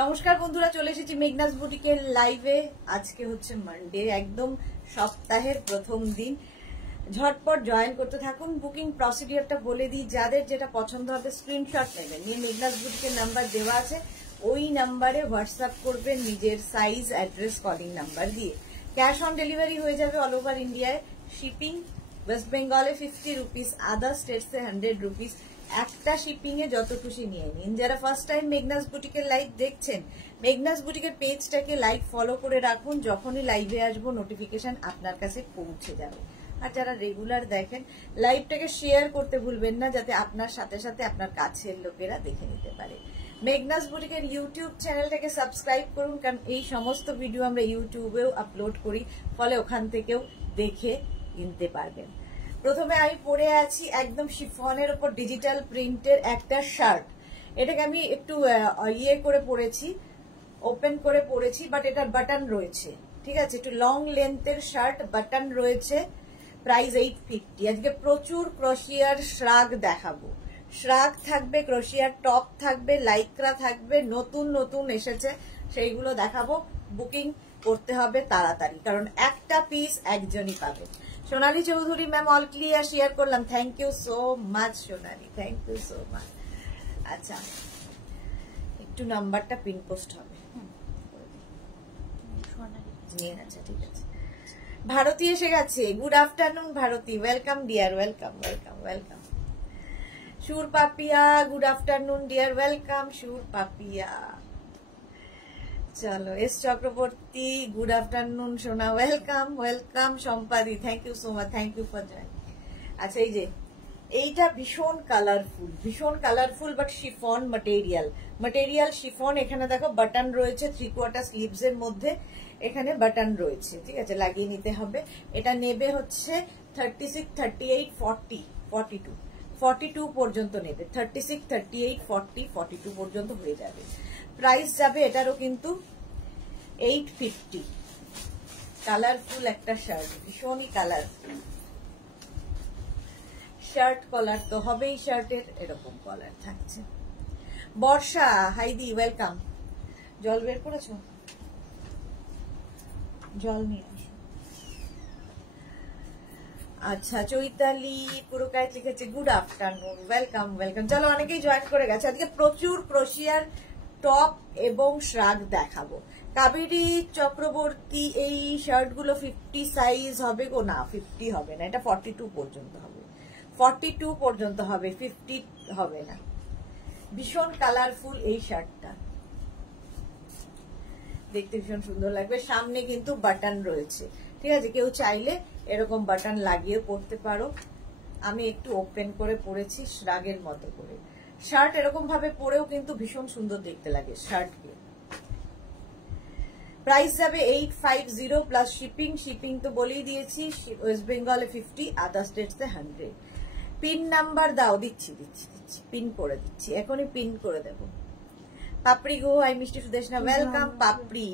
নমস্কার বন্ধুরা, চলে এসেছি মেঘনাস বুটিকের লাইভে। আজকে হচ্ছে মানডে, একদম সপ্তাহের প্রথম দিন। ঝটপট জয়েন করতে থাকুন। বুকিং প্রসিডিওরটা বলে দিই, যাদের যেটা পছন্দ হবে স্ক্রিনশট নেবেন, নিয়ে মেঘনাস বুটিকের নাম্বার দেওয়া আছে, ওই নাম্বারে হোয়াটসঅ্যাপ করবেন নিজের সাইজ, অ্যাড্রেস, কলিং নাম্বার দিয়ে। ক্যাশ অন ডেলিভারি হয়ে যাবে অল ওভার ইন্ডিয়ায়। শিপিং ওয়েস্ট বেঙ্গলে 50 রুপিস, আদার স্টেটসে 100 রুপিস। একটা শিপিং এ যত খুশি নিয়ে নিন। যারা ফার্স্ট টাইম মেঘনাস বুটিকের লাইভ দেখছেন, মেঘনাস বুটিকের পেজটাকে লাইক ফলো করে রাখুন, যখনই লাইভে আসবো নোটিফিকেশন আপনার কাছে পৌঁছে যাবে। আর যারা রেগুলার দেখেন, লাইভটাকে শেয়ার করতে ভুলবেন না, যাতে আপনার সাথে সাথে আপনার কাছের লোকেরা দেখে নিতে পারে। মেঘনাস বুটিকের ইউটিউব চ্যানেলটাকে সাবস্ক্রাইব করুন, কারণ এই সমস্ত ভিডিও আমরা ইউটিউবেও আপলোড করি, ফলে ওখান থেকেও দেখে কিনতে পারবেন। প্রথমে আমি পরে আছি একদম শিফনের উপর ডিজিটাল প্রিন্টের একটা শার্ট। এটাকে আমি একটু ইয়ে করে পরেছি, ওপেন করে পরেছি, বাট এটা বাটন রয়েছে, ঠিক আছে, একটু লং লেন্থের শার্ট, বাটন রয়েছে। প্রাইস 850। আজকে প্রচুর ক্রোশিয়ার শ্রাগ দেখাবো। শ্রাগ থাকবে, ক্রোশিয়ার টপ থাকবে, লাইক্রা থাকবে, নতুন নতুন এসেছে, সেইগুলো দেখাবো। বুকিং করতে হবে তাড়াতাড়ি, কারণ একটা পিস একজনই পাবে। Sonali Chowdhury ma'am all clear share করলাম, thank you so much Sonali, thank you so much. আচ্ছা, একটু নাম্বারটা পিন পোস্ট হবে। আচ্ছা, ঠিক আছে। ভারতী এসে গেছে, good afternoon Bharati, welcome dear, welcome welcome welcome. Sur Papiya, good afternoon dear, welcome Sur Papiya. চলো, এস চক্রবর্তী, গুড আফটারনুন সোনা, ওয়েলকাম ওয়েলকাম। সম্পাদি, thank you so much, thank you for join. আচ্ছা, এই যে এইটা ভীষণ colourful but chiffon material chiffon. এখানে দেখো বাটন রয়েছে, 3/4 স্লিভস এর মধ্যে এখানে বাটন রয়েছে, ঠিক আছে, লাগিয়ে নিতে হবে। এটা নেবে হচ্ছে 36, 38, 40, 42 পর্যন্ত নেবে। 36, 38, 40, 42 পর্যন্ত হয়ে যাবে। প্রাইস যাবে এটারও কিন্তু 850। কালারফুল একটা শার্ট, ভীষণই কালারফুল শার্ট। কলার তো হবেই শার্টের, এরকম কলার থাকছে। বর্ষা, হাইদি, ওয়েলকাম। জল বের করেছো? জল নিয়ে আসো। আচ্ছা, চৈতালি পুরকায় লিখেছে গুড আফটারনুন, ওয়েলকাম ওয়েলকাম। চলো, অনেকেই জয়েন করে গেছে। আজকে প্রচুর ক্রোশিয়ার টপ এবং শ্রাগ দেখাবো। কাবেরী চক্রবর্তী, এই শার্ট গুলো 50 সাইজ হবে গো? না, 50 হবে না, এটা 42 পর্যন্ত হবে। 42 পর্যন্ত হবে, 50 হবে না। ভীষণ কালারফুল এই শার্টটা, দেখতে ভীষণ সুন্দর লাগবে। সামনে কিন্তু বাটন রয়েছে, ঠিক আছে, কেউ চাইলে এরকম বাটন লাগিয়ে পরতে পারো। আমি একটু ওপেন করে পরেছি শ্রাগের মতো করে। শার্ট এরকম ভাবে পরেও কিন্তু ভীষণ সুন্দর দেখতে লাগে শার্টকে। প্রাইস যাবে 850 প্লাস শিপিং তো বলেই দিয়েছি। ওয়েস্ট বেঙ্গলে 50, আদার স্টেটসে 100। পিন নাম্বার দাও, দিচ্ছি, পিন করে দিচ্ছি, এখনই পিন করে দেব। পাপড়ি গো, আই মিষ্টি সুদেশনা, ওয়েলকাম পাপড়ি।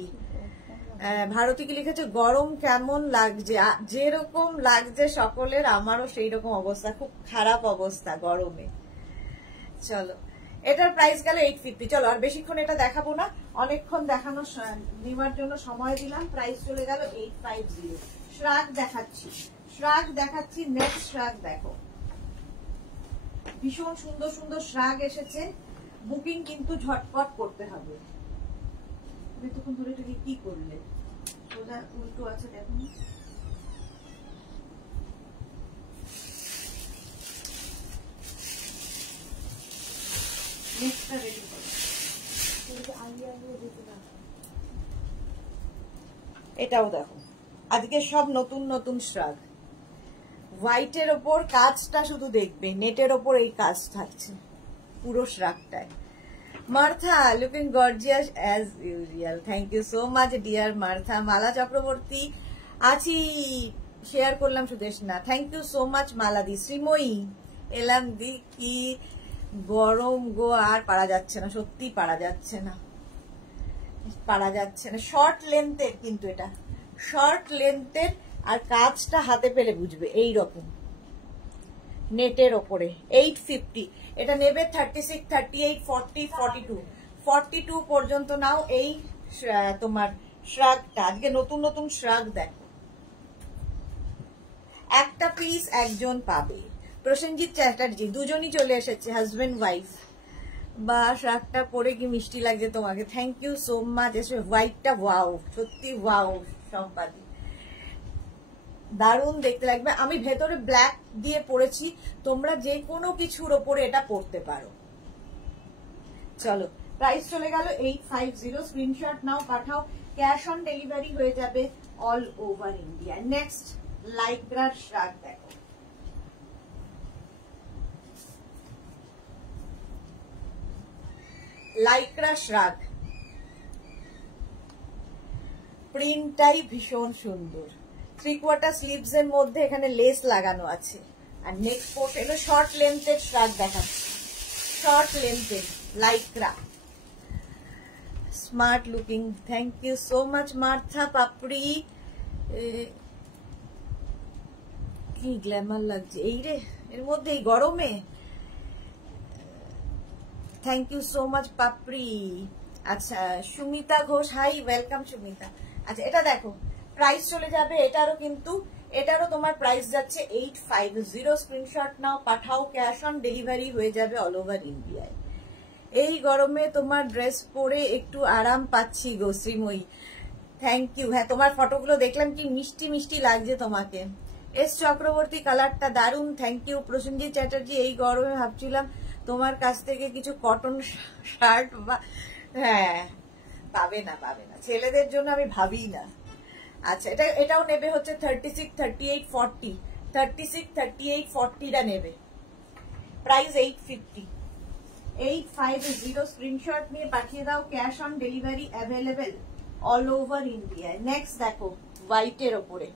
ভারতী কি লিখেছে, গরম কেমন লাগছে? যেরকম লাগছে সকলের, আমারও সেই রকম অবস্থা, খুব খারাপ অবস্থা গরমে। চলো, এটার প্রাইস গেল 850। চলো, আর বেশিক্ষণ এটা দেখাবো না, অনেকক্ষণ দেখানো নেওয়ার জন্য সময় দিলাম। প্রাইস চলে গেল 850। শ্রাগ দেখাচ্ছি, নেক্সট শ্রাগ দেখো। ভীষণ সুন্দর সুন্দর শ্রাগ এসেছে। বুকিং কিন্তু ঝটপট করতে হবে। এতক্ষণ ধরে এটাকে কি করলে? সোজা উল্টো আছে, দেখুন। এটাও দেখো, আজকে সব নতুন নতুন শ্রাগ। হোয়াইটের ওপর কাজটা শুধু দেখবে, নেটের ওপর এই কাজ থাকছে পুরো শ্রাগটায়। Martha, looking gorgeous as usual, thank you so much dear Martha. Mala Chakraborty আছি, শেয়ার করলাম Sudeshna, thank you so much মালাদি। শ্রীময়ী এলাম দি, কি গরম গো, আর পারা যাচ্ছে না, সত্যি পারা যাচ্ছে না। শর্ট লেন্থের, কিন্তু এটা শর্ট লেন্থের, আর কাজটা হাতে পেলে বুঝবে। এই রকম নেটের ওপরে 850। এটা নেবে 36, 38, 40, 42। 42 পর্যন্ত নাও এই তোমার শ্রাগটা। আজকে নতুন নতুন শ্রাগ দেখো, একটা পিস একজন পাবে। প্রসেনজিৎ চ্যাটার্জি, দুজনই চলে এসেছে, হাজবেন্ড ওয়াইফ। বা শ্রাগটা পরে কি মিষ্টি লাগছে তোমাকে, থ্যাংক ইউ সো মাচ। হোয়াইটটা ওয়াও, সত্যি ওয়াও সম্পাদি, দারুণ দেখতে লাগবে। আমি ভেতরে ব্ল্যাক দিয়ে পরেছি, তোমরা যে কোনো কিছুর ওপরে এটা পরতে পারো। চলো, প্রাইস চলে গেল 850। স্ক্রিনশট নাও, পাঠাও, ক্যাশ অন ডেলিভারি হয়ে যাবে অল ওভার ইন্ডিয়া। নেক্সট লাইক্রার শ্রাগ দেখো, লাইক্রা শ্রাগ, প্রিন্টটাই ভীষণ সুন্দর। 3/4 স্লিভস এর মধ্যে এখানে লেস লাগানো আছে। আর নেক্সট পোর্ট এলো শর্ট লেন্থের শ্রাগ দেখাচ্ছি, শর্ট লেন্থের lycra, smart looking. Thank you so much Martha Papri, কি গ্ল্যামার লাগছে এই রে এর মধ্যে এই গরমে। Thank you so much Papri. আচ্ছা সুমিতা ঘোষ, হাই, ওয়েলকাম সুমিতা। আচ্ছা এটা দেখো, প্রাইস চলে যাবে এটারও, কিন্তু এটারও তোমার প্রাইস যাচ্ছে 850। স্ক্রিনশট নাও, পাঠাও, ক্যাশ অন ডেলিভারি হয়ে যাবে অল ওভার ইন্ডিয়ায়। এই গরমে তোমার ড্রেস পরে একটু আরাম পাচ্ছি গো শ্রীময়ী, থ্যাংক ইউ। হ্যাঁ তোমার ফটোগুলো দেখলাম, কি মিষ্টি মিষ্টি লাগছে তোমাকে। এস চক্রবর্তী, কালারটা দারুণ, থ্যাংক ইউ। প্রসেনজিৎ চ্যাটার্জি, এই গরমে ভাবছিলাম তোমার কাছ থেকে কিছু কটন শার্ট বা, হ্যাঁ পাবে না, পাবে না, ছেলেদের জন্য আমি ভাবি না। আচ্ছা এটাও নেবে হচ্ছে 36, 38, 40, 36, 38, 40টা নেবে, প্রাইস 850। 850 স্ক্রিনশট নিয়ে পাঠিয়ে দাও, cash on delivery available all over ইন্ডিয়ায়। নেক্সট দেখো হোয়াইটের ওপরে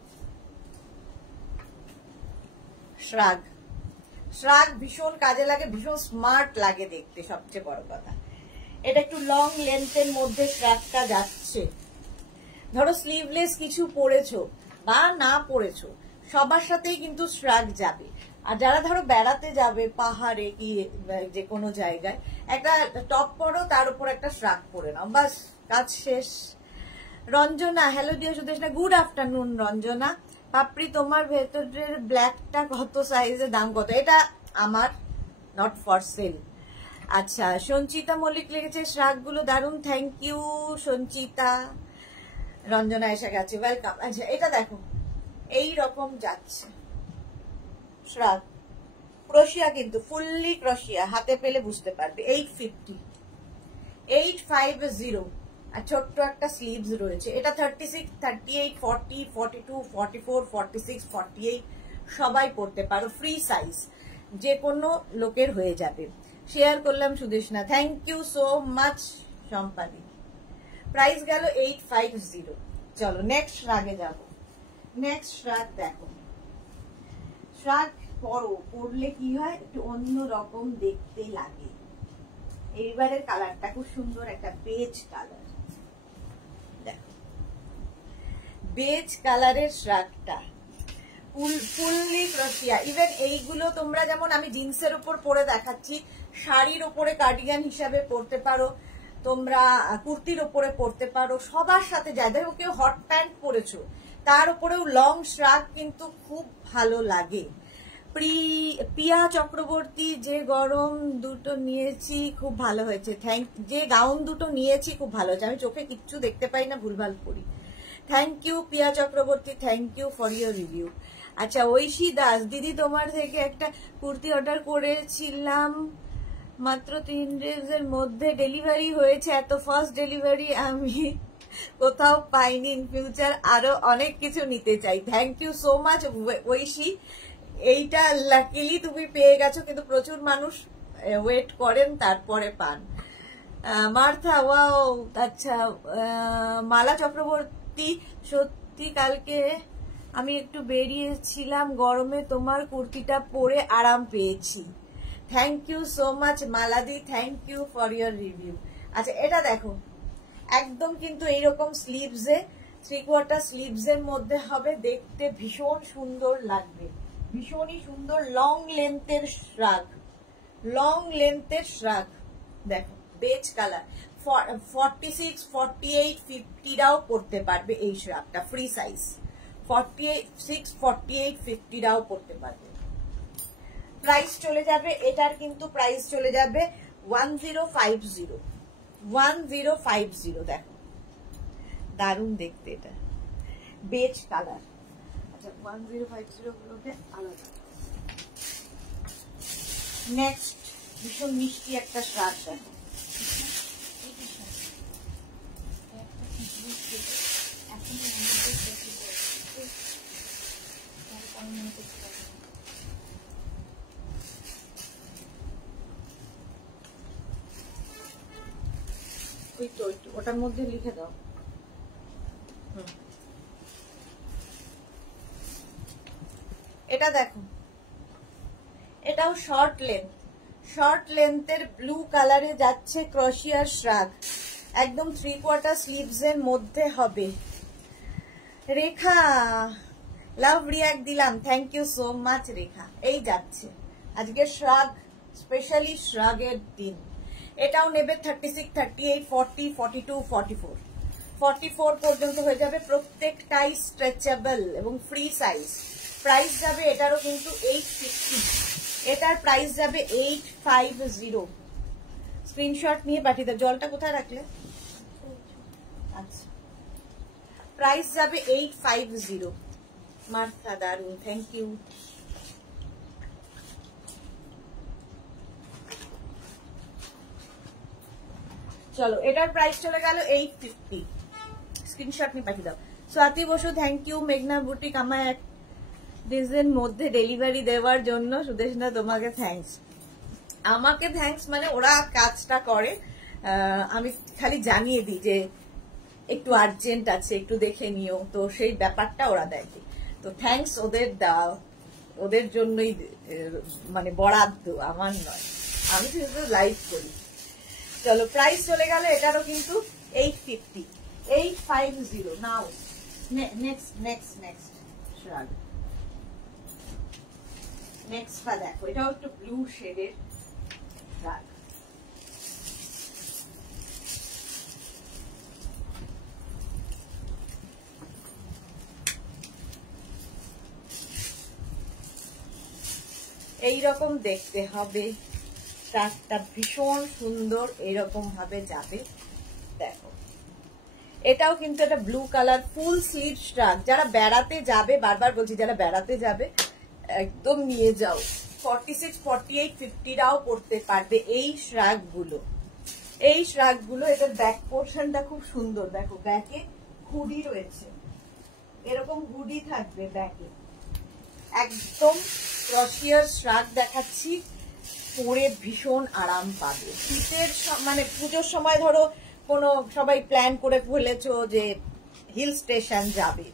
শ্রাগ, শ্রাগ ভীষণ কাজে লাগে, ভীষণ স্মার্ট লাগে দেখতে, সবচেয়ে বড় কথা। এটা একটু লং লেন্থের মধ্যে শ্রাগটা যাচ্ছে। ধরো স্লিভলেস কিছু পরেছো বা না পরেছো, সবার সাথেই কিন্তু শ্রাগ যাবে। আর যারা ধরো বেড়াতে যাবে পাহাড়ে কি যে কোনো জায়গায়, একটা টপ পরো, তার উপর একটা শ্রাগ পরে নাও, বাস কাজ শেষ। Ranjana, hello dear Sudeshna, good afternoon Ranjana. Papri তোমার ভেতরের ব্ল্যাকটা কত সাইজের, দাম কত? এটা আমার, নট ফর সেল। আচ্ছা সঞ্চিতা মল্লিক লিখেছে শ্রাগগুলো দারুণ, থ্যাংক ইউ সঞ্চিতা। রঞ্জনা এসে গেছে, ওয়েলকাম। আচ্ছা এটা দেখো, এই রকম যাচ্ছে শ্রাগ, ক্রোশিয়া, কিন্তু ফুললি ক্রোশিয়া, হাতে পেলে বুঝতে পারবে। 850, 850। আর ছোট্ট একটা স্লিভস রয়েছে। এটা 36, 38, 40, 42, 44, 46, 48 সবাই পড়তে পারো, ফ্রি সাইজ, যে কোনো লোকের হয়ে যাবে। শেয়ার করলাম Sudeshna, thank you so much সম্পাদি। প্রাইস গেল 850। চলো নেক্সট শ্রাগে যাব। নেক্সট শ্রাগ দেখো, শ্রাগ পরলে কি হয়, একটু অন্য রকম দেখতে লাগে। এইবারের কালারটা খুব সুন্দর, একটা বেজ কালার, দেখো বেজ কালারের শ্রাগটা, ফুললি ক্রোশিয়া। ইভেন এইগুলো তোমরা যেমন আমি জিন্সের উপর পরে দেখাচ্ছি, শাড়ির উপরে কার্ডিগান হিসাবে পরতে পারো, তোমরা কুর্তির উপরে পরতে পারো, সবার সাথে যায়। দেখো কেউ হট প্যান্ট পরেছো, তার উপরেও লং শ্রাগ কিন্তু খুব ভালো লাগে। প্রিয়া চক্রবর্তী, যে গরম দুটো নিয়েছি খুব ভালো হয়েছে, যে গাউন দুটো নিয়েছি খুব ভালো হয়েছে, আমি চোখে কিচ্ছু দেখতে পাই না, ভুলভাল করি। Thank you Priya Chakraborty, thank you for your review. আচ্ছা ঐশী দাস, দিদি তোমার থেকে একটা কুর্তি অর্ডার করেছিলাম, মাত্র 3 days এর মধ্যে ডেলিভারি হয়েছে, এত ফাস্ট ডেলিভারি আমি কোথাও পাইনি। ইন ফিউচার আরো অনেক কিছু নিতে চাই। Thank you so much Aishi, এইটা লাকিলি তুমি পেয়ে গেছো, কিন্তু প্রচুর মানুষ ওয়েট করেন তারপরে পান। মার্থা, ওয়াও, আচ্ছা মালা চক্রবর্তী, সত্যি কালকে আমি একটু বেরিয়েছিলাম, গরমে তোমার কুর্তিটা পরে আরাম পেয়েছি। থ্যাংক ইউ সো মাচ মালাদি, thank you for your review. আচ্ছা এটা দেখো, একদম কিন্তু এইরকম স্লিভসে, 3/4 স্লিভসের মধ্যে হবে, দেখতে ভীষণ সুন্দর লাগবে, ভীষণই সুন্দর। লং লেন্থের শ্রাগ, লং লেন্থের শ্রাগ দেখো, বেজ কালার, 46, 48, 50রাও পড়তে পারবে এই শ্রাগটা, ফ্রি সাইজ 46, 48, 50রাও পড়তে পারবে। প্রাইস চলে যাবে এটার, কিন্তু প্রাইস চলে যাবে 1050, 1050। দেখো দারুণ দেখতে, এটা বেজ কালার। আচ্ছা 1050 গুলোকে আলাদা। নেক্সট ভীষণ মিষ্টি একটা শ্রাগ দেখো, ওই তো ওটার মধ্যে লিখে দাও। এটা দেখো, এটাও শর্ট লেন্থ, শর্ট লেন্থের ব্লু কালারে যাচ্ছে ক্রোশিয়ার শ্রাগ, একদম 3/4 স্লিভস এর মধ্যে হবে। রেখা লাভ রিয়াক্ট দিলাম, থ্যাংক ইউ সো মাচ রেখা। এই যাচ্ছে আজকে শ্রাগ, স্পেশালি শ্রাগের দিন। এটাও নেবে 36, 38, 40, 42, 44, 44 পর্যন্ত হয়ে যাবে। প্রত্যেকটাই স্ট্রেচেবল এবং ফ্রি সাইজ। প্রাইস যাবে এটারও কিন্তু 850, এটার প্রাইস যাবে 850। স্ক্রিনশট নিয়ে পাঠিয়ে দাও। জলটা কোথায় রাখলে? আচ্ছা, প্রাইস যাবে 850। মার্থা দারুন, থ্যাংক ইউ। চলো এটার প্রাইস চলে গেল 850। স্ক্রিনশট নিয়ে পাঠিয়ে দাও। Swati Basu, thank you. মেঘনা বুটিক আমায় এক দিনের মধ্যে ডেলিভারি দেওয়ার জন্য। সুদেশনা তোমাকে থ্যাঙ্কস। আমাকে থ্যাঙ্কস মানে ওরা কাজটা করে, আমি খালি জানিয়ে দিই যে একটু আর্জেন্ট আছে, একটু দেখে নিও, তো সেই ব্যাপারটা ওরা দেখে। তো থ্যাঙ্কস ওদের, ওদের জন্যই মানে বরাদ্দ, আমার নয়, আমি শুধু লাইভ করি। চলো প্রাইস চলে গেল এটারও কিন্তু 850, 850। নাও নেক্সট নেক্সট নেক্সট শ্রাগ। নেক্সটটা দেখো, এটাও একটু ব্লু শেডের শ্রাগ। এইরকম দেখতে হবে, শ্রাগটা ভীষণ সুন্দর, এরকম ভাবে যাবে। দেখো এটাও কিন্তু একটা ব্লু কালার ফুল স্লিভ শ্রাগ। যারা বেড়াতে যাবে, বারবার বলছি, যারা বেড়াতে যাবে একদম নিয়ে যাও। 46, 48, 50রাও পড়তে পারবে এই শ্রাগ গুলো, এই শ্রাগ গুলো। এটার ব্যাক পোর্শনটা খুব সুন্দর, দেখো ব্যাকে হুডি রয়েছে, এরকম হুডি থাকবে ব্যাকে। একদম ক্রোশিয়ার শ্রাগ দেখাচ্ছি, পরে ভীষণ আরাম পাবে। শীতের মানে পুজোর সময় ধরো কোনো সবাই প্ল্যান করে ফেলেছো যে হিল স্টেশন যাবে,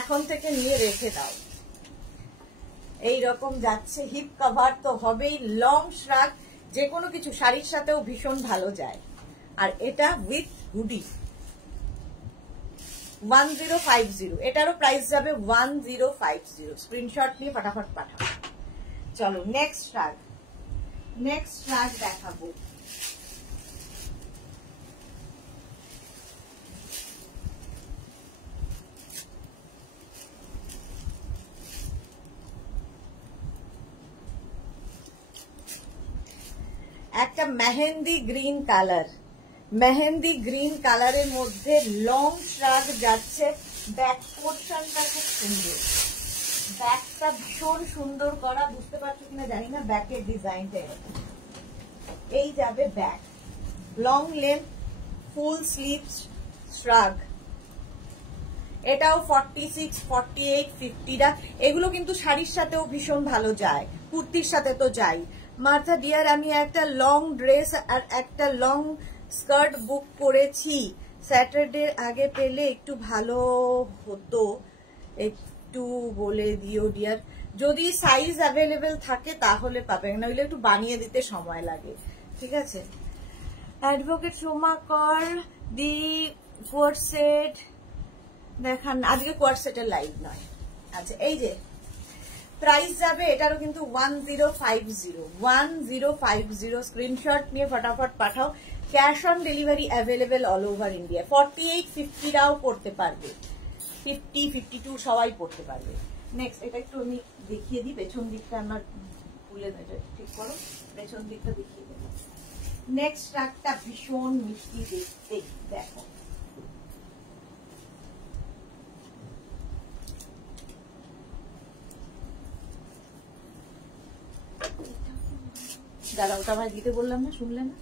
এখন থেকে নিয়ে রেখে দাও। এই রকম যাচ্ছে, হিপ কভার তো হবেই, লং শ্রাগ, যে কোনো কিছু শাড়ির সাথেও ভীষণ ভালো যায়। আর এটা উইথ হুডি 1050, এটারও প্রাইস যাবে 1050। স্ক্রিনশট নিয়ে ফটাফট পাঠাও। চলো নেক্সট শ্রাগ, নেক্সট শ্রাগ দেখাবো। একটা mehendi green colour, mehendi green কালারের মধ্যে লং শ্রাগ যাচ্ছে। ব্যাক পোর্শনটা খুব সুন্দর, ব্যাকটা ভীষণ সুন্দর করা, বুঝতে পারছো কিনা জানি না, ব্যাকের ডিজাইনটা এই যাবে back, long length full sleeve শ্রাগ। এটাও 46, 48, 50রা, এগুলো কিন্তু শাড়ির সাথেও ভীষণ ভালো যায়, কুর্তির সাথে তো যাই। মার্থা ডিয়ার, আমি একটা লং ড্রেস আর একটা লং স্কার্ট বুক করেছি, স্যাটারডে আগে পেলে একটু ভালো হতো, একটু বলে দিও ডিয়ার। যদি সাইজ অ্যাভেলেবেল থাকে তাহলে পাবেন, নইলে একটু বানিয়ে দিতে সময় লাগে, ঠিক আছে। অ্যাডভোকেট সোমা কর, দি কোয়ার্টসেট দেখান, আজকে কোয়ার্টসেটের লাইভ নয়। আচ্ছা এই যে প্রাইস যাবে এটারও কিন্তু 1050, 1050। স্ক্রিনশট নিয়ে ফটাফট পাঠাও। Cash on delivery available all over India. 48-50রাও পড়তে পারবে, 50-52 সবাই পড়তে পারবে। নেক্সট এটা একটু আমি দেখিয়ে দিই, পেছন দিকটা আমার ভুলে ঠিক করো, পেছন দিকটা দেখিয়ে দেবো। নেক্সট ট্রাকটা ভীষণ মিষ্টি দেখতে, দেখো দাদা, ওটা আমার দিতে বললাম না, শুনলে না?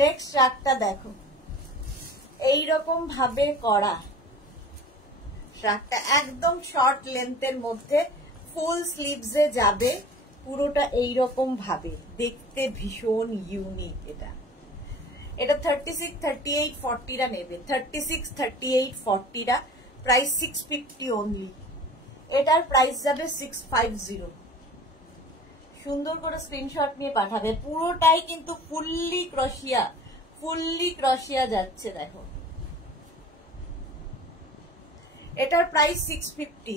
নেক্সট ট্রাকটা দেখো, এইরকম ভাবে করা ট্রাকটা, একদম শর্ট লেন্থের মধ্যে ফুল স্লিভসে যাবে, পুরোটা এইরকম ভাবে দেখতে ভীষণ ইউনিক। এটা 36-38-40রা নেবে, 36-38-40রা, প্রাইস 650 অনলি। এটার প্রাইস যাবে 650। সুন্দর করে স্ক্রিনশট নিয়ে পাঠাবে। পুরোটাই কিন্তু ফুললি ক্রশিয়া যাচ্ছে, দেখো। এটার প্রাইস 650।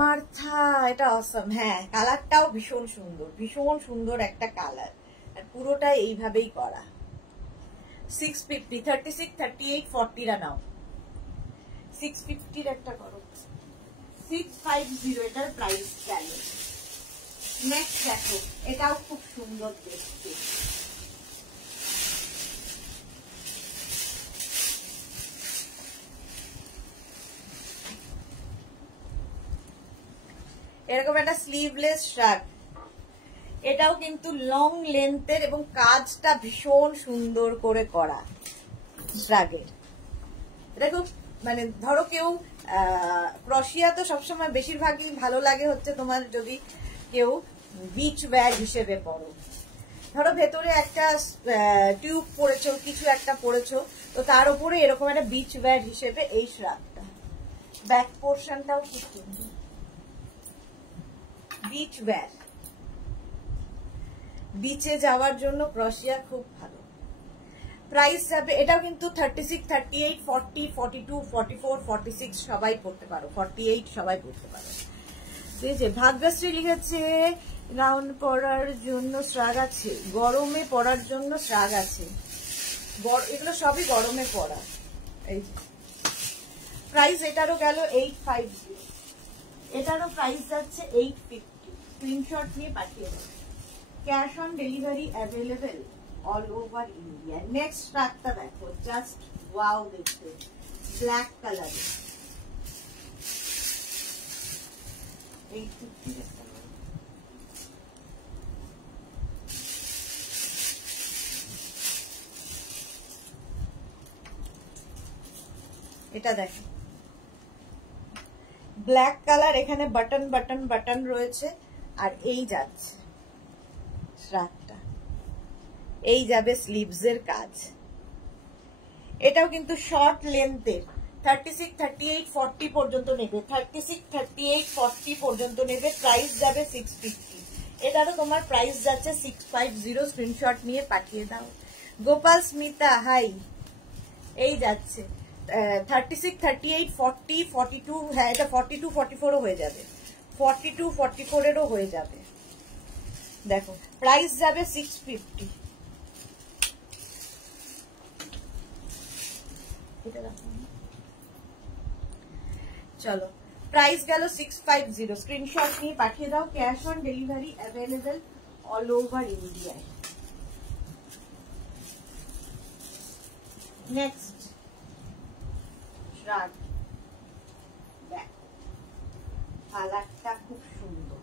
মার্থা, এটা অসম। হ্যাঁ, কালারটাও ভীষণ সুন্দর একটা কালার, আর পুরোটা এইভাবেই করা। 650, 36-38-40রা নাও, 650-র একটা করো, 650 এটার প্রাইস গেল। নেক্সট দেখো, এটাও খুব সুন্দর দেখতে। এরকম একটা স্লিভলেস শার্ট, এটাও কিন্তু লং লেন্থের এবং কাজটা ভীষণ সুন্দর করে করা শ্রাগের। এটা খুব মানে ধরো কেউ ক্রশিয়া তো সবসময় বেশিরভাগই ভালো লাগে হচ্ছে তোমার যদি কেউ বিচ ওয়্যার হিসেবে পরো, ধরো ভেতরে একটা টিউব পরেছো, কিছু একটা পরেছো, তো তার উপরে এরকম একটা বিচ ওয়্যার হিসেবে এই শ্রাগটা। ব্যাক পোর্শনটাও খুব সুন্দর, বিচ ওয়্যার, বিচে যাওয়ার জন্য ক্রশিয়া খুব ভালো। প্রাইস যাবে, এটাও কিন্তু 36-38-40-42-44-46 সবাই পড়তে পারো, 48 সবাই পড়তে পারো। ভাগ্যশ্রী লিখেছে রাউন্ড পরার জন্য শ্রাগ আছে, গরমে পরার জন্য শ্রাগ আছে, এগুলো সবই গরমে পরা। এই প্রাইস এটারও গেল 850, এটারও প্রাইস যাচ্ছে 850। স্ক্রিনশট নিয়ে পাঠিয়ে দেবো। Cash on delivery available all over India. Next ট্রাকটা দেখো, জাস্ট ওয়াও দেখতে, ব্ল্যাক কালারে। 850 এটা দেখো, ব্ল্যাক কালার, এখানে বাটন রয়েছে, আর এই যাচ্ছে শ্রাগটা, এই যাবে স্লিভসের কাজ। এটাও কিন্তু শর্ট লেন্থের, 36-38-40 পর্যন্ত নেবে, 36-38-40 পর্যন্ত নেবে, প্রাইস যাবে 650। এটারও তোমার প্রাইস যাচ্ছে 650। স্ক্রিনশট নিয়ে পাঠিয়ে দাও। গোপাল স্মিতা, হাই। এই যাচ্ছে 36-38-40-42, হ্যাঁ এটা 42-44ও হয়ে যাবে, 42-44-এরও হয়ে যাবে। দেখো প্রাইস যাবে 650। চলো, প্রাইস গেল 650। স্ক্রিনশট নিয়ে পাঠিয়ে দাও। Cash on delivery available all over ইন্ডিয়ায়। নেক্সট শ্রাগ, দেখো কালারটা খুব সুন্দর,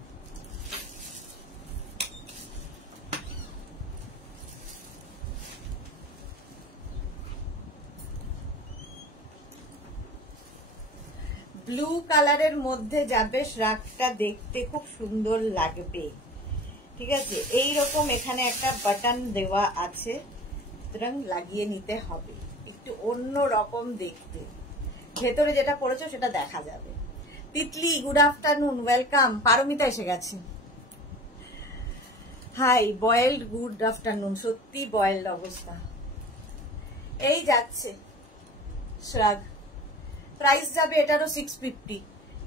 ব্লু কালারের মধ্যে যাবে শ্রাগটা, দেখতে খুব সুন্দর লাগবে। ঠিক আছে, এইরকম এখানে একটা বাটন দেওয়া আছে, সুতরাং লাগিয়ে নিতে হবে, একটু অন্য রকম দেখতে। ভেতরে যেটা পড়েছো সেটা দেখা যাবে। Titli, good afternoon, welcome. Paromita এসে গেছে, হাই। Boiled, good afternoon. সত্যি বয়েলড অবস্থা। এই যাচ্ছে শ্রাগ, প্রাইস যাবে এটারও 650,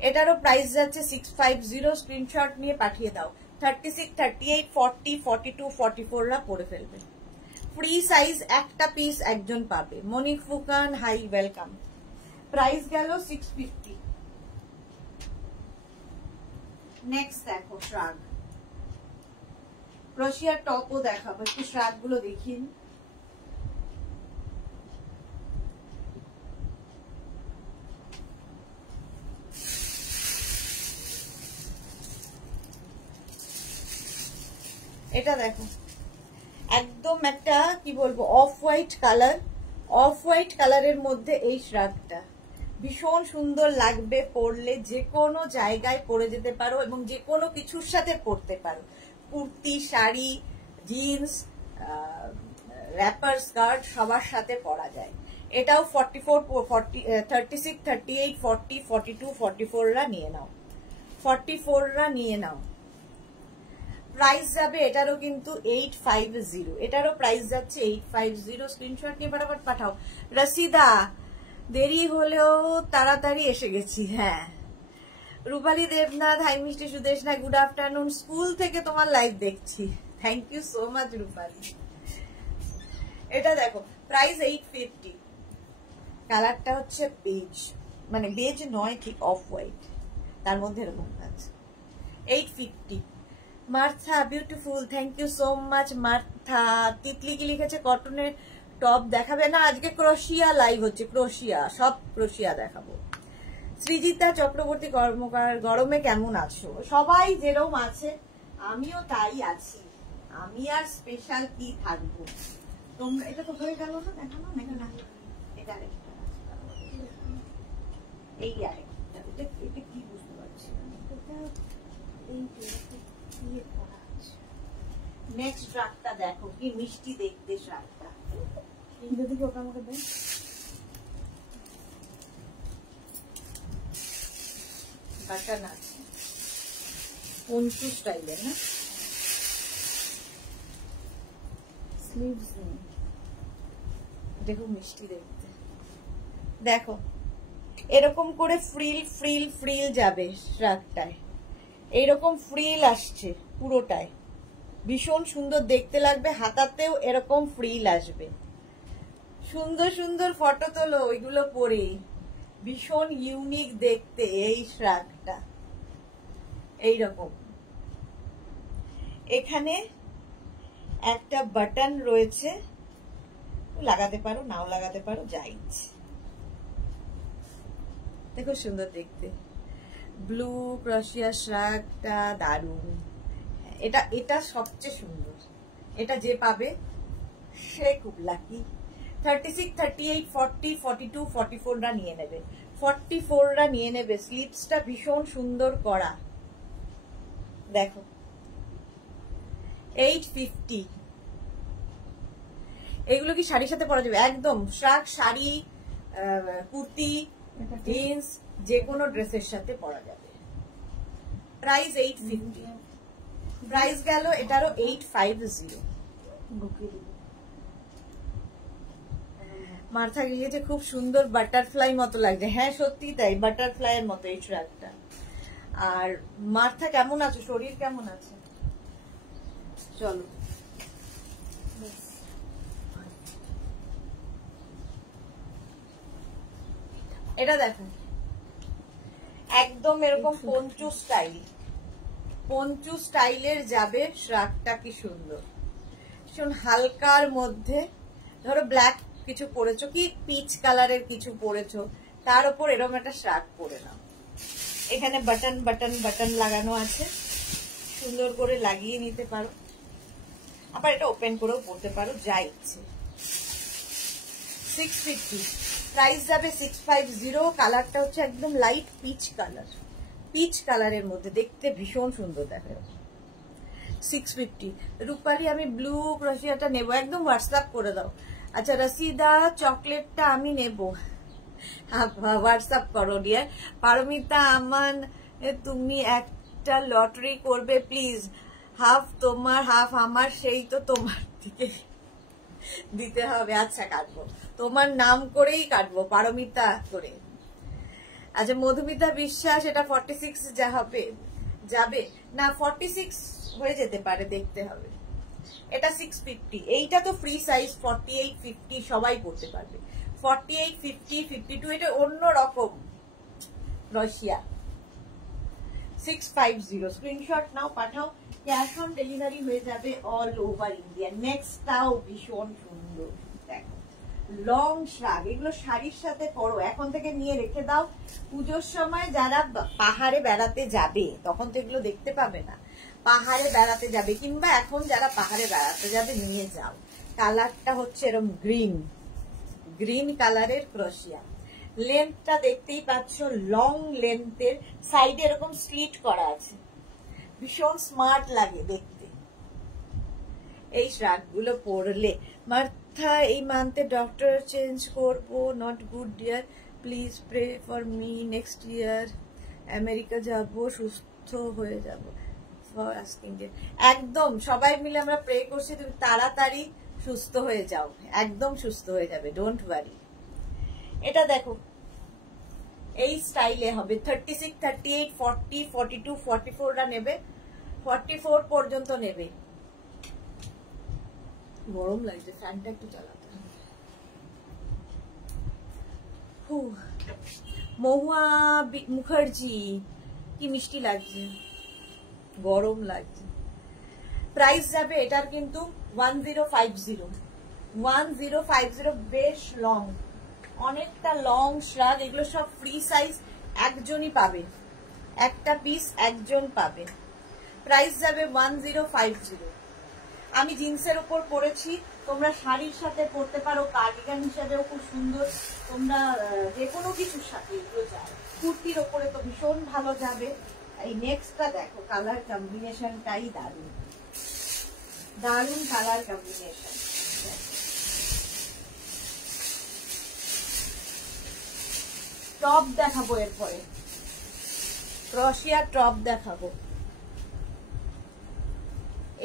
এটারও প্রাইস যাচ্ছে 650। স্ক্রিনশট নিয়ে পাঠিয়ে দাও। 36, 38, 40, 42, 44রা পরে ফেলবে। ফ্রি সাইজ একটা পিস একজন পাবে। মনিক ফুকান, হাই ওয়েলকাম। প্রাইস গেল 650। নেক্সট দেখো শ্রাগ, ক্রোশিয়ার টপও দেখাবো, একটু শ্রাগ গুলো দেখিন। এটা দেখো একদম একটা কি বলবো off white colour, off white কালারের মধ্যে এই শ্রাগটা ভীষণ সুন্দর লাগবে পরলে, যে কোনো জায়গায় পরে যেতে পারো এবং যে কোনো কিছুর সাথে পরতে পারো। Kurti, sari, jeans, wrapper, skirt সবার সাথে পরা যায়। এটাও 44, 36, 38, 40, 42, 44রা নিয়ে নাও, 44রা নিয়ে নাও। প্রাইস যাবে এটারও কিন্তু 850, এটারও প্রাইস যাচ্ছে 850। স্ক্রিনশট নিয়ে ফটাফট পাঠাও। রসিদা, দেরি হলেও তাড়াতাড়ি এসে গেছি। হ্যাঁ, রূপালী দেবনাথ, হাই মিষ্টি সুদেশ না, গুড আফটারনুন। স্কুল থেকে তোমার লাইভ দেখছি, থ্যাংক ইউ সো মাচ রূপালী। এটা দেখো প্রাইস 850, কালারটা হচ্ছে বেজ, মানে বেজ নয় ঠিক, অফ হোয়াইট, তার মধ্যে এরকম আছে। 850। Martha beautiful, thank you so much Martha. Titli কি লিখেছে, কটনের টপ দেখাবে না, আজকে ক্রোশিয়া লাইভ হচ্ছে, ক্রোশিয়া, সব ক্রোশিয়া দেখাবো। সৃজিতা চক্রবর্তী কর্মকার, গরমে কেমন আছো? সবাই যেরকম আছে আমিও তাই আছি, আমি আর স্পেশাল কি থাকবো। তোমরা এটা তো হয়ে গেল না, দেখানো নাকি না? এটা আরেকটা, এই আরেকটা, এটা কি বুঝতে পারছি না, নেক্সট শ্রাগটা দেখো কি মিষ্টি দেখতে শ্রাগটা। যদি ওটা আমাকে দেন, বাটন আছে, পঞ্চু স্টাইলের না, স্লিভস নেই, দেখো মিষ্টি দেখতে। দেখো এরকম করে ফ্রিল ফ্রিল ফ্রিল যাবে শ্রাগটায়, এইরকম ফ্রিল আসছে পুরোটায়, ভীষণ সুন্দর দেখতে লাগবে। হাতাতেও এরকম ফ্রিল আসবে, সুন্দর সুন্দর ফটো তোলো ওইগুলো পরে, ভীষণ ইউনিক দেখতে এই শ্রাগটা। এইরকম এখানে একটা বাটন রয়েছে, লাগাতে পারো নাও লাগাতে পারো, যা ইচ্ছে। দেখো সুন্দর দেখতে, ব্লু ক্রোশিয়া শ্রাগটা দারুণ। এটা এটা সবচেয়ে সুন্দর, এটা যে পাবে সে খুব লাকি। 36, 38, 40, 42, 44রা নিয়ে নেবে, 44রা নিয়ে নেবে। স্লিপসটা ভীষণ সুন্দর করা, দেখো 850। এগুলো কি শাড়ির সাথে পরা যাবে একদম, শ্রাগ শাড়ি, কুর্তি, জিন্স, যে কোনো ড্রেসের সাথে পরা যাবে। প্রাইস 850, প্রাইস গেল এটারও 850। মার্থা গিয়েছে, খুব সুন্দর বাটারফ্লাই মতো লাগছে। হ্যাঁ সত্যি তাই, বাটারফ্লাই এর মতো এই শ্রাগটা। আর মার্থা কেমন আছো, শরীর কেমন আছে? চলো এটা দেখো একদম এরকম পঞ্চু স্টাইল, পঞ্চু স্টাইলের যাবে শ্রাগটা, কি সুন্দর। ভীষণ হালকার মধ্যে, ধরো ব্ল্যাক কিছু পরেছো কি পিচ কালারের কিছু পরেছো, তার উপর এরকম একটা শ্রাগ পরে নাও। এখানে বাটন বাটন বাটন লাগানো আছে, সুন্দর করে লাগিয়ে নিতে পারো, আবার এটা ওপেন করেও পরতে পারো, যা ইচ্ছে। 650, প্রাইস যাবে 650। কালারটা হচ্ছে একদম লাইট পিচ কালার, পিচ কালারের মধ্যে দেখতে ভীষণ সুন্দর দেখা যাবে। 650। রূপালী আমি ব্লু ক্রোশিয়াটা নেবো, একদম হোয়াটসঅ্যাপ করে দাও। আচ্ছা রসিদা চকলেটটা আমি নেব, হোয়াটসঅ্যাপ করো ডিয়ার। পারমিতা আমান, তুমি একটা লটারি করবে প্লিজ, হাফ তোমার হাফ আমার, সেই তো তোমার থেকে দিতে হবে। আচ্ছা কাটবো, তোমার নাম করেই কাটবো, পারমিতা করে। আচ্ছা মধুমিতা বিশ্বাস, এটা 46 যা হবে যাবে না, 46 হয়ে যেতে পারে, দেখতে হবে। এটা 650, এইটা তো ফ্রি সাইজ, 48 50 সবাই পড়তে পারবে। 48 50 52 এটা অন্য রকম রাশিয়া। 650 স্ক্রিনশট নাও, পাঠাও, ক্যাশ অন ডেলিভারি হয়ে যাবে অল ওভার ইন্ডিয়া। নেক্সটটাও ভীষণ সুন্দর, দেখো লং শ্রাগ, এগুলো শাড়ির সাথে পরো, এখন থেকে নিয়ে রেখে দাও। পুজোর সময় যারা পাহাড়ে বেড়াতে যাবে তখন তো এগুলো দেখতে পাবে না, পাহাড়ে বেড়াতে যাবে কিংবা এখন যারা পাহাড়ে বেড়াতে যাবে নিয়ে যাও। কালারটা হচ্ছে এরকম গ্রিন কালারের ক্রোশিয়া। লেন্থটা দেখতেই পাচ্ছ, লং লেন্থের, সাইডে এরকম স্লিট করা আছে, ভীষণ স্মার্ট লাগে দেখতে। এই শ্রাগ গুলো পরলে মার্থা, এই মান্থে ডক্টর চেঞ্জ করবো, not good dear, please pray for me, next year America যাব, সুস্থ হয়ে যাব। একদম সবাই মিলে আমরা প্রে করছি তুমি তাড়াতাড়ি সুস্থ হয়ে যাও, একদম সুস্থ হয়ে যাবে, ডোন্ট ওয়ারি। এটা দেখো এই স্টাইলে হবে, 36 38 40 42 44রা নেবে, 44 পর্যন্ত নেবে। গরম লাগছে, ফ্যানটা একটু চালাতে হবে। মহুয়া মুখার্জি, কি মিষ্টি লাগছে, গরম লাগছে। প্রাইস যাবে এটার কিন্তু 1050, বেশ লং, অনেকটা লং শ্রাগ, এগুলো সব ফ্রি সাইজ, একজনই পাবে, একটা পিস একজন পাবে। প্রাইস যাবে 1050। আমি জিন্সের উপর পরেছি, তোমরা শাড়ির সাথে পরতে পারো, কার্ডিগান হিসাবেও খুব সুন্দর, তোমরা যে কোনো কিছুর সাথে এগুলো যায়, কুর্তির ওপরে তো ভীষণ ভালো যাবে। এই নেক্সটটা দেখো, কালার কম্বিনেশনটাই দারুণ, দারুণ কালার কম্বিনেশন। টপ দেখাবো, এরপরে ক্রোশিয়া টপ দেখাবো।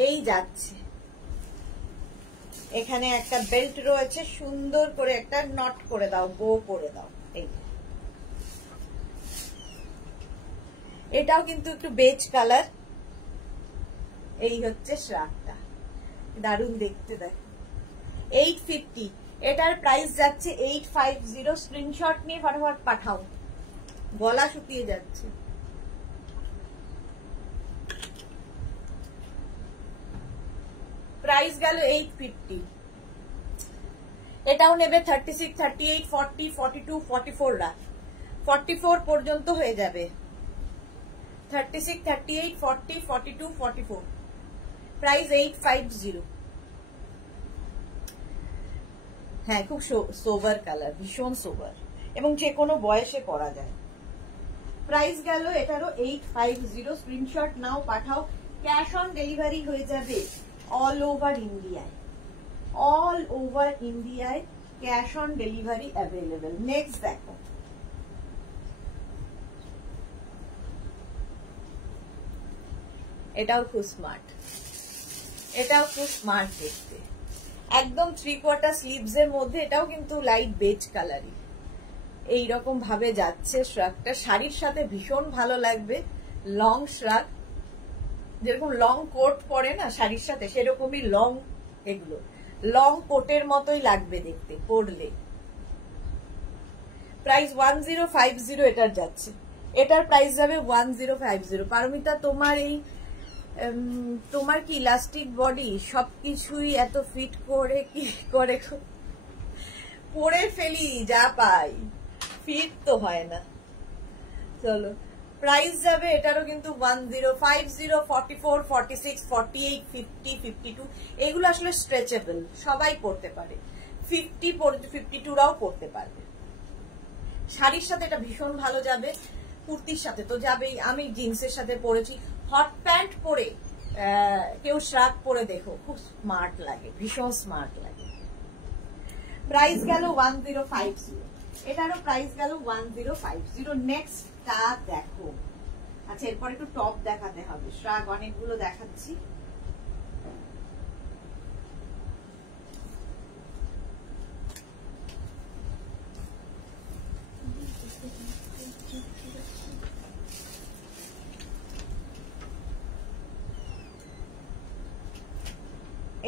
এই যাচ্ছে, এখানে একটা বেল্ট রয়েছে, সুন্দর করে একটা নট করে দাও, বো করে দাও। এই এটাও কিন্তু একটু বেজ কালার। এই হচ্ছে শ্রাগটা, দারুণ দেখতে, দেখো 850, এটার প্রাইস যাচ্ছে 850। স্ক্রিনশট নিয়ে ফটাফট পাঠাও, গলা শুকিয়ে যাচ্ছে। প্রাইস গেল 850। এটাও নেবে 36 38 40 42 44রা, 44 পর্যন্ত হয়ে যাবে। 36 38 40 42 44, প্রাইস 850। হ্যাঁ, খুব সোবার কালার, ভীষণ সোবার, এবং যে কোনো বয়সে পরা যায়। প্রাইস গেল এটারও 850। স্ক্রিনশট নাও, পাঠাও, ক্যাশ অন ডেলিভারি হয়ে যাবে অল ওভার ইন্ডিয়ায়, অল ওভার ইন্ডিয়ায় cash on delivery available. Next দেখো, এটাও খুব স্মার্ট, এটাও খুব স্মার্ট দেখতে, একদম 3/4 স্লিভস এর মধ্যে, এটাও কিন্তু লাইট বেজ কালারই। এইরকম ভাবে যাচ্ছে শ্রাগটা, শাড়ির সাথে ভীষণ ভালো লাগবে। লং শ্রাগ, যেরকম লং কোট পরে না শাড়ির সাথে, সেরকমই লং, এগুলো লং কোটের মতোই লাগবে দেখতে পরলে। প্রাইস 1050 এটার যাচ্ছে, এটার প্রাইস যাবে 1050। পারমিতা, তোমার এই তোমার কি ইলাস্টিক বডি, সবকিছুই এত ফিট করে কি করে পরে ফেলি, যা পাই, ফিট তো হয় না। চলো, প্রাইস যাবে এটারও কিন্তু 1050, 44 46 48 50 52, এগুলো আসলে স্ট্রেচেবল, সবাই পরতে পারে, 50 52রাও পরতে পারবে। শাড়ির সাথে এটা ভীষণ ভালো যাবে, কুর্তির সাথে তো যাবেই। আমি জিন্সের সাথে পরেছি, হট প্যান্ট পরে কেউ শ্রাগ পরে দেখো, খুব স্মার্ট লাগে, ভীষণ স্মার্ট লাগে। প্রাইস গেল 1050, এটারও প্রাইস গেল 1050। নেক্সটটা দেখো, আচ্ছা এরপর একটু টপ দেখাতে হবে, শ্রাগ অনেকগুলো দেখাচ্ছি।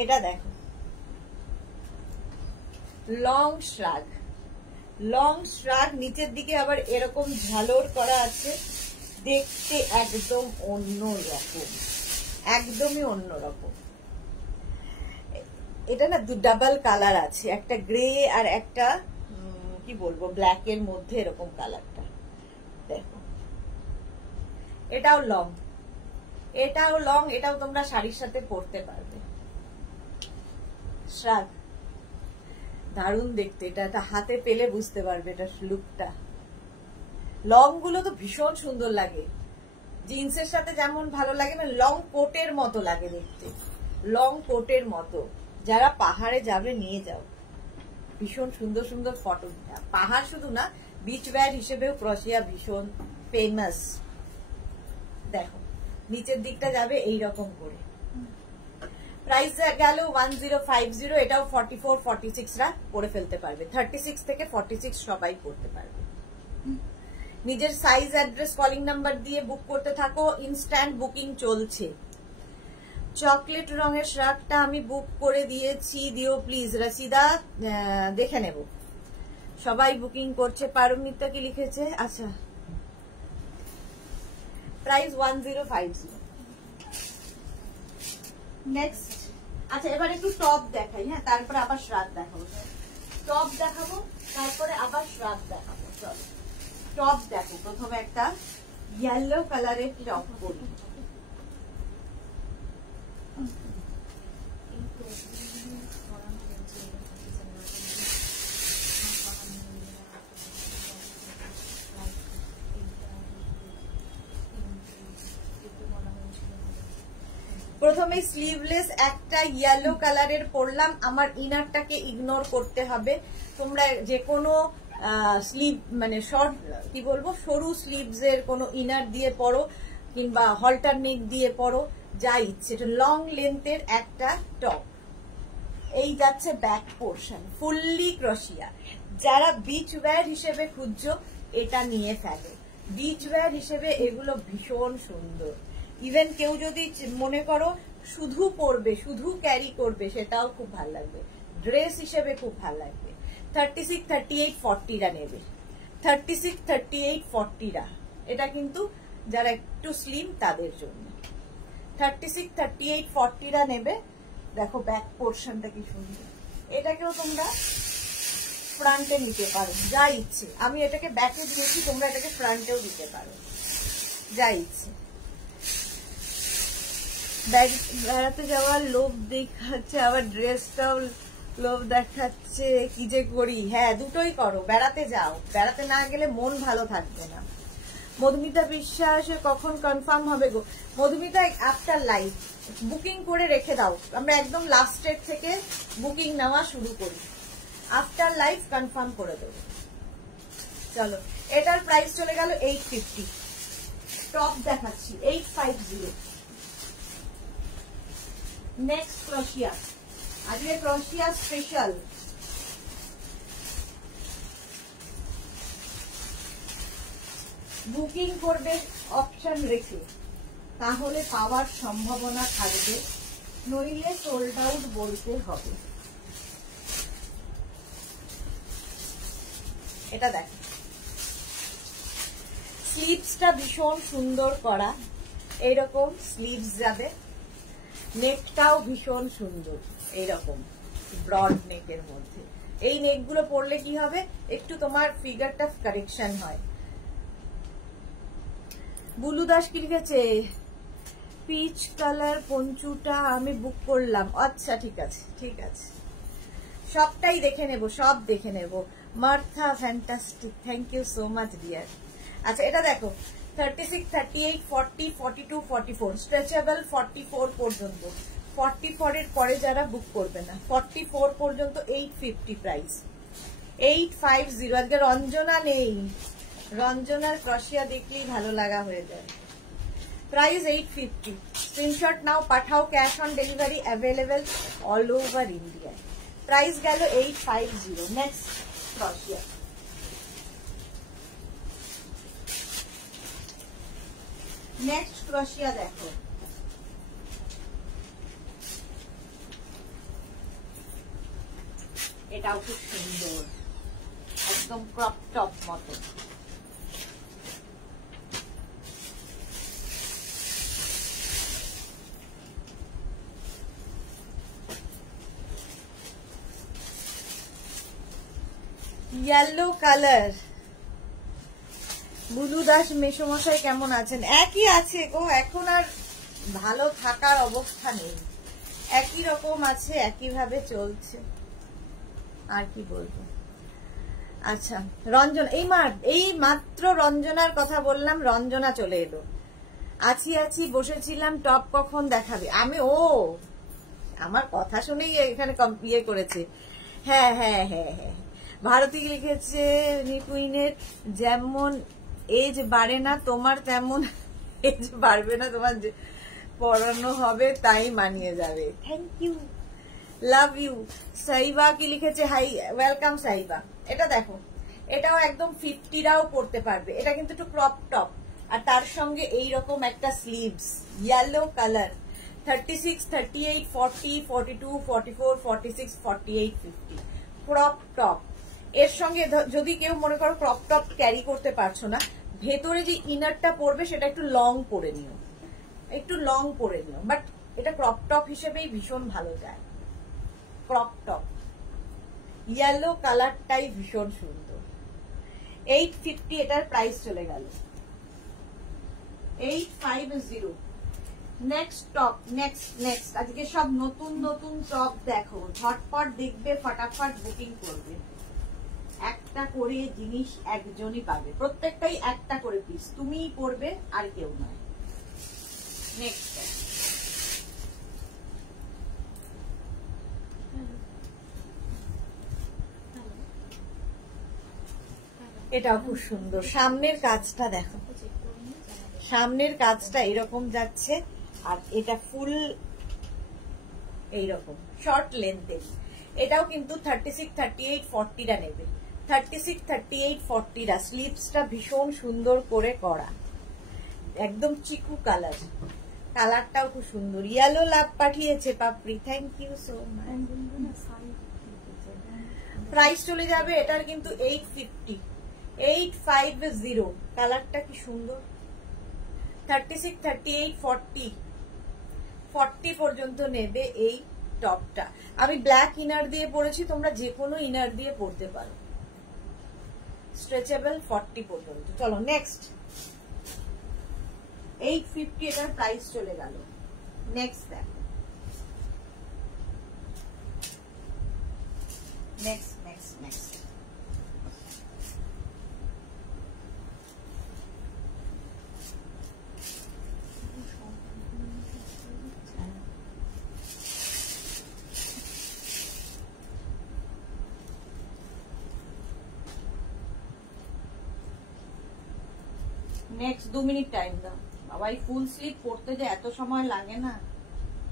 এটা দেখো লং শ্রাগ, লং শ্রাগ, নিচের দিকে আবার এরকম ঝালর করা আছে, দেখতে একদম অন্য রকম, একদমই অন্য রকম। এটা না ডাবল কালার আছে, একটা গ্রে আর একটা কি বলবো ব্ল্যাক এর মধ্যে এরকম কালারটা দেখো। এটাও লং, এটাও লং, এটাও তোমরা শাড়ির সাথে পরতে পারবে। শ্রাগ দারুণ দেখতে, এটা হাতে পেলে বুঝতে পারবে এটা লুকটা। লং গুলো তো ভীষণ সুন্দর লাগে, জিন্সের সাথে যেমন ভালো লাগে না, লং কোটের মতো লাগে দেখতে, লং কোটের মতো। যারা পাহাড়ে যাবে নিয়ে যাও, ভীষণ সুন্দর সুন্দর ফটো। পাহাড় শুধু না, বিচ ওয়্যার হিসেবেও ক্রোশিয়া ভীষণ ফেমাস। দেখো নিচের দিকটা যাবে এইরকম করে। প্রাইস গেল 1050, এটাও 44 46 রা পরে ফেলতে পারবে, 36 থেকে 46 সবাই করতে পারবে। নিজের সাইজ অ্যাড্রেস কলিং নাম্বার দিয়ে বুক করতে থাকো, ইনস্ট্যান্ট বুকিং চলছে। চকলেট রঙের শ্রাগটা আমি বুক করে দিয়েছি, দিও প্লিজ। রসিদা দেখে নেব, সবাই বুকিং করছে। পারমিতা কি লিখেছে? আচ্ছা, প্রাইস 1050। নেক্সট, আচ্ছা এবার একটু টপ দেখাই, হ্যাঁ, তারপরে আবার শ্রাগ দেখাবো। টপ দেখাবো, তারপরে আবার শ্রাগ দেখাবো। চলো টপ দেখো, প্রথমে একটা ইয়েলো কালারের টপ করি। প্রথমে স্লিভলেস একটা ইয়েলো কালারের পরলাম, আমার ইনারটাকে ইগনোর করতে হবে। তোমরা যে কোনো স্লিভ মানে শর্ট কি বলবো সরু স্লিভস এর কোনো ইনার দিয়ে পরো, কিংবা হলটার নেক দিয়ে পরো, যা ইচ্ছে। এটা লং লেন্থের একটা টপ। এই যাচ্ছে ব্যাক পোর্শন, ফুললি ক্রোশিয়া। যারা বিচ ওয়্যার হিসেবে খুঁজছো এটা নিয়ে ফেলো, বিচ ওয়্যার হিসেবে এগুলো ভীষণ সুন্দর। ইভেন কেউ যদি মনে করো শুধু পরবে, শুধু ক্যারি করবে, সেটাও খুব ভালো লাগবে, ড্রেস হিসেবে খুব ভালো লাগবে। 36 38 40 রা নেবে, 36 38 40 রা। এটা কিন্তু যারা একটু স্লিম তাদের জন্য 36 38 40 রা নেবে। দেখো ব্যাক পোর্শনটা কি সুন্দর। এটাকেও তোমরা ফ্রন্টে নিতে পারো, যা ইচ্ছে। আমি এটাকে ব্যাকে দিয়েছি, তোমরা এটাকে ফ্রন্টেও দিতে পারো, যা ইচ্ছে। বেড়াতে যাওয়ার লোভ দেখাচ্ছে, আবার ড্রেসটাও লোভ দেখাচ্ছে, কি যে করি। হ্যাঁ, দুটোই করো, বেড়াতে যাও, বেড়াতে না গেলে মন ভালো থাকবে না। মধুমিতা বিশ্বাস কখন কনফার্ম হবে গো? মধুমিতা আফটার লাইভ বুকিং করে রেখে দাও, আমরা একদম লাস্টের থেকে বুকিং নেওয়া শুরু করি, আফটার লাইভ কনফার্ম করে দেবো। চলো, এটার প্রাইস চলে গেল 850। টপ দেখাচ্ছি 850। নেক্সট ক্রোশিয়া, আজকে ক্রোশিয়া স্পেশাল। বুকিং করবে অপশন রেখে, তাহলে পাওয়ার সম্ভাবনা থাকবে, নইলে সোল্ড আউট বলতে হবে। এটা দেখো, স্লিভসটা ভীষণ সুন্দর করা, এইরকম স্লিভস যাবে। নেকটাও ভীষণ সুন্দর, এইরকম ব্রড নেকের মধ্যে। এই নেকগুলো পরলে কি হবে, একটু তোমার ফিগারটা কারেকশন হয়। বুলু দাস কি লিখেছে? পিচ কালার পঞ্চুটা আমি বুক করলাম। আচ্ছা, ঠিক আছে ঠিক আছে, সবটাই দেখে নেব, সব দেখে নেব। Martha fantastic, thank you so much dear. আচ্ছা, এটা দেখো 36 38 40 42 44, স্ট্রেচেবল 44 পর্যন্ত। 44 এর পরে যারা বুক করবে না, 44 পর্যন্ত 850 প্রাইস, 850। আজকে রঞ্জনা নেই, রঞ্জনার ক্রোশিয়া দেখলেই ভালো লাগা হয়ে যায়। প্রাইস 850। স্ক্রিনশট নাও, পাঠাও, cash on delivery available all over India. Price গেল 850। নেক্সট ক্রোশিয়া, নেক্সট ক্রোশিয়া দেখো, এটাও খুব সুন্দর, একদম ক্রপ টপ মতো। Yellow colour. বুলু দাস মেসমশাই কেমন আছেন? একই আছে গো, এখন আর ভালো থাকার অবস্থা নেই, একই রকম আছে, একই ভাবে চলছে, আর কি বলবো। আচ্ছা রঞ্জন, এই মাত্র রঞ্জনার কথা বললাম, রঞ্জনা চলে এলো। আছি বসেছিলাম, টপ কখন দেখাবে? আমি আমার কথা শুনেই এখানে ইয়ে করেছে। হ্যাঁ হ্যাঁ হ্যাঁ হ্যাঁ, ভারতী লিখেছে নিকুইনের যেমন এজ বাড়ে না তোমার, তেমন এজ বাড়বে না তোমার, পড়ানো হবে তাই মানিয়ে যাবে। Thank you, love you. Saiba কি লিখেছে? High, welcome Saiba. এটা দেখো, এটাও একদম 50রাও পড়তে পারবে। এটা কিন্তু একটু ক্রপ টপ, আর তার সঙ্গে এইরকম একটা sleeves, yellow colour. 36, 38, 40, 42, 44, 46, 48, 50 crop top. এর সঙ্গে যদি কেউ মনে করো ক্রপ টপ ক্যারি করতে পারছো না, ভেতরে যে ইনারটা পড়বে সেটা একটু লং পরে নিও, একটু লং পরে নিও, বাট এটা ক্রপ টপ হিসেবেই ভীষণ ভালো যায়। ক্রপ টপ ইয়েলো কালারটাই ভীষণ সুন্দর। 850 এটার প্রাইস চলে গেল, 850। নেক্সট টপ, নেক্সট আজকে সব নতুন নতুন টপ দেখো, ঝটপট দেখবে, ফটাফট বুকিং করবে। একটা করে জিনিস একজনই পাবে, প্রত্যেকটাই একটা করে পিস, তুমিই পরবে আর কেউ নয়। নেক্সট এটাও খুব সুন্দর, সামনের কাজটা দেখো, সামনের কাজটা এরকম যাচ্ছে, আর এটা ফুল এইরকম শর্ট লেন্থের। এটাও কিন্তু 36, 38, 40টা নেবে, 36, 38, 40টা। স্লিভসটা ভীষণ সুন্দর করে করা, একদম চিকু কালার, কালারটাও খুব সুন্দর। ইয়েলো লাভ পাঠিয়েছে Papri, thank you so much. Price চলে যাবে এটার কিন্তু 850, 850। কালারটা কি সুন্দর, 36, 38, 40 পর্যন্ত নেবে এই টপটা। আমি ব্ল্যাক ইনার দিয়ে পরেছি, তোমরা যে কোনো ইনার দিয়ে পরতে পারো। স্ট্রেচেবল 40 পর্যন্ত। চলো নেক্সট, 850 এটার প্রাইস চলে গেল। নেক্সট দেখো, নেক্সট নেক্সট 2 মিনিট টাইম দাও বাবা। এই ফুল স্লিভ পড়তে যে এত সময় লাগে না,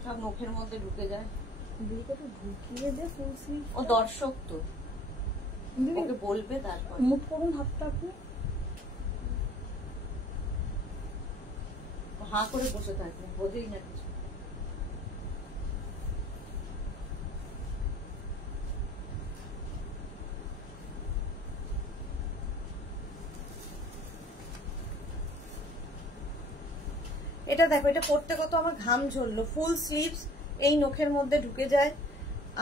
সব মুখের মধ্যে ঢুকে যায়। ঢুকিয়ে দে ফুল স্লিভ। ও দর্শক তো, ওকে বলবে তারপর। মুখ করুন হাতটা, আপনি হাঁ করে বসে থাকবে, বোঝেই না কিছু। এটা দেখো, এটা পরতে কত আমার ঘাম ঝরলো। ফুল স্লিভস, এই নখের মধ্যে ঢুকে যায়,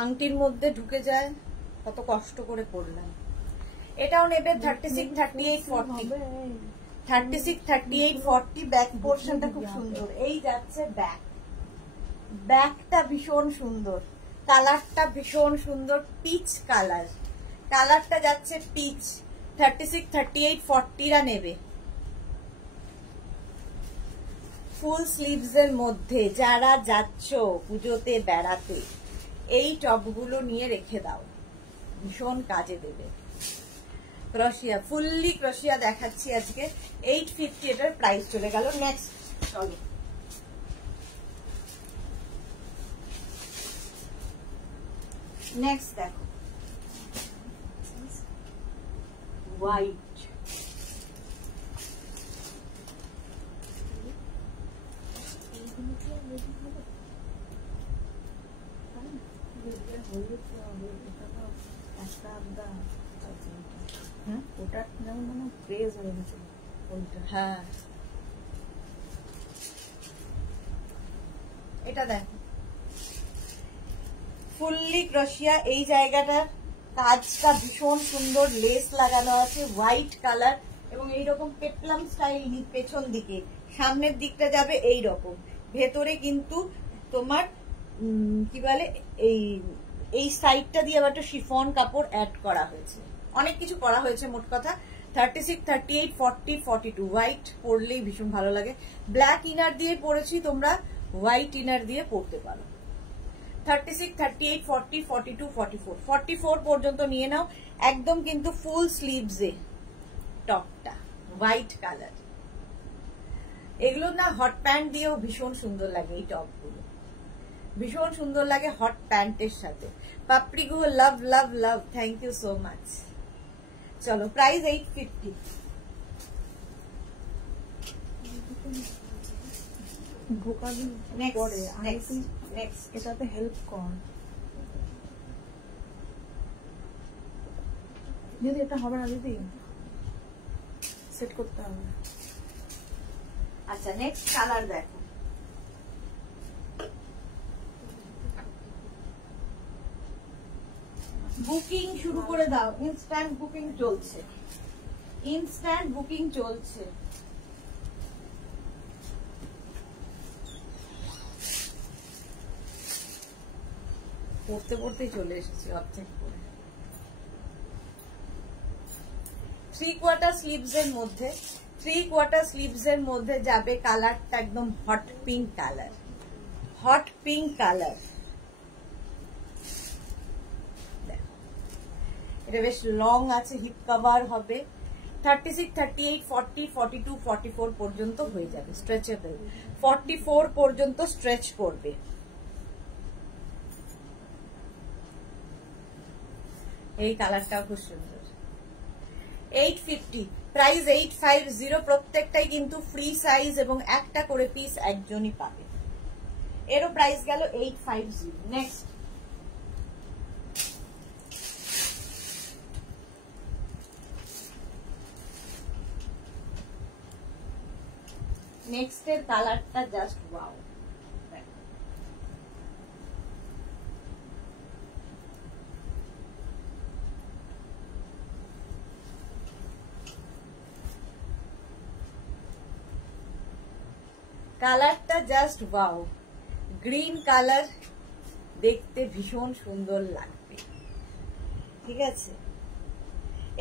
আংটির মধ্যে ঢুকে যায়, কত কষ্ট করে পরলাম। এটাও নেবে 36, 38, 40, 36, 38, 40। ব্যাক পোর্শনটা খুব সুন্দর, এই যাচ্ছে ব্যাক, ব্যাকটা ভীষণ সুন্দর, কালারটা ভীষণ সুন্দর, পিচ কালার, কালারটা যাচ্ছে পিচ। 36, 38, 40রা নেবে। ফুল স্লিভস এর মধ্যে যারা যাচ্ছ পুজোতে বেড়াতে, এই টপগুলো নিয়ে রেখে দাও, ভীষণ কাজে দেবে। ক্রোশিয়া, ফুললি ক্রোশিয়া দেখাচ্ছি আজকে। 850 এটার প্রাইস চলে গেল। নেক্সট চলো, নেক্সট দেখো, হোয়াইট। ওটা যেমন মানে ক্রেজ হয়ে গেছে ওইটা। হ্যাঁ এটা দেখো ফুললি ক্রোশিয়া, এই জায়গাটার কাজটা ভীষণ সুন্দর, লেস লাগানো আছে, হোয়াইট কালার এবং এইরকম পেপলাম স্টাইল পেছন দিকে, সামনের দিকটা যাবে এই রকম, ভেতরে কিন্তু তোমার কি বলে এই সাইডটা দিয়ে আবার একটা শিফন কাপড় অ্যাড করা হয়েছে, অনেক কিছু করা হয়েছে মোট কথা। 36, 38, 40, 42 হোয়াইট পরলেই ভীষণ ভালো লাগে। ব্ল্যাক ইনার দিয়ে পরেছি, তোমরা হোয়াইট ইনার দিয়ে পরতে পারো। 36, 38, 40, 42, 44, 44 পর্যন্ত নিয়ে নাও। একদম কিন্তু ফুল স্লিভসে টপটা হোয়াইট কালার। এগুলো না হট প্যান্ট দিয়েও ভীষণ সুন্দর লাগে, এই টপগুলো ভীষণ সুন্দর লাগে হট প্যান্টের সাথে। পাপড়ি গুলো লাভ লাভ লাভ, থ্যাংক ইউ সো মাচ। চলো প্রাইস 850। ঢোকাবি পরে এটাতে হেল্প কর। দিদি এটা হবে না দিদি, সেট করতে হবে। আচ্ছা নেক্সট কালার দেখো, বুকিং শুরু করে দাও, ইনস্ট্যান্ট বুকিং চলছে, ইনস্ট্যান্ট বুকিং চলছে। পড়তে পড়তেই চলে এসেছি অর্ধেক করে। 3/4 স্লিভস এর মধ্যে, 3/4 স্লিভস এর মধ্যে যাবে কালারটা একদম hot pink colour, hot pink colour. এটা বেশ লং আছে, হিপ কভার হবে। 36, 38, 40, 42, 44 পর্যন্ত হয়ে যাবে স্ট্রেচেবল, 44 পর্যন্ত স্ট্রেচ করবে। এই কালারটাও খুব সুন্দর। 850, প্রাইস 850। প্রত্যেকটাই কিন্তু ফ্রি সাইজ এবং একটা করে পিস একজনই পাবে। এরও প্রাইস গেল 850। নেক্সট নেক্সটের কালারটা জাস্ট ওয়াও। কালারটা জাস্ট ওয়াও, গ্রিন কালার, দেখতে ভীষণ সুন্দর লাগবে। ঠিক আছে,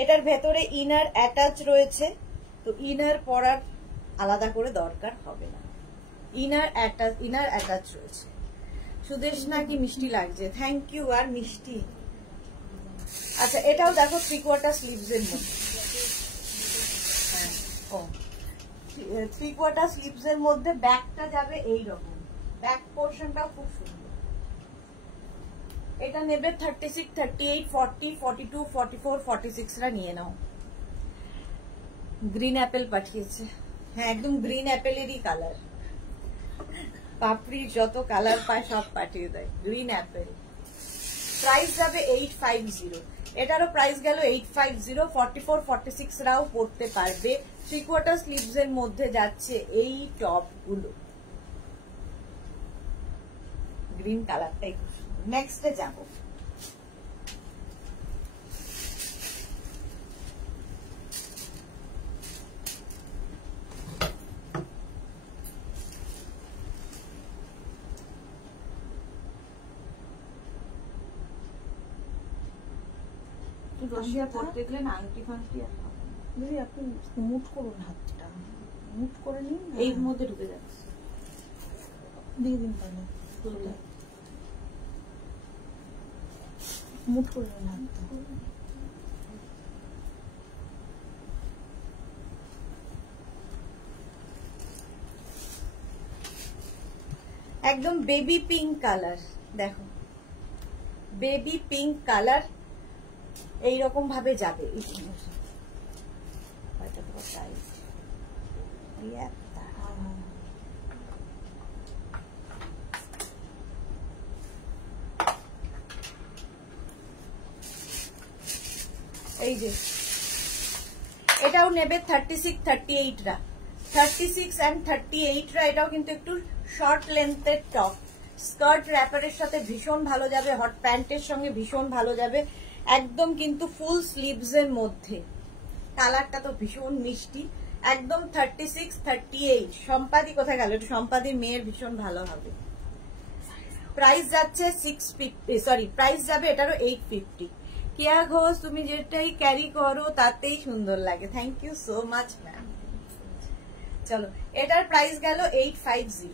এটার ভেতরে ইনার অ্যাটাচ রয়েছে, তো ইনার পরার আলাদা করে দরকার হবে না, ইনার অ্যাটাচ রয়েছে। সুদেশনা কি মিষ্টি লাগছে, থ্যাংক ইউ। আর মিষ্টি। আচ্ছা এটাও দেখো 3/4 স্লিভস এর মধ্যে, 3/4 স্লিভস এর মধ্যে ব্যাকটা যাবে এইরকম, ব্যাক পোর্শনটাও খুব সুন্দর। এটা নেবে 36, 38, 40, 42, 44, 46 রা নিয়ে নাও। গ্রিন অ্যাপেল পাঠিয়েছে, হ্যাঁ একদম গ্রিন অ্যাপেলেরই কালার, পাপড়ির যত কালার পায় সব পাঠিয়ে দেয়, গ্রিন অ্যাপেল। প্রাইস যাবে 850, এটারও প্রাইস গেল 850। 44, 46 রাও পড়তে পারবে। 3/4 স্লিভস এর মধ্যে যাচ্ছে এই টপ গুলো, গ্রিন কালারটাই খুব সুন্দর। নেক্সটে যাবো, রশিয়া পড়তে দেখলেন আংটি ফাংটি আর হবে না। দিদি আপনি মুট করুন, হাতটা মুট করে নিন, এই মধ্যে ঢুকে যাচ্ছে, দিয়ে দিন তাহলে, মুট করে নিন হাতটা। একদম বেবি পিঙ্ক কালার, দেখো বেবি পিঙ্ক কালার এইরকম ভাবে যাবে। এই যে এটাও নেবে 36 38 রা, 36 and 38 রা। এটাও কিন্তু একটু শর্ট লেন্থের টপ, স্কার্ট র্যাপারের সাথে ভীষণ ভালো যাবে, হট প্যান্টের সঙ্গে ভীষণ ভালো যাবে, একদম কিন্তু ফুল স্লিভস এর মধ্যে। কালারটা তো ভীষণ মিষ্টি, একদম 36 38। সম্পাদি কোথায় গেল? সম্পাদির মেয়ের ভীষণ ভালো হবে। প্রাইস যাচ্ছে 650, সরি প্রাইস যাবে এটারও 850। কেয়া ঘোষ, তুমি যেটাই ক্যারি করো তাতেই সুন্দর লাগে। Thank you so much ma'am. চলো এটার প্রাইস গেল 850।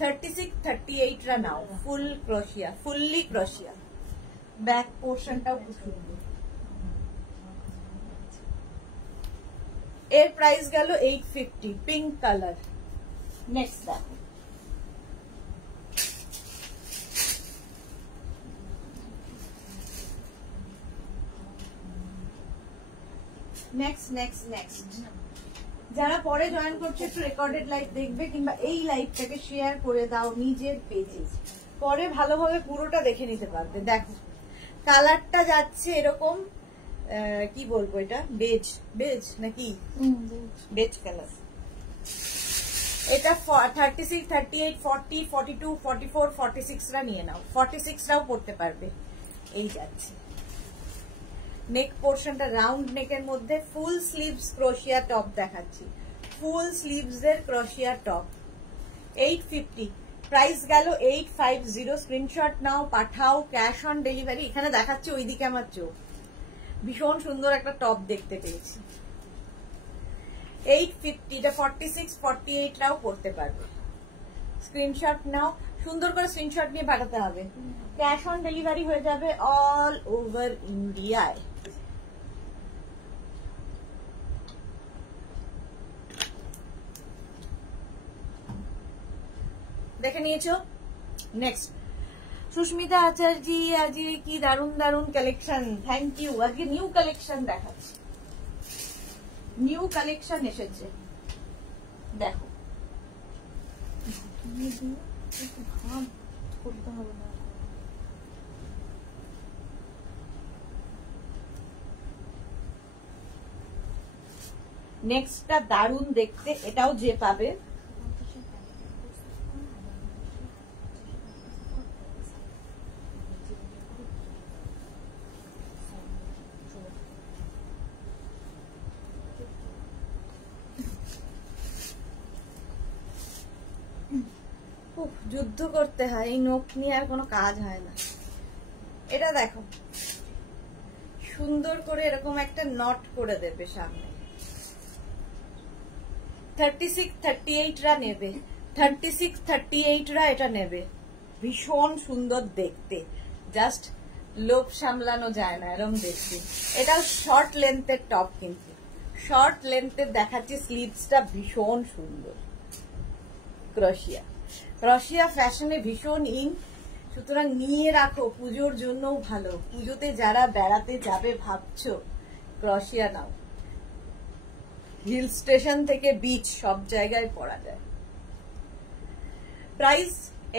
36 38 রা নাও, ফুল ক্রোশিয়া, ফুললি ক্রোশিয়া। ব্যাক পোর্শনটাও খুব সুন্দর। এর প্রাইস গেল 850, পিঙ্ক কালার। নেক্সট দেখো, নেক্সট যারা পরে জয়েন করছে একটু রেকর্ডেড লাইভ দেখবে, কিংবা এই লাইভটাকে শেয়ার করে দাও নিজের পেজে, পরে ভালোভাবে পুরোটা দেখে নিতে পারবে। দেখো কালারটা যাচ্ছে এরকম, কি বলবো এটা, বেজ বেজ নাকি বেজ কালার। এটা 36 38 40 42 44 46 রা নিয়ে নাও, 46 রাও পড়তে পারবে। এই যাচ্ছে নেক পোর্শনটা রাউন্ড নেকের মধ্যে, ফুল স্লিভস ক্রোশিয়া টপ দেখাচ্ছি, ফুল স্লিভস এর ক্রোশিয়া টপ। 850, প্রাইস গেল 850। স্ক্রিনশট নাও, পাঠাও, ক্যাশ অন ডেলিভারি। এখানে দেখাচ্ছি, ওইদিকে আমার চোখ। ভীষণ সুন্দর একটা টপ দেখতে পেয়েছি। 850, এটা 46 48 রাও পড়তে পারবে। স্ক্রিনশট নাও, সুন্দর করে স্ক্রিনশট নিয়ে পাঠাতে হবে। ক্যাশ অন ডেলিভারি হয়ে যাবে অল ওভার ইন্ডিয়ায়। দেখে নিয়েছো? নেক্সট সুস্মিতা আচার্যি, আজকে কি দারুন দারুন কালেকশন, থ্যাংক ইউ। আজকে নিউ কালেকশন দেখাচ্ছি, নিউ কালেকশন এসেছে, দেখো। করতে হবে না, নেক্সটটা দারুন দেখতে, এটাও যে পাবে। যুদ্ধ করতে হয়, এই নখ নিয়ে আর কোনো কাজ হয় না। এটা দেখো সুন্দর করে এরকম একটা নট করে দেবে সামনে। 36 38 রা নেবে, 36 38 রা এটা নেবে। ভীষণ সুন্দর দেখতে, জাস্ট লোভ সামলানো যায় না এরকম দেখতে। এটা শর্ট লেন্থের টপ, কিন্তু শর্ট লেন্থের দেখাচ্ছি। স্লিভসটা ভীষণ সুন্দর, ক্রোশিয়া। ক্রোশিয়া ফ্যাশনে ভীষণ ইন, সুতরাং নিয়ে রাখো, পুজোর জন্যও ভালো। পুজোতে যারা বেড়াতে যাবে ভাবছো, ক্রোশিয়া নাও। হিল স্টেশন থেকে বিচ সব জায়গায় পরা যায়। প্রাইস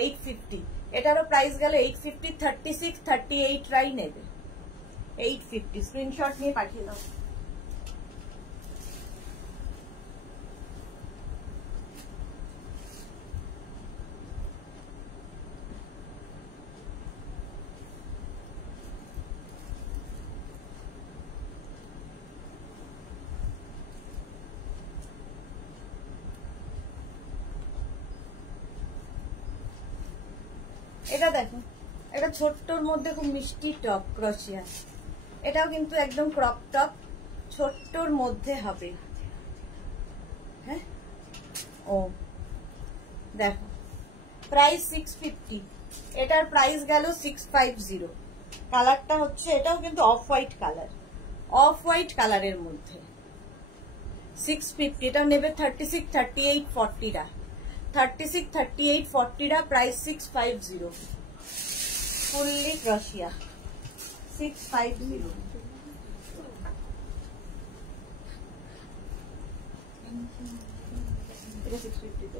850, এটারও প্রাইস গেল 850। 36 38 রাই নেবে, 850। স্ক্রিনশট নিয়ে পাঠিয়ে দাও। এটা দেখো, এটা ছোট্টর মধ্যে খুব মিষ্টি টপ, ক্রোশিয়া। এটাও কিন্তু একদম ক্রপ টপ, ছোট্টর মধ্যে হবে। হ্যাঁ, ও দেখো প্রাইস 650, এটার প্রাইস গেল 650। কালারটা হচ্ছে, এটাও কিন্তু off white colour, off white কালারের মধ্যে। 650, এটাও নেবে 36 38 40 রা, 36 38 40 রা, প্রাইস 650। ফুললি ক্রোশিয়া, 650। এটা 650 তে।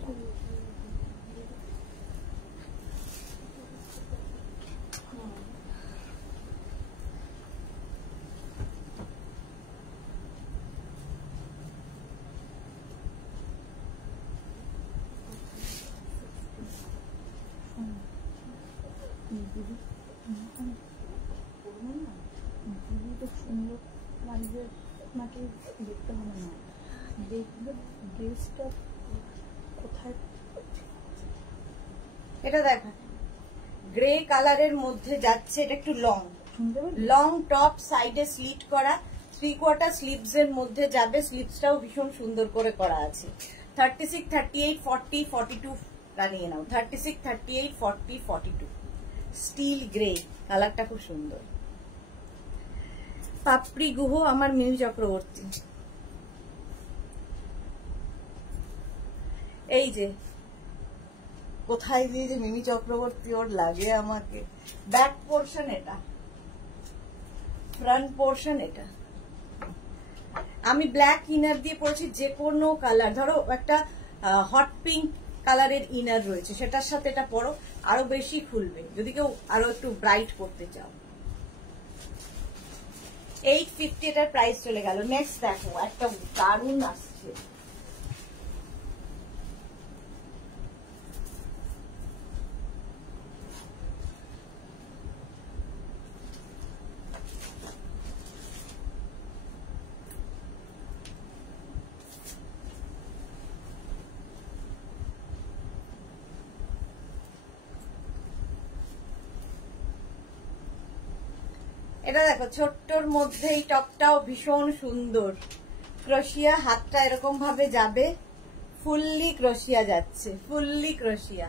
তো সুন্দর লাগবে, আপনাকে দেখতে হবে না, দেখবে ড্রেসটা কোথায়। এটা দেখো গ্রে কালারের মধ্যে যাচ্ছে, এটা একটু লং টপ, সাইডে স্লিট করা, 3/4 স্লিভস এর মধ্যে যাবে। স্লিভসটাও ভীষণ সুন্দর করে করা আছে। 36, 38, 40, 42 নিয়ে নাও। 36, 38, 40, 42 স্টিল গ্রে কালারটা খুব সুন্দর। পাপড়ি গুহ আমার মিমি চক্রবর্তী। এই যে কোথায় দিয়ে যে মিমি চক্রবর্তী ওর লাগে আমাকে। ব্যাক পোর্শন এটা, ফ্রন্ট পোর্শন এটা। আমি ব্ল্যাক ইনার দিয়ে পরেছি, যে কোনো কালার, ধরো একটা হট পিঙ্ক কালারের ইনার রয়েছে, সেটার সাথে এটা পরো, আরো বেশি খুলবে যদি কেউ আরো একটু ব্রাইট করতে চাও। 850 এটার প্রাইস চলে গেল। নেক্সট দেখো একটা দারুণ আসছে, এটা দেখো ছোট্টর মধ্যে এই টপটাও ভীষণ সুন্দর। ক্রোশিয়া, হাতটা এরকম ভাবে যাবে, ফুললি ক্রোশিয়া যাচ্ছে, ফুললি ক্রোশিয়া,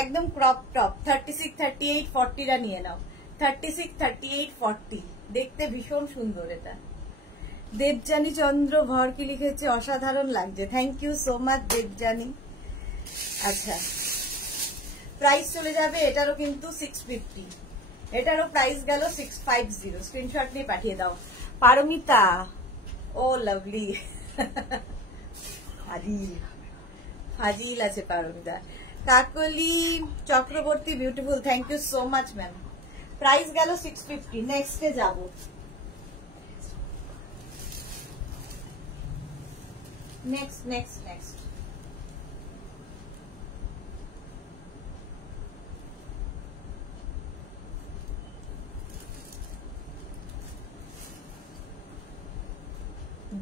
একদম ক্রপ টপ। 36, 38, 40 নিয়ে নাও। 36, 38, 40 দেখতে ভীষণ সুন্দর। এটা দেবজানী চন্দ্র ভর কি লিখেছে, অসাধারণ লাগছে। Thank you so much Debjani. আচ্ছা, প্রাইস চলে যাবে এটারও কিন্তু 650, এটারও প্রাইস গেল 650। স্ক্রিনশট নিয়ে পাঠিয়ে দাও। পারমিতা, ও লাভলি, ফাজিল আছে Parmita. Kakali Chakraborty beautiful, thank you so much ma'am. Price গেল 650। নেক্সটে যাব। নেক্সট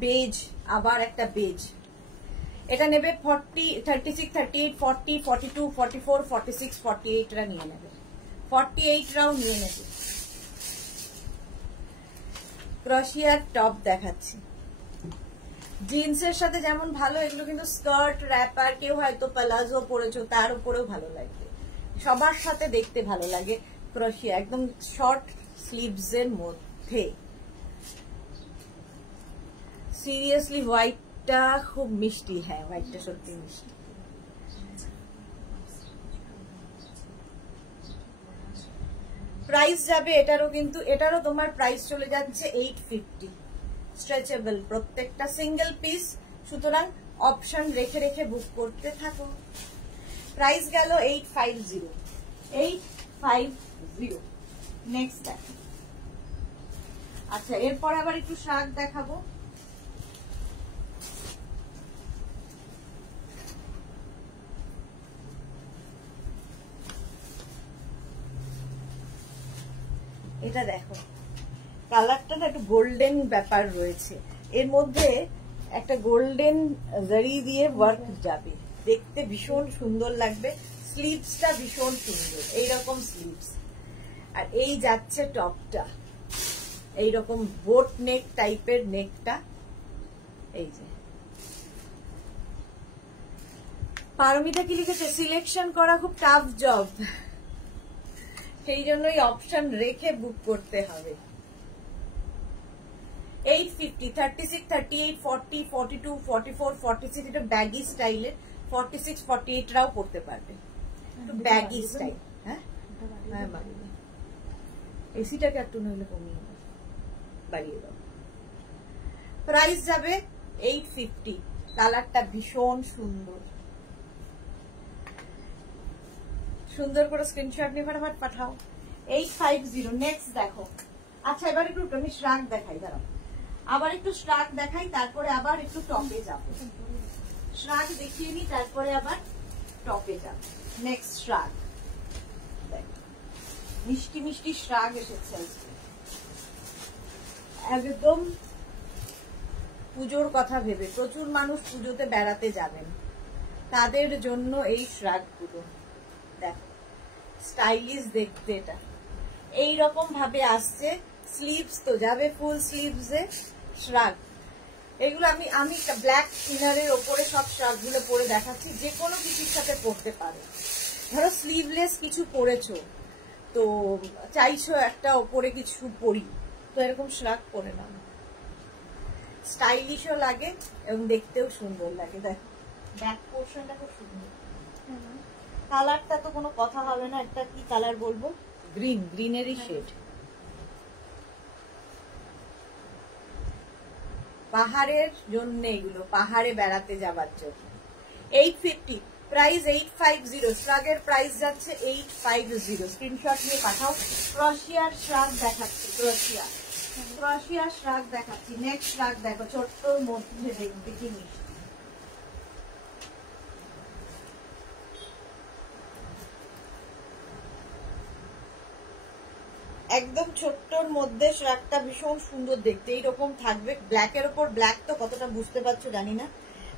বেজ, আবার একটা বেজ। এটা নেবে 40, 36, 38, 40, 42, 44, 46, 48 রা নিয়ে নেবে। 48 রাও নিয়ে নেবে। ক্রোশিয়ার টপ দেখাচ্ছি, জিন্সের সাথে যেমন ভালো, এগুলো কিন্তু স্কার্ট, র্যাপার, কেউ হয়তো প্লাজো পরেছো তার উপরেও ভালো লাগবে, সবার সাথে দেখতে ভালো লাগে। ক্রোশিয়া একদম শর্ট স্লিভস এর মধ্যে। সিরিয়াসলি হোয়াইটটা খুব মিষ্টি, হ্যাঁ হোয়াইটটা সত্যি মিষ্টি। প্রাইস যাবে এটারও, কিন্তু এটারও তোমার প্রাইস চলে যাচ্ছে 850। স্ট্রেচেবল প্রত্যেকটা, সিঙ্গেল পিস, সুতরাং অপশন রেখে রেখে বুক করতে থাকো। প্রাইস গেল 850। 850। নেক্সট দেখো। আচ্ছা, এরপর আবার একটু শার্ট দেখাবো। এটা দেখো কালারটা না একটু গোল্ডেন ব্যাপার রয়েছে, এর মধ্যে একটা গোল্ডেন জারি দিয়ে ওয়ার্ক যাবে, দেখতে ভীষণ সুন্দর লাগবে। স্লিভসটা ভীষণ সুন্দর, এইরকম স্লিভস, আর এই যাচ্ছে টপটা এইরকম বোট নেক টাইপের নেকটা। এই যে পারমিতা কি লিখেছে, সিলেকশন করা খুব টাফ জব, সেই জন্যই অপশন রেখে বুক করতে হবে। 850, 36, 38, 40, 42, 44, 46 এটা ব্যাগি স্টাইলের। 46, 48 রাও পড়তে পারবে, একটু ব্যাগি স্টাইল। হ্যাঁ হ্যাঁ, বাড়িয়ে দাও এসিটাকে, একটু নইলে কমিয়ে দাও, বাড়িয়ে দাও। প্রাইস যাবে 850। কালারটা ভীষণ সুন্দর, সুন্দর করে স্ক্রিনশট নিয়ে ফটাফট পাঠাও। 850। নেক্সট দেখো। আচ্ছা, এবার একটু আমি শ্রাক দেখাই, দাঁড়াও আবার একটু শ্রাক দেখাই, তারপরে আবার একটু টপে যাব। শ্রাক দেখিয়ে নি, তারপরে আবার টপে যাব। নেক্সট শ্রাক দেখো, মিষ্টি মিষ্টি শ্রাগ এসেছে আজকে, একদম পুজোর কথা ভেবে। প্রচুর মানুষ পুজোতে বেড়াতে যাবেন, তাদের জন্য এই শ্রাগগুলো দেখো, স্টাইলিশ দেখতে। এটা এইরকম ভাবে আসছে, স্লিভস তো যাবে ফুল স্লিভসে শ্রাগ। এগুলো আমি ব্ল্যাক ইনারের ওপরে সব শ্রাগগুলো পরে দেখাচ্ছি, যে কোনো কিছুর সাথে পরতে পারো। ধরো স্লিভলেস কিছু পরেছো, তো চাইছো একটা ওপরে কিছু পরি, তো এরকম শ্রাগ পরে নাও, স্টাইলিশও লাগে এবং দেখতেও সুন্দর লাগে। দেখো ব্যাক পোর্শনটা খুব সুন্দর, কালারটা তো কোনো কথা হবে না। একটা কি কালার বলবো, গ্রিনেরই শেড। পাহাড়ের জন্য এগুলো, পাহাড়ে বেড়াতে যাবার জন্য। 850 প্রাইস, 850 শ্রাগের প্রাইস যাচ্ছে 850। স্ক্রিনশট নিয়ে পাঠাও। ক্রোশিয়ার শ্রাগ দেখাচ্ছি, ক্রোশিয়ার শ্রাগ দেখাচ্ছি। নেক্সট শ্রাগ দেখো, ছোট্টর মধ্যে দেখবে কি মিষ্টি, একদম ছোট্টর মধ্যে শ্রাগটা ভীষণ সুন্দর দেখতে। এইরকম থাকবে, ব্ল্যাকের ওপর ব্ল্যাক, তো কতটা বুঝতে পারছো জানি না,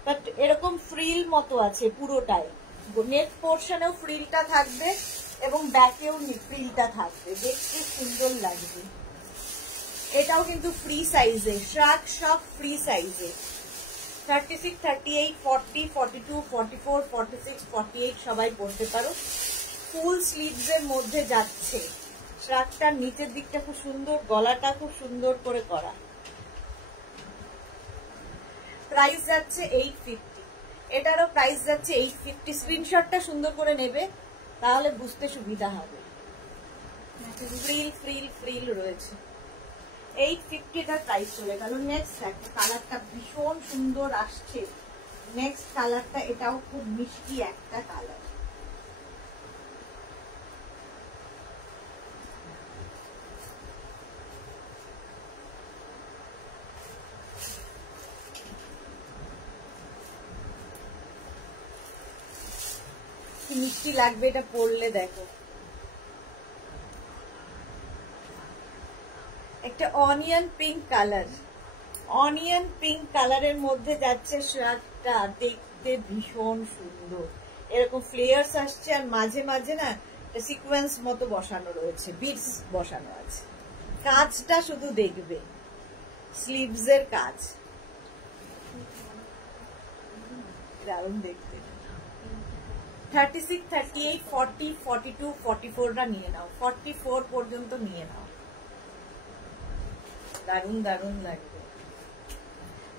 বাট এরকম ফ্রিল মতো আছে পুরোটাই। নেক পোর্শনেও ফ্রিলটা থাকবে এবং ব্যাকেও ফ্রিলটা থাকবে, দেখতে সুন্দর লাগবে। এটাও কিন্তু ফ্রি সাইজে, শ্রাগ সব ফ্রি সাইজে। 36, 38, 40, 42, 44, 46, 48 সবাই পরতে পারো। ফুল স্লিভস এর মধ্যে যাচ্ছে। শ্রাগটার নিচের দিকটা খুব সুন্দর, গলাটা খুব সুন্দর করে করা। প্রাইস যাচ্ছে 850, এটারও প্রাইস যাচ্ছে 850। স্ক্রিনশটটা সুন্দর করে নেবে, তাহলে বুঝতে সুবিধা হবে। ফ্রিল ফ্রিল ফ্রিল রয়েছে। 850 এটার প্রাইস চলে গেল। নেক্সট একটা কালারটা ভীষণ সুন্দর আসছে। নেক্সট কালারটা, এটাও খুব মিষ্টি একটা কালার। মিষ্টি লাগবে এটা পরলে, দেখো একটা onion pink colour, onion pink কালারের মধ্যে যাচ্ছে শ্রাগটা, দেখতে ভীষণ সুন্দর। এরকম ফ্লেয়ার্স আসছে, আর মাঝে মাঝে না সিকোয়েন্স মতো বসানো রয়েছে, বিটস বসানো আছে। কাজটা শুধু দেখবে, স্লিভস এর কাজ দারুণ দেখতে। 36, 38, 40, 42, 44টা নিয়ে নাও, 44 পর্যন্ত নিয়ে নাও, দারুণ দারুণ লাগবে।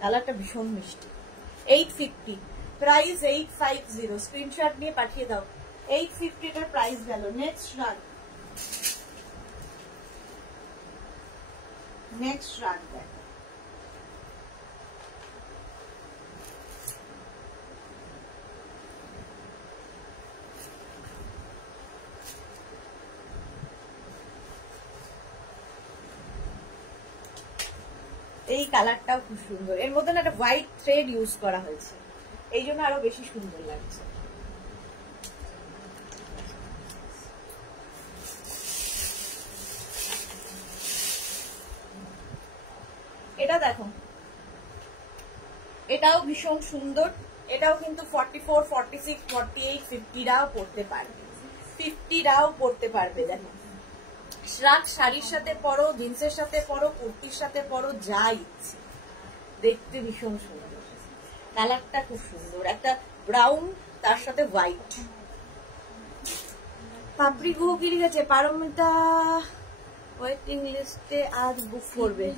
কালারটা ভীষণ মিষ্টি। 850 প্রাইস, 850। স্ক্রিনশট নিয়ে পাঠিয়ে দাও। 850 এর প্রাইস গেল। নেক্সট শ্রাগ, নেক্সট শ্রাগ দেখো, এই কালারটাও খুব সুন্দর। এর মধ্যে না একটা হোয়াইট থ্রেড ইউজ করা হয়েছে, এই জন্য আরো বেশি সুন্দর লাগছে। এটা দেখো, এটাও ভীষণ সুন্দর। এটাও কিন্তু 44, 46, 48, 50রাও পরতে পারবে, 50রাও পরতে পারবে। দেখো শ্রাগ শাড়ির সাথে পরো, জিন্সের সাথে পরো, কুর্তির সাথে পরো, যা ইচ্ছে, দেখতে ভীষণ সুন্দর। কালারটা খুব সুন্দর, একটা ব্রাউন তার সাথে হোয়াইট। পাপড়ি গুহ কিনে গেছে, পারমিতা ওয়েটিং লিস্টে আজ বুক করবে।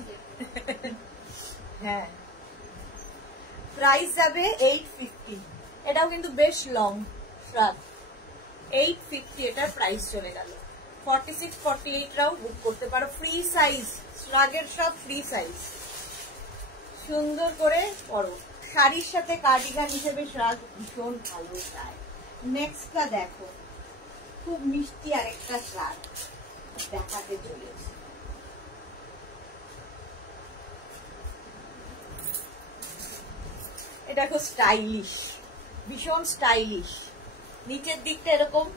হ্যাঁ, প্রাইস যাবে 850। এটাও কিন্তু বেশ লং শ্রাগ, 850 এটার প্রাইস চলে গেল। 46, 48রাও বুক করতে পারো, ফ্রি সাইজ। শ্রাগের সব ফ্রি সাইজ, সুন্দর করে পরো। শাড়ির সাথে কার্ডিগান হিসেবে শ্রাগ ভীষণ ভালো যায়। নেক্সটটা দেখো, খুব মিষ্টি আরেকটা শ্রাগ দেখাতে চলেছে। এটা খুব স্টাইলিশ, ভীষণ স্টাইলিশ। নিচের দিকটা এরকম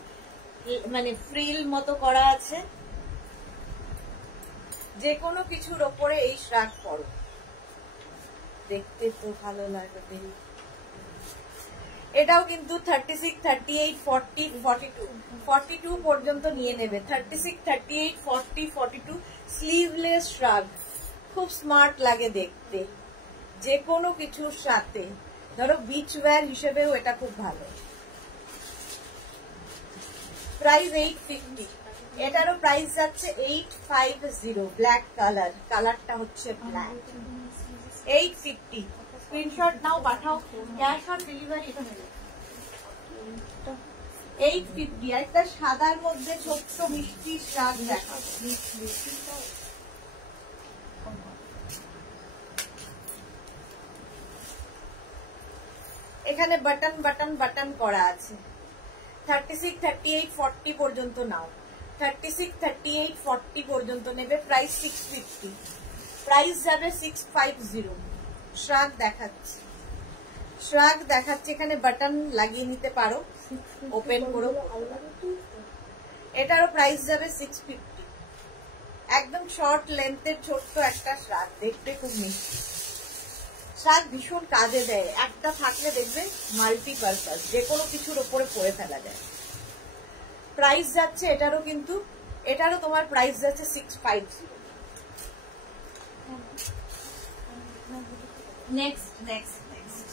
মানে ফ্রিল মতো করা আছে, যে কোনো কিছুর ওপরে এই শ্রাগ পরো, দেখতে তো ভালো লাগবে। এটাও কিন্তু 36, 38, 40, 42 পর্যন্ত নিয়ে নেবে। 36, 38, 40, 42 স্লিভলেস শ্রাগ, খুব স্মার্ট লাগে দেখতে যে কোনো কিছুর সাথে। ধরো বিচ ওয়্যার হিসেবেও এটা খুব ভালো। প্রাইস 850। এটারও প্রাইস যাচ্ছে 850। ব্ল্যাক কালার, কালারটা হচ্ছে ব্ল্যাক। 850। স্ক্রিনশট নাও, পাঠাও, ক্যাশ অন ডেলিভারি। 850। একটা সাদার মধ্যে ছোট্ট মিষ্টি শ্রাগ দেখাবো। এখানে বাটন বাটন বাটন করা আছে। 36, 38, 40 পর্যন্ত নাও। 36, 38, 40 পর্যন্ত নেবে। প্রাইস 650। প্রাইস যাবে 650। শ্রাগ দেখাচ্ছে, শ্রাগ দেখাচ্ছে। এখানে বাটন লাগিয়ে নিতে পারো, ওপেন করো। এটারও প্রাইস যাবে 650। একদম শর্ট লেন্থের ছোট্ট একটা শ্রাগ, দেখতে খুব মিষ্টি। শ্রাগ ভীষণ কাজে দেয়, একটা থাকলে দেখবে মাল্টিপারপাস, যে কোনো কিছুর ওপরে পরে ফেলা যায়। প্রাইস যাচ্ছে এটারও, কিন্তু এটারও তোমার প্রাইস যাচ্ছে 650। নেক্সট নেক্সট নেক্সট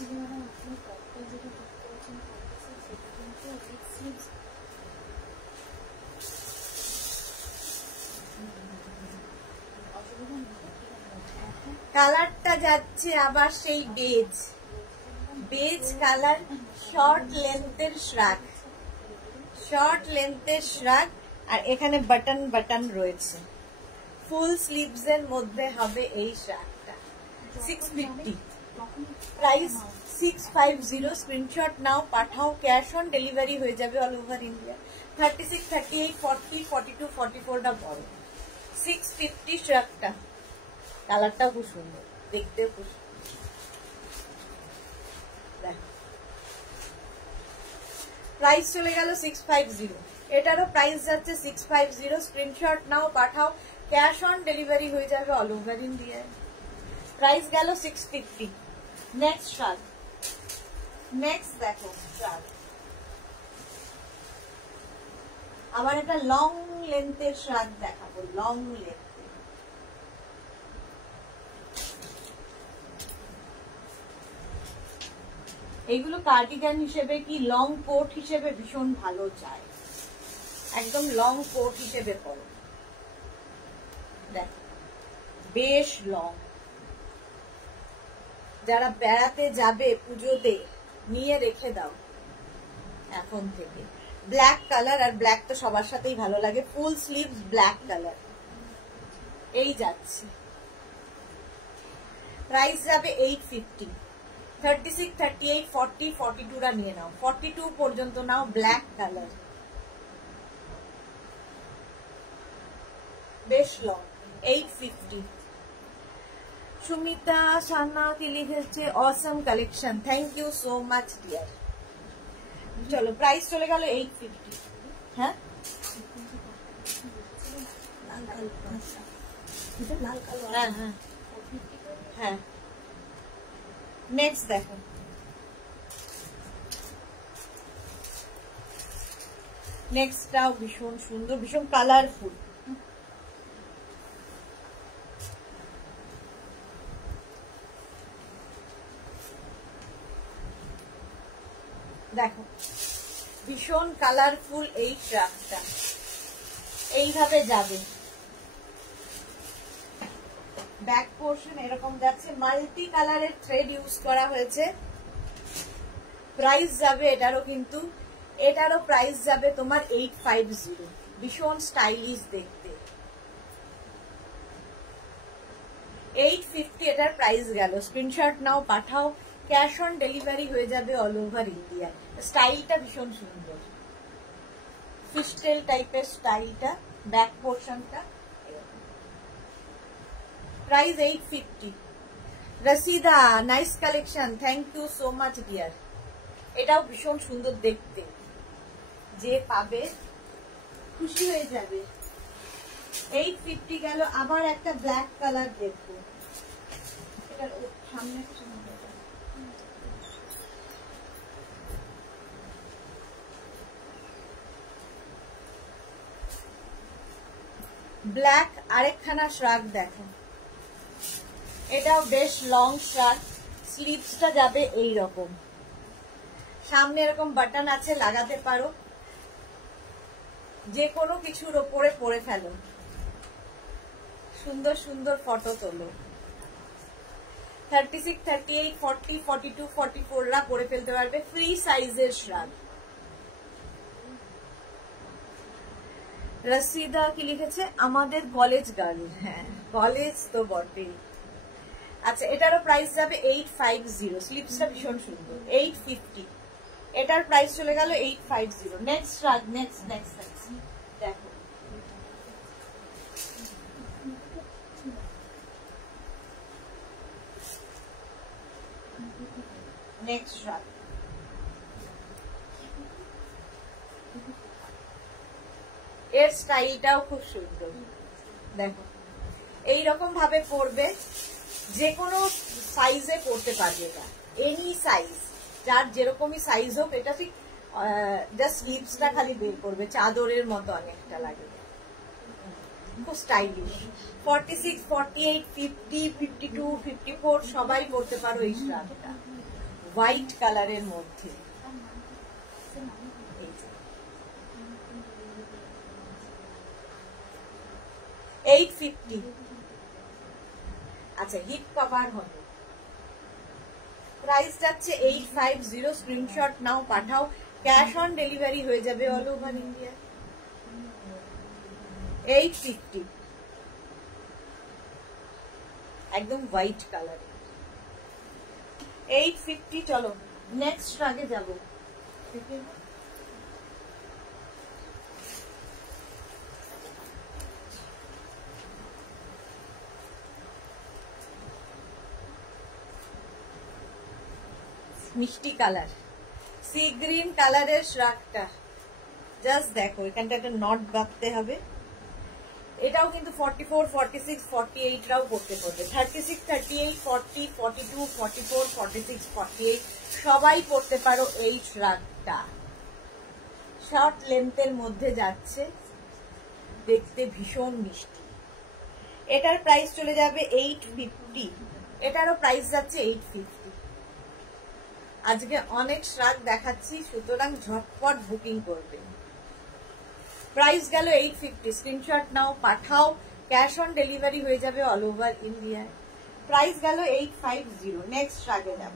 কালারটা যাচ্ছে আবার সেই বেজ, বেজ কালার, শর্ট লেন্থের শ্রাগ, শর্ট লেন্থের শ্রাগ। আর এখানে বাটন বাটন রয়েছে। ফুল স্লিভস এর মধ্যে হবে এই শ্রাগটা। 650। প্রাইস 650। স্ক্রিনশট নাও, পাঠাও, ক্যাশ অন ডেলিভারি হয়ে যাবে অল ওভার ইন্ডিয়া। 36, 38, 40, 42, 44টা বড়। 650 শ্রাগটা। কালারটাও খুব সুন্দর, দেখতেও খুব সুন্দর। প্রাইস চলে গেল 650। এটারও প্রাইস যাচ্ছে 650। স্ক্রিনশট নাও, পাঠাও, ক্যাশ অন ডেলিভারি হয়ে যাবে অল ওভার ইন্ডিয়ায়। প্রাইস গেল 650। নেক্সট শ্রাগ, নেক্সট দেখো শ্রাগ। আবার একটা লং লেন্থের শ্রাগ দেখাবো, লং লেন্থ। এইগুলো কার্ডিগান হিসেবে কি লং কোট হিসেবে ভীষণ ভালো যায়, একদম লং কোট হিসেবে পরো। দেখ বেশ লং, যারা বেড়াতে যাবে পুজোতে নিয়ে রেখে দাও এখন থেকে। ব্ল্যাক কালার, আর ব্ল্যাক তো সবার সাথেই ভালো লাগে। ফুল স্লিভ ব্ল্যাক কালার, এই যাচ্ছে। প্রাইস যাবে 850। 36, 38, 40, 42টা নিয়ে নাও। 42 পর্যন্ত নাও। ব্ল্যাক কালার, বেশ লং। 850। সুমিতা সান্না কি লিখেছে, awesome collection, thank you so much dear. চলো প্রাইস চলে গেল 850। হ্যাঁ হ্যাঁ হ্যাঁ হ্যাঁ। নেক্সট দেখো, নেক্সটটাও ভীষণ সুন্দর, ভীষণ কালারফুল। দেখো ভীষণ কালারফুল এই ট্রাকটা, এইভাবে যাবে। ব্যাক পোর্শন এরকম যাচ্ছে, মাল্টি কালারের থ্রেড ইউজ করা হয়েছে। প্রাইস যাবে এটারও, কিন্তু এটারও প্রাইস যাবে তোমার 850। ভীষণ স্টাইলিশ দেখতে। 850 এটার প্রাইস গেল। স্ক্রিনশট নাও, পাঠাও, ক্যাশ অন ডেলিভারি হয়ে যাবে অল ওভার ইন্ডিয়া। স্টাইলটা ভীষণ সুন্দর, ফিস্টেল টাইপের স্টাইলটা, ব্যাক পোর্শনটা। Price 850। Rashida nice collection, thank you so much dear. এটাও ভীষণ সুন্দর দেখতে, যে পাবে খুশি হয়ে যাবে। 850 গেল। আবার একটা ব্ল্যাক কালার দেখবো, এটার সামনে ব্ল্যাক আরেকখানা শ্রাগ দেখো, এটাও বেশ লং শ্রাগ, স্লিভসটা যাবে এই রকম, সামনে এরকম বাটন আছে, লাগাতে পারো, যে কোনো কিছুর ওপরে পরে ফেলো, সুন্দর সুন্দর ফটো তোলো। 36, 38, 40, 42, 44 রা পরে ফেলতে পারবে, ফ্রি সাইজের শ্রাগ। রসিদা কি লিখেছে? আমাদের কলেজ গার্ল। হ্যাঁ, কলেজ তো বটেই। আচ্ছা, এটারও প্রাইস যাবে 850, স্লিপসটা ভীষণ সুন্দর। 850, এটার প্রাইস চলে গেল 850। নেক্সট শ্রাগ, নেক্সট দেখো, নেক্সট শ্রাগ, এর স্টাইলটাও খুব সুন্দর। দেখো, এইরকম ভাবে পরবে, যে কোনো সাইজে পরতে পারবে, এটা এনি সাইজ, যার যেরকমই সাইজ হোক। এটা ঠিক জাস্ট স্লিভসটা খালি বের করবে, চাদরের মতো অনেকটা লাগে, খুব স্টাইলিশ। 46, 48, 50, 52, 54 সবাই পরতে পারো এই শ্রাগটা, হোয়াইট কালারের মধ্যে। 850। আচ্ছা, হিপ কভার হবে, প্রাইস যাচ্ছে 850। স্ক্রিনশট নাও, পাঠাও, ক্যাশ অন ডেলিভারি হয়ে যাবে অল ওভার ইন্ডিয়া। 850, একদম হোয়াইট কালার। 850। চলো নেক্সট আগে যাবো। মিষ্টি কালার, সি গ্রিন কালারের শ্রাগটা জাস্ট দেখো, এখানটা একটা নট বাঁধতে হবে। এটাও কিন্তু 44, 46, 48 রাও পড়তে পড়বে। 36, 38, 40, 42, 44, 46, 48 সবাই পড়তে পারো এই শ্রাগটা। শর্ট লেন্থের মধ্যে যাচ্ছে, দেখতে ভীষণ মিষ্টি। এটার প্রাইস চলে যাবে 850, এটারও প্রাইস যাচ্ছে 850। আজকে অনেক শ্রাগ দেখাচ্ছি, সুতরাং ঝটপট বুকিং করবে। প্রাইস গেল 850, স্ক্রিনশট নাও, পাঠাও, ক্যাশ অন ডেলিভারি হয়ে যাবে অল ওভার ইন্ডিয়ায়। প্রাইস গেল 850। নেক্সট শ্রাগে যাব।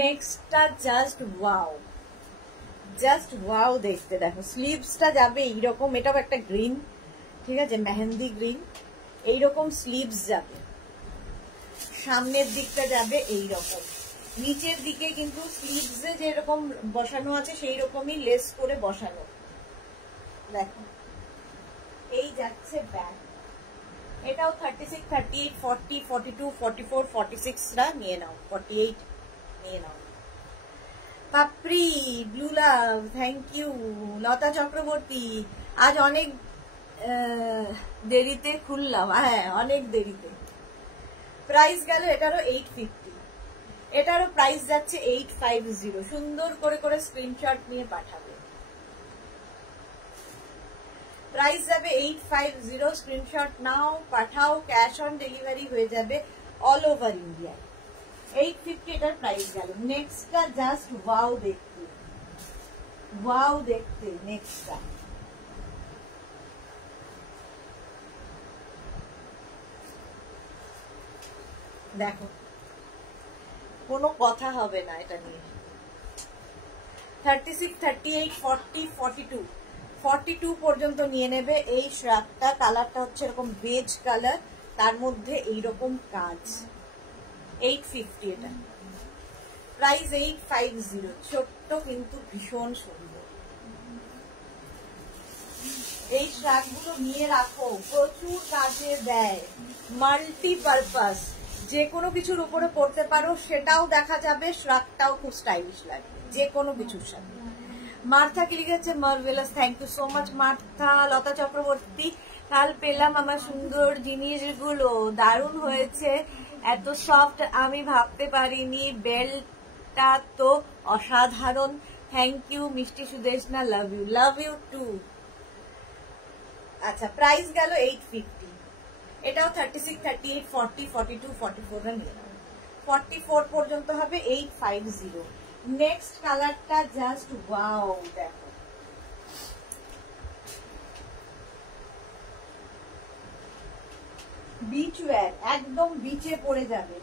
নেক্সটটা জাস্ট ওয়াও, জাস্ট ওয়াও দেখতে। দেখো, স্লিভসটা যাবে এইরকম, এটাও একটা গ্রিন, ঠিক আছে, মেহেন্দি গ্রিন। এইরকম স্লিভস যাবে, সামনের দিকটা যাবে এইরকম, নিচের দিকে কিন্তু স্লিভসে যেরকম বসানো আছে সেই রকমই লেস করে বসানো। দেখো, এই যাচ্ছে ব্যাক। এটাও 36, 38, 40, 42, 44, 46 রা নিয়ে নাও, 48 নিয়ে নাও। পাপড়ি, ব্লু লাভ, থ্যাংক ইউ। লতা চক্রবর্তী, আজ অনেক দেরিতে খুললাম, হ্যাঁ অনেক দেরিতে। প্রাইস গেল এটারও 850, এটারও প্রাইস যাচ্ছে 850। সুন্দর করে করে স্ক্রিনশট নিয়ে পাঠাবে। প্রাইস যাবে 850, স্ক্রিনশট নাও, পাঠাও, ক্যাশ অন ডেলিভারি হয়ে যাবে অল ওভার ইন্ডিয়া। 850 এটার প্রাইস গেল। নেক্সটটা জাস্ট ওয়াও দেখতে, ওয়াও দেখতে। নেক্সটটা দেখো, কোনো কথা হবে না এটা নিয়ে। 36, 38, 40, 42, 42 পর্যন্ত নিয়ে নেবে এই শ্রাগটা। কালারটা হচ্ছে এরকম বেজ কালার, তার মধ্যে এইরকম কাজ। 850 এটা, প্রাইস 850। ছোট্ট কিন্তু ভীষণ সুন্দর। এই শ্রাগগুলো নিয়ে রাখো, প্রচুর কাজে দেয়, মাল্টিপারপাস। যে কোনো কিছুর উপরে পড়তে পারো, সেটাও দেখা যাবে, শ্রাগটাও খুব স্টাইলিশ লাগবে যে কোনো কিছুর সাথে। মার্থা কি লিখেছে? Marvellous, thank you so much Martha. Lata Chakraborty, কাল পেলাম আমার সুন্দর জিনিসগুলো, দারুণ হয়েছে, এত সফট আমি ভাবতে পারিনি, বেল্টটা তো অসাধারণ, থ্যাংক ইউ মিষ্টি সুদেশনা, লাভ ইউ টু। আচ্ছা, প্রাইস গেল 850। এটাও 36, 38, 40, 42, 44 রা নিয়ে নাও। 44 পর্যন্ত হবে 850। নেক্সট কালারটা জাস্ট ওয়াও, দেখো বিচ ওয়্যার, একদম বিচে পড়ে যাবে।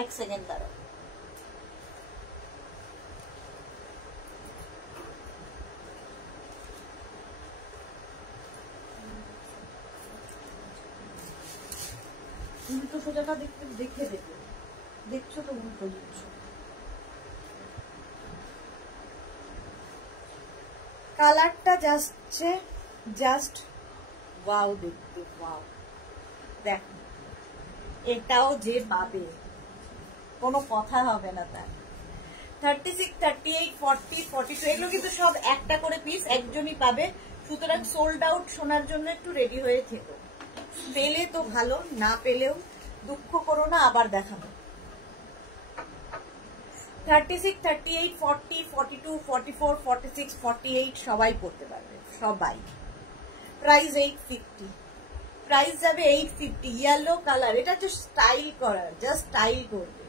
এক সেকেন্ড দাঁড়াও, উল্টো সোজাটা দেখতে দেখে দেখো, দেখছো তো উল্টো দিচ্ছো। কালারটা জাস্ট ওয়াও দেখতে, ওয়াও। দেখো এটাও যে পাবে কোনো কথা হবে না তার। 36, 38, 40, 42 এগুলো কিন্তু সব একটা করে পিস, একজনই পাবে, সুতরাং সোল্ড আউট শোনার জন্য একটু রেডি হয়ে থেকো। পেলে তো ভালো, না পেলেও দুঃখ করো না, আবার দেখাবো। 36, 38, 40, 42, 44, 46, 48 সবাই পড়তে পারবে, সবাই। প্রাইস 850, প্রাইস যাবে 850। ইয়েলো কালার, এটা হচ্ছে স্টাইল করার, জাস্ট স্টাইল করবে।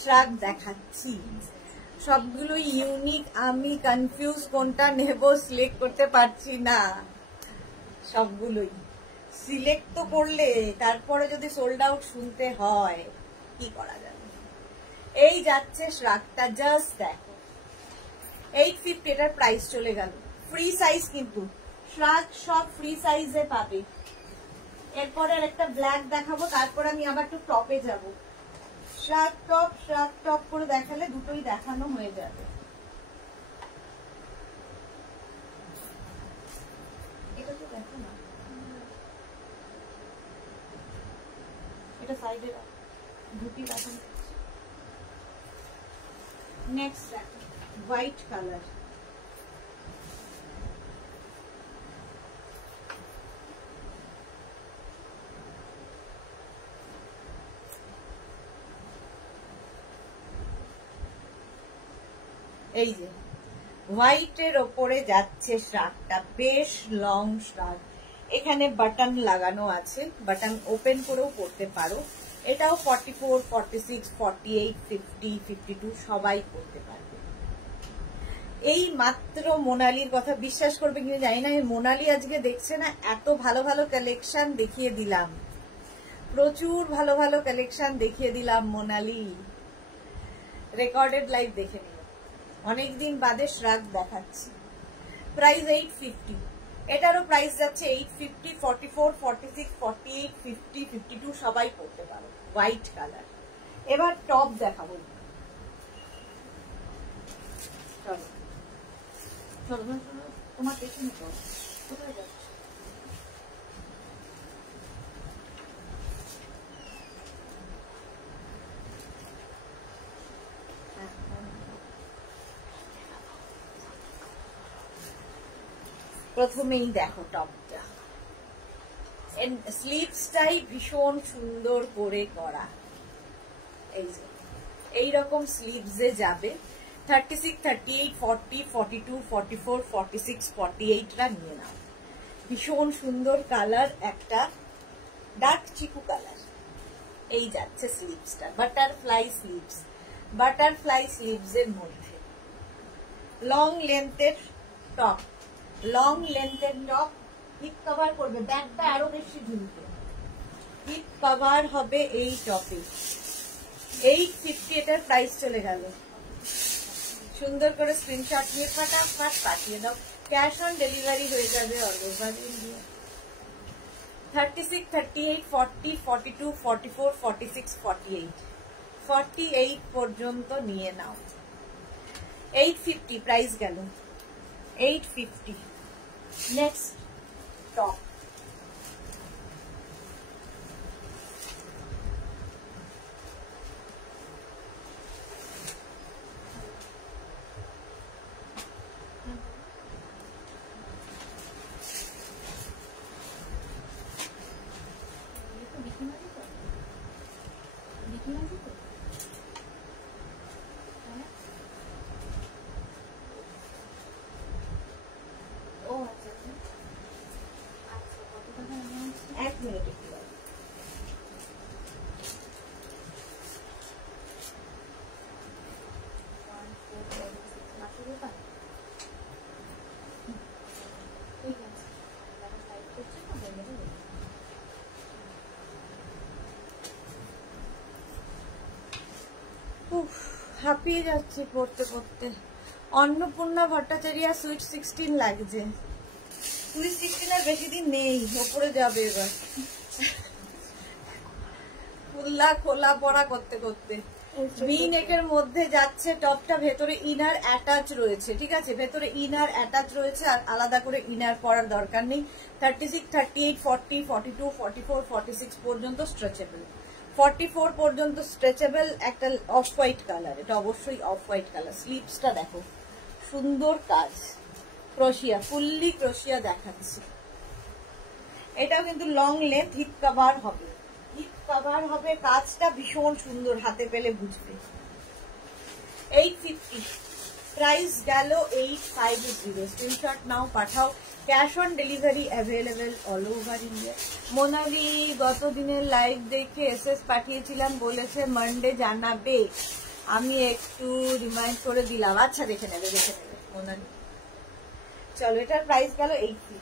শ্রাগ দেখাচ্ছি, সবগুলো ইউনিক, আমি কনফিউজ কোনটা নেব, সিলেক্ট করতে পারছি না। সবগুলোই সিলেক্ট তো করলে তারপরে যদি সোল্ড আউট শুনতে হয় কি করা যাবে। এই যাচ্ছে শ্রাগটা, জাস্ট দেখো 850, এটার প্রাইস চলে গেল। ফ্রি সাইজ কিন্তু শ্রাগ সব ফ্রি সাইজে পাবে। এরপরে একটা ব্ল্যাক দেখাবো, তারপর আমি আবার একটু টপে যাব। শ্রাগ টপ করে দেখালে দুটোই দেখানো হয়ে যাবে। এটা তো দেখো না, এটা সাইডে দুটি দেখানো। নেক্সট হোয়াইট কালার, এই যে হোয়াইটের ওপরে যাচ্ছে শ্রাগটা, বেশ লং শ্রাগ। এখানে বাটন লাগানো আছে, বাটন ওপেন করেও পড়তে পারো। এটাও 44, 46, 48, 50, 52 সবাই পড়তে পারবে। এই মাত্র মোনালির কথা বিশ্বাস করবে কিনা জানি না, মোনালি আজকে দেখছে না, এত ভালো ভালো কালেকশন দেখিয়ে দিলাম, প্রচুর ভালো ভালো কালেকশন দেখিয়ে দিলাম। মোনালি রেকর্ডেড লাইভ দেখে নিল, অনেকদিন বাদে শ্রাগ দেখাচ্ছি। প্রাইস 850, এটারও প্রাইস যাচ্ছে 850, 44, 46, 48, 50, 52 সবাই পড়তে পারো। White colour. এবার টপ দেখাবো, চলো চলো তোমার পেছনে টপ কোথায় যাচ্ছে? প্রথমেই দেখো টপটা, স্লিভসটাই ভীষণ সুন্দর করে করা। এই যে এইরকম স্লিভসে যাবে। 36, 38, 40, 42, 44, 46, 48 রা নিয়ে নাও। ভীষণ সুন্দর কালার, একটা ডার্ক চিকু কালার। এই যাচ্ছে স্লিভসটা, বাটারফ্লাই স্লিভস, বাটারফ্লাই স্লিভস এর মধ্যে লং লেন্থের টপ, লং লেন্থের টপ। হিপ কভার করবে, ব্যাকটা আরো বেশি ঝুলবে। হিপ কভার হবে এই টপে। 850, এটার প্রাইস চলে গেল। সুন্দর করে স্ক্রিনশট নিয়ে ফাটাফাট পাঠিয়ে দাও, ক্যাশ অন ডেলিভারি হয়ে যাবে অল ওভার ইন্ডিয়া। 36, 38, 40, 42, 44, 46, 48, 48 পর্যন্ত নিয়ে নাও। 850 প্রাইস গেল। 850 নেক্সট টপ, এক মিনিট একটু দাও। হাঁপিয়ে যাচ্ছি পড়তে পড়তে। অন্নপূর্ণা ভট্টাচার্য সুইট 16 লাগছে। সুইট 16 আর বেশি দিন নেই, ওপরে যাবে এবার খুল্লা খোলা পড়া করতে করতে। ভি নেকের মধ্যে যাচ্ছে টপটা, ভেতরে ইনার অ্যাটাচ রয়েছে, ঠিক আছে, ভেতরে ইনার অ্যাটাচ রয়েছে, আর আলাদা করে ইনার পরার দরকার নেই। 36, 38, 40, 42, 44, 46 পর্যন্ত স্ট্রেচেবল। 44 পর্যন্ত স্ট্রেচেবল। একটা অফ হোয়াইট কালার, এটা অবশ্যই অফ হোয়াইট কালার। স্লিভসটা দেখো, সুন্দর কাজ, ক্রোশিয়া, ফুললি ক্রোশিয়া দেখাচ্ছি। এটাও কিন্তু লং লেন্থ, হিপ কভার হবে, হিপ কভার হবে, কাজটা ভীষণ সুন্দর, হাতে পেলে বুঝবে। 850 প্রাইস গেল 850। স্ক্রিনশট নাও, পাঠাও। Cash on delivery available all over India. Monali গত দিনের লাইভ দেখে এসএস পাঠিয়েছিলাম, বলেছে মানডে জানাবে, আমি একটু রিমাইন্ড করে দিলাম। আচ্ছা দেখে নেবে, দেখে নেবে মোনালি। চলো, এটার প্রাইস গেল 850।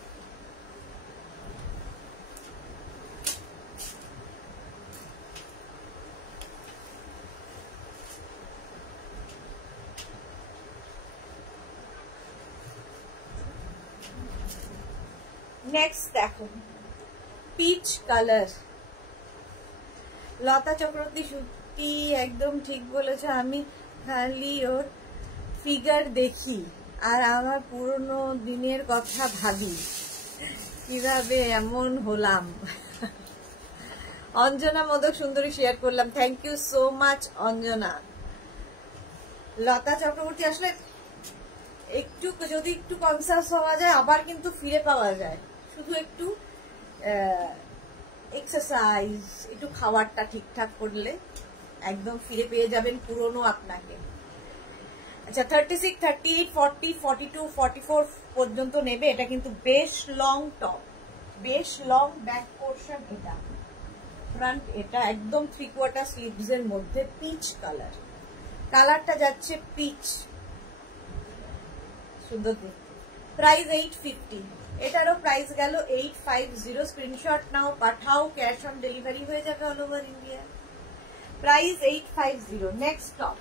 নেক্সট দেখো, পিচ কালার। লতা চক্রবর্তী সত্যি একদম ঠিক বলেছে। আমি খালি ওর ফিগার দেখি আর আমার পুরনো দিনের কথা ভাবি, কিভাবে এমন হলাম। অঞ্জনা মোদক সুন্দরী শেয়ার করলাম, thank you so much Anjana. Lata Chakraborty আসলে একটু যদি একটু কনসাস হওয়া যায় আবার কিন্তু ফিরে পাওয়া যায়, শুধু একটু এক্সারসাইজ, একটু খাবারটা ঠিকঠাক করলে একদম ফিরে পেয়ে যাবেন পুরনো আপনাকে। আচ্ছা, 36, 38, 40, 42, 44 পর্যন্ত নেবে। এটা কিন্তু বেশ লং টপ, বেশ লং ব্যাক পোর্শন। এটা ফ্রন্ট, এটা একদম 3/4 স্লিভস এর মধ্যে পিচ কালার। কালারটা যাচ্ছে পিচ, সুন্দর দেখতে। প্রাইস 850। এটারও প্রাইস গেল 850। স্ক্রিনশট নাও, পাঠাও। ক্যাশ অন ডেলিভারি হয়ে যাবে all over India. Price 850। Next top,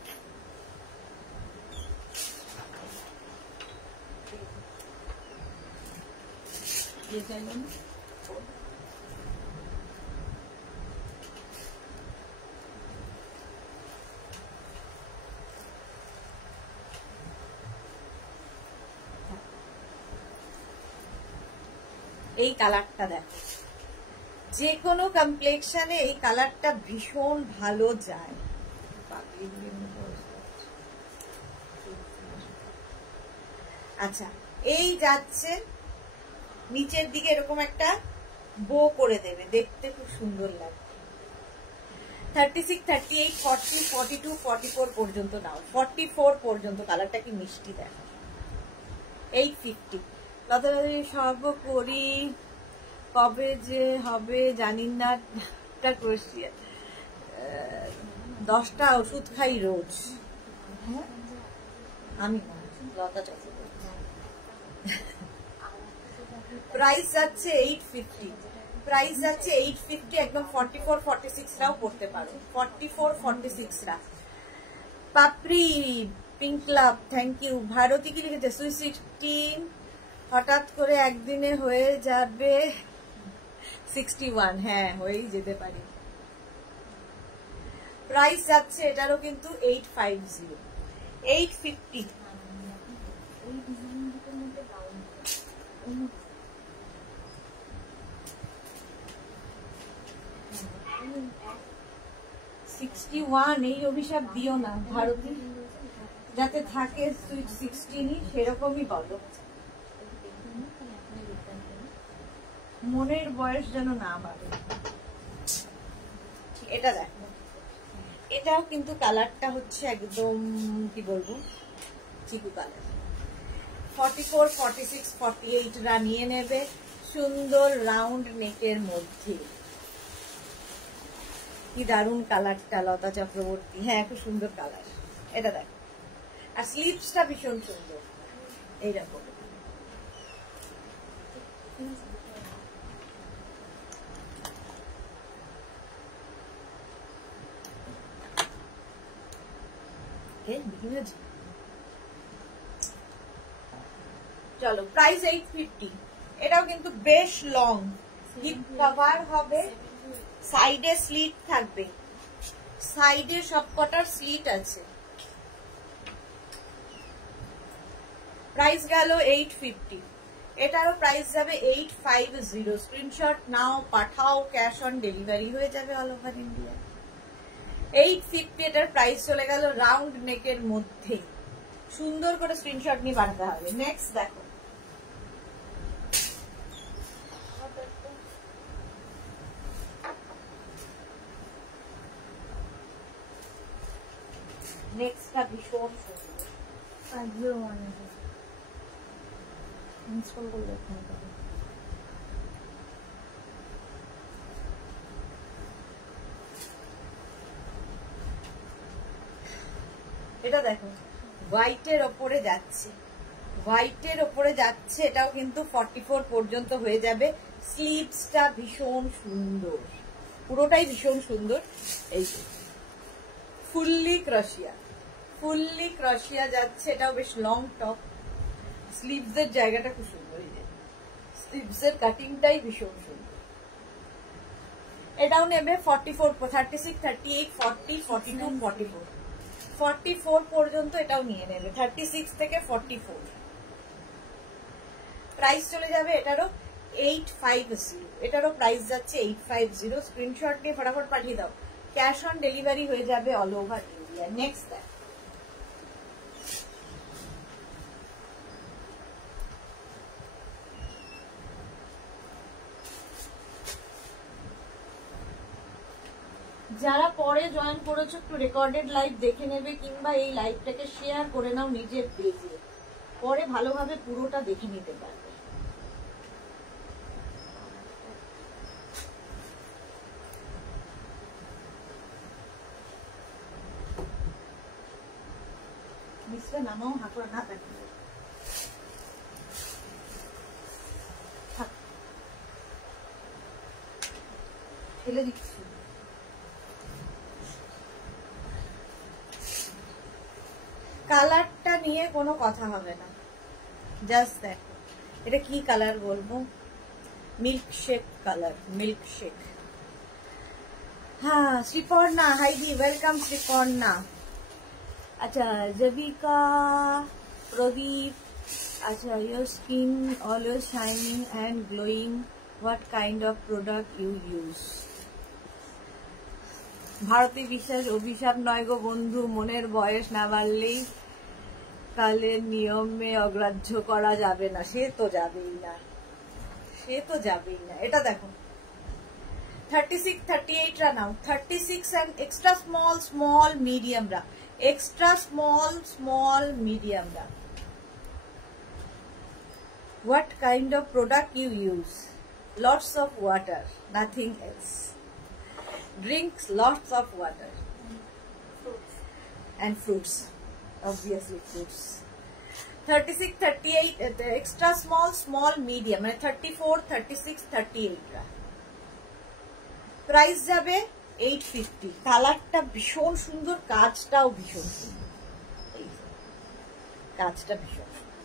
এই কালারটা দেখো, যে কোনো কমপ্লেক্সনে এই কালারটা ভীষণ ভালো যায়। আচ্ছা, এই যাচ্ছে নিচের দিকে এরকম একটা বো করে দেবে, দেখতে খুব সুন্দর লাগবে। 36, 38, 40, 42, 44 পর্যন্ত নাও। 44 পর্যন্ত। কালারটা কি মিষ্টি দেখো। 850। লতাবাড়ি সব করি, কবে যে হবে জানি না। 10টা ওষুধ খাই রোজ। আমি লতা চক্রবর্তী। প্রাইস যাচ্ছে 850। প্রাইস যাচ্ছে 850। একদম 44, 46 রাও করতে পারো। 44, 46 রা। Papri pink club, thank you. Bharati কি লিখেছে, সুইট 16 হঠাৎ করে একদিনে হয়ে যাবে 61। হ্যাঁ, হয়েই যেতে পারি। প্রাইস যাচ্ছে এটারও কিন্তু 850। 850। 61 এই অভিশাপ দিও না ভারতী, যাতে থাকে সুইট 16ই সেরকমই বলো। মনের বয়স যেন না বাড়ে। এটা দেখো, এটাও কিন্তু কালারটা হচ্ছে একদম কি বলবো চিকু কালার। 44, 46, 48 রা নিয়ে নেবে, সুন্দর রাউন্ড নেকের মধ্যে। কি দারুণ কালারটা লতা চক্রবর্তী, হ্যাঁ খুব সুন্দর কালার। এটা দেখো, আর স্লিভসটা ভীষণ সুন্দর এইরকম। চলো প্রাইস 850। এটাও কিন্তু বেশ লং, হিপ কভার হবে, সাইডে স্লিট থাকবে, সাইডে সবকটার স্লিট আছে। প্রাইস গেল 850। এটারও প্রাইস যাবে 850। স্ক্রিনশট নাও, পাঠাও, ক্যাশ অন ডেলিভারি হয়ে যাবে অল ওভার ইন্ডিয়া। 850 এটার প্রাইস চলে গেল রাউন্ড নেকের মধ্যে। সুন্দর করে স্ক্রিনশট নিয়ে পাঠাতে হবে। নেক্সট দেখো, নেক্সটটা ভীষণ সুন্দর। আজও অনেক ইনস্টল করে দেখুন। এটা দেখো, হোয়াইটের ওপরে যাচ্ছে, হোয়াইটের ওপরে যাচ্ছে। এটাও কিন্তু 44 পর্যন্ত হয়ে যাবে। স্লিভসটা ভীষণ সুন্দর, পুরোটাই ভীষণ সুন্দর। এই ফুললি ক্রশিয়া, ফুললি ক্রশিয়া যাচ্ছে। এটাও বেশ লং টপ, স্লিভস এর জায়গাটা খুব সুন্দর, এই যে স্লিভস এর কাটিংটাই ভীষণ সুন্দর। এটাও নেবে 44, 36, 38, 40, 42, 44, 44 পর্যন্ত এটাও নিয়ে নেবে। 36 থেকে 44 প্রাইস চলে যাবে। এটারও 850, এটারও প্রাইস যাচ্ছে 850। স্ক্রিনশট নিয়ে ফটাফট পাঠিয়ে দাও, ক্যাশ অন ডেলিভারি হয়ে যাবে অল ওভার ইন্ডিয়া। নেক্সট দেখ, যারা পরে জয়েন করেছো একটু রেকর্ডেড লাইভ দেখে নেবে, কিংবা এই লাইভটাকে শেয়ার করে নাও নিজের পেজে, পরে ভালোভাবে পুরোটা দেখে নিতে পারবে। মিশ্রে নামাও, হাঁকড়া না থাকে ফেলে দিচ্ছি। কালারটা নিয়ে কোনো কথা হবে না, জাস্ট দেখো এটা কি কালার বলবো, milk shake colour, milk shake. হ্যাঁ শ্রীপর্ণা, হাইদি ওয়েলকাম শ্রীপর্ণা। আচ্ছা জবিকা, প্রদীপ, আচ্ছা your skin always shining and glowing, what kind of product you use? Bharati বিশ্বাস, অভিশাপ নয় গো বন্ধু, মনের বয়স না বাড়লেই কালের নিয়মে অগ্রাহ্য করা যাবে না। সে তো যাবেই না, সে তো যাবেই না। এটা দেখো 36, 38 রা নাও, 36 and extra small, small, medium রা, extra small, small, medium রা। What kind of product you use? Lots of water, nothing else. Drinks lots of water and fruits, obviously fruits. 36, 38 extra small, small, medium, মানে 34, 36, 38 রা। Price যাবে 850। কালারটা ভীষণ সুন্দর, কাজটাও ভীষণ সুন্দর, কাজটা ভীষণ সুন্দর।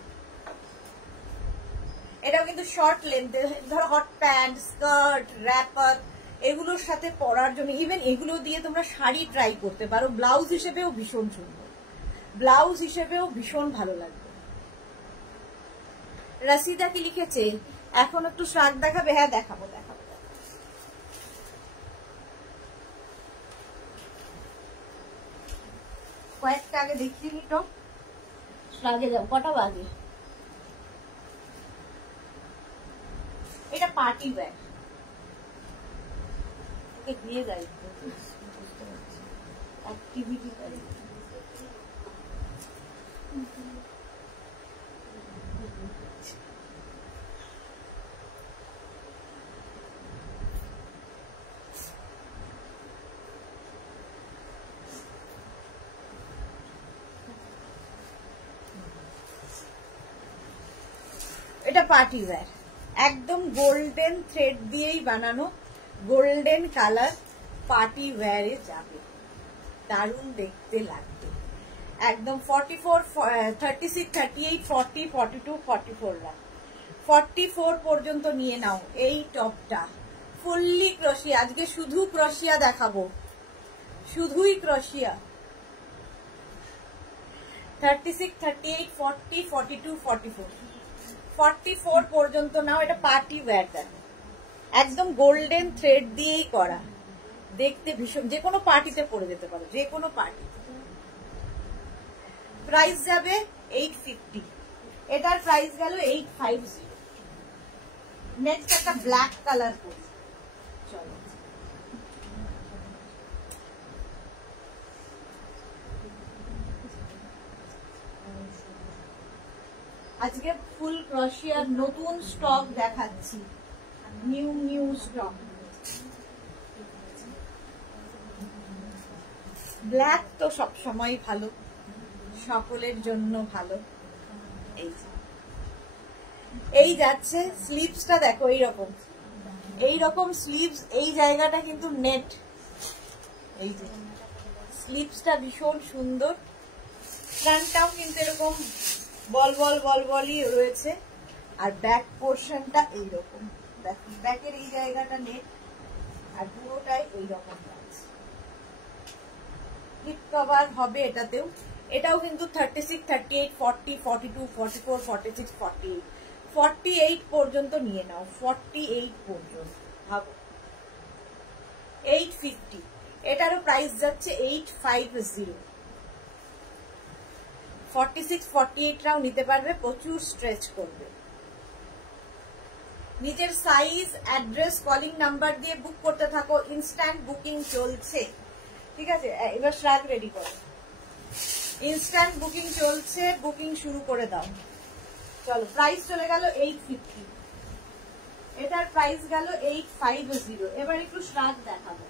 এটাও কিন্তু শর্ট লেন্থে, ধরো হট প্যান্ট, স্কার্ট, র্যাপার এগুলোর সাথে পরার জন্য, ইভেন এগুলো দিয়ে তোমরা শাড়ি ট্রাই করতে পারো। ব্লাউজ হিসেবেও ভীষণ সুন্দর, ব্লাউজ হিসেবেও ভীষণ ভালো লাগবে। রাশিদা কি লিখেছে? এখন একটু শ্রাগ দেখাবে? হ্যাঁ দেখাবো দেখাবো। কয়েকটা আগে দেখিয়ে নি তো, শ্রাগে যাও। কটা বাজে? এটা পার্টি ব্যাগ, ওকে দিয়ে যাই অ্যাক্টিভিটি করে। এটা পার্টি ওয়্যার, একদম গোল্ডেন থ্রেড দিয়েই বানানো, গোল্ডেন কালার, পার্টি ওয়্যারে যাবে, দারুণ দেখতে লাগবে একদম। 44, 36, 38, 40, 42, 44 রা 44 পর্যন্ত নিয়ে নাও। এই টপটা ফুললি ক্রোশিয়া, আজকে শুধু ক্রোশিয়া দেখাবো, শুধুই ক্রোশিয়া। 36, 38, 40, 42, 44, 44 পর্যন্ত নাও। এটা পার্টি ওয়্যার দেখো, একদম গোল্ডেন থ্রেড দিয়েই করা, দেখতে ভীষণ, যে কোনো পার্টিতে পরে যেতে পারো, যে কোনো পার্টি। প্রাইস যাবে 850, এটার প্রাইস গেল 850। নেক্সট একটা ব্ল্যাক কালার করি, চলো। আজকে ফুল ক্রোশিয়ার নতুন স্টক দেখাচ্ছি, নিউ স্টক। ব্ল্যাক তো সবসময় ভালো, সকলের জন্য ভালো। এই যাচ্ছে স্লিভসটা দেখো, এইরকম স্লিভস, এই জায়গাটা কিন্তু নেট, এই যে স্লিভসটা ভীষণ সুন্দর। ফ্রন্টটাও কিন্তু এরকম বলই রয়েছে, আর ব্যাক পোর্শনটা এইরকম, ব্যাকের এই জায়গাটা নেট, আর পুরোটাই এইরকম আছে। হিপ কভার হবে এটাতেও। এটাও কিন্তু 36, 38, 40, 42, 44, 46, 48, 48 পর্যন্ত নিয়ে নাও, 48 পর্যন্ত ভাবো। 850, এটারও প্রাইস যাচ্ছে 850। 46, 48 রাও নিতে পারবে, প্রচুর স্ট্রেচ করবে। নিজের সাইজ, অ্যাড্রেস, কলিং নাম্বার দিয়ে বুক করতে থাকো, ইনস্ট্যান্ট বুকিং চলছে, ঠিক আছে? এবার শ্রাগ রেডি করো, ইনস্ট্যান্ট বুকিং চলছে, বুকিং শুরু করে দাও। চলো, প্রাইস চলে গেল 850, এটার প্রাইস গেল 850। এবার একটু শ্রাগ দেখাবো।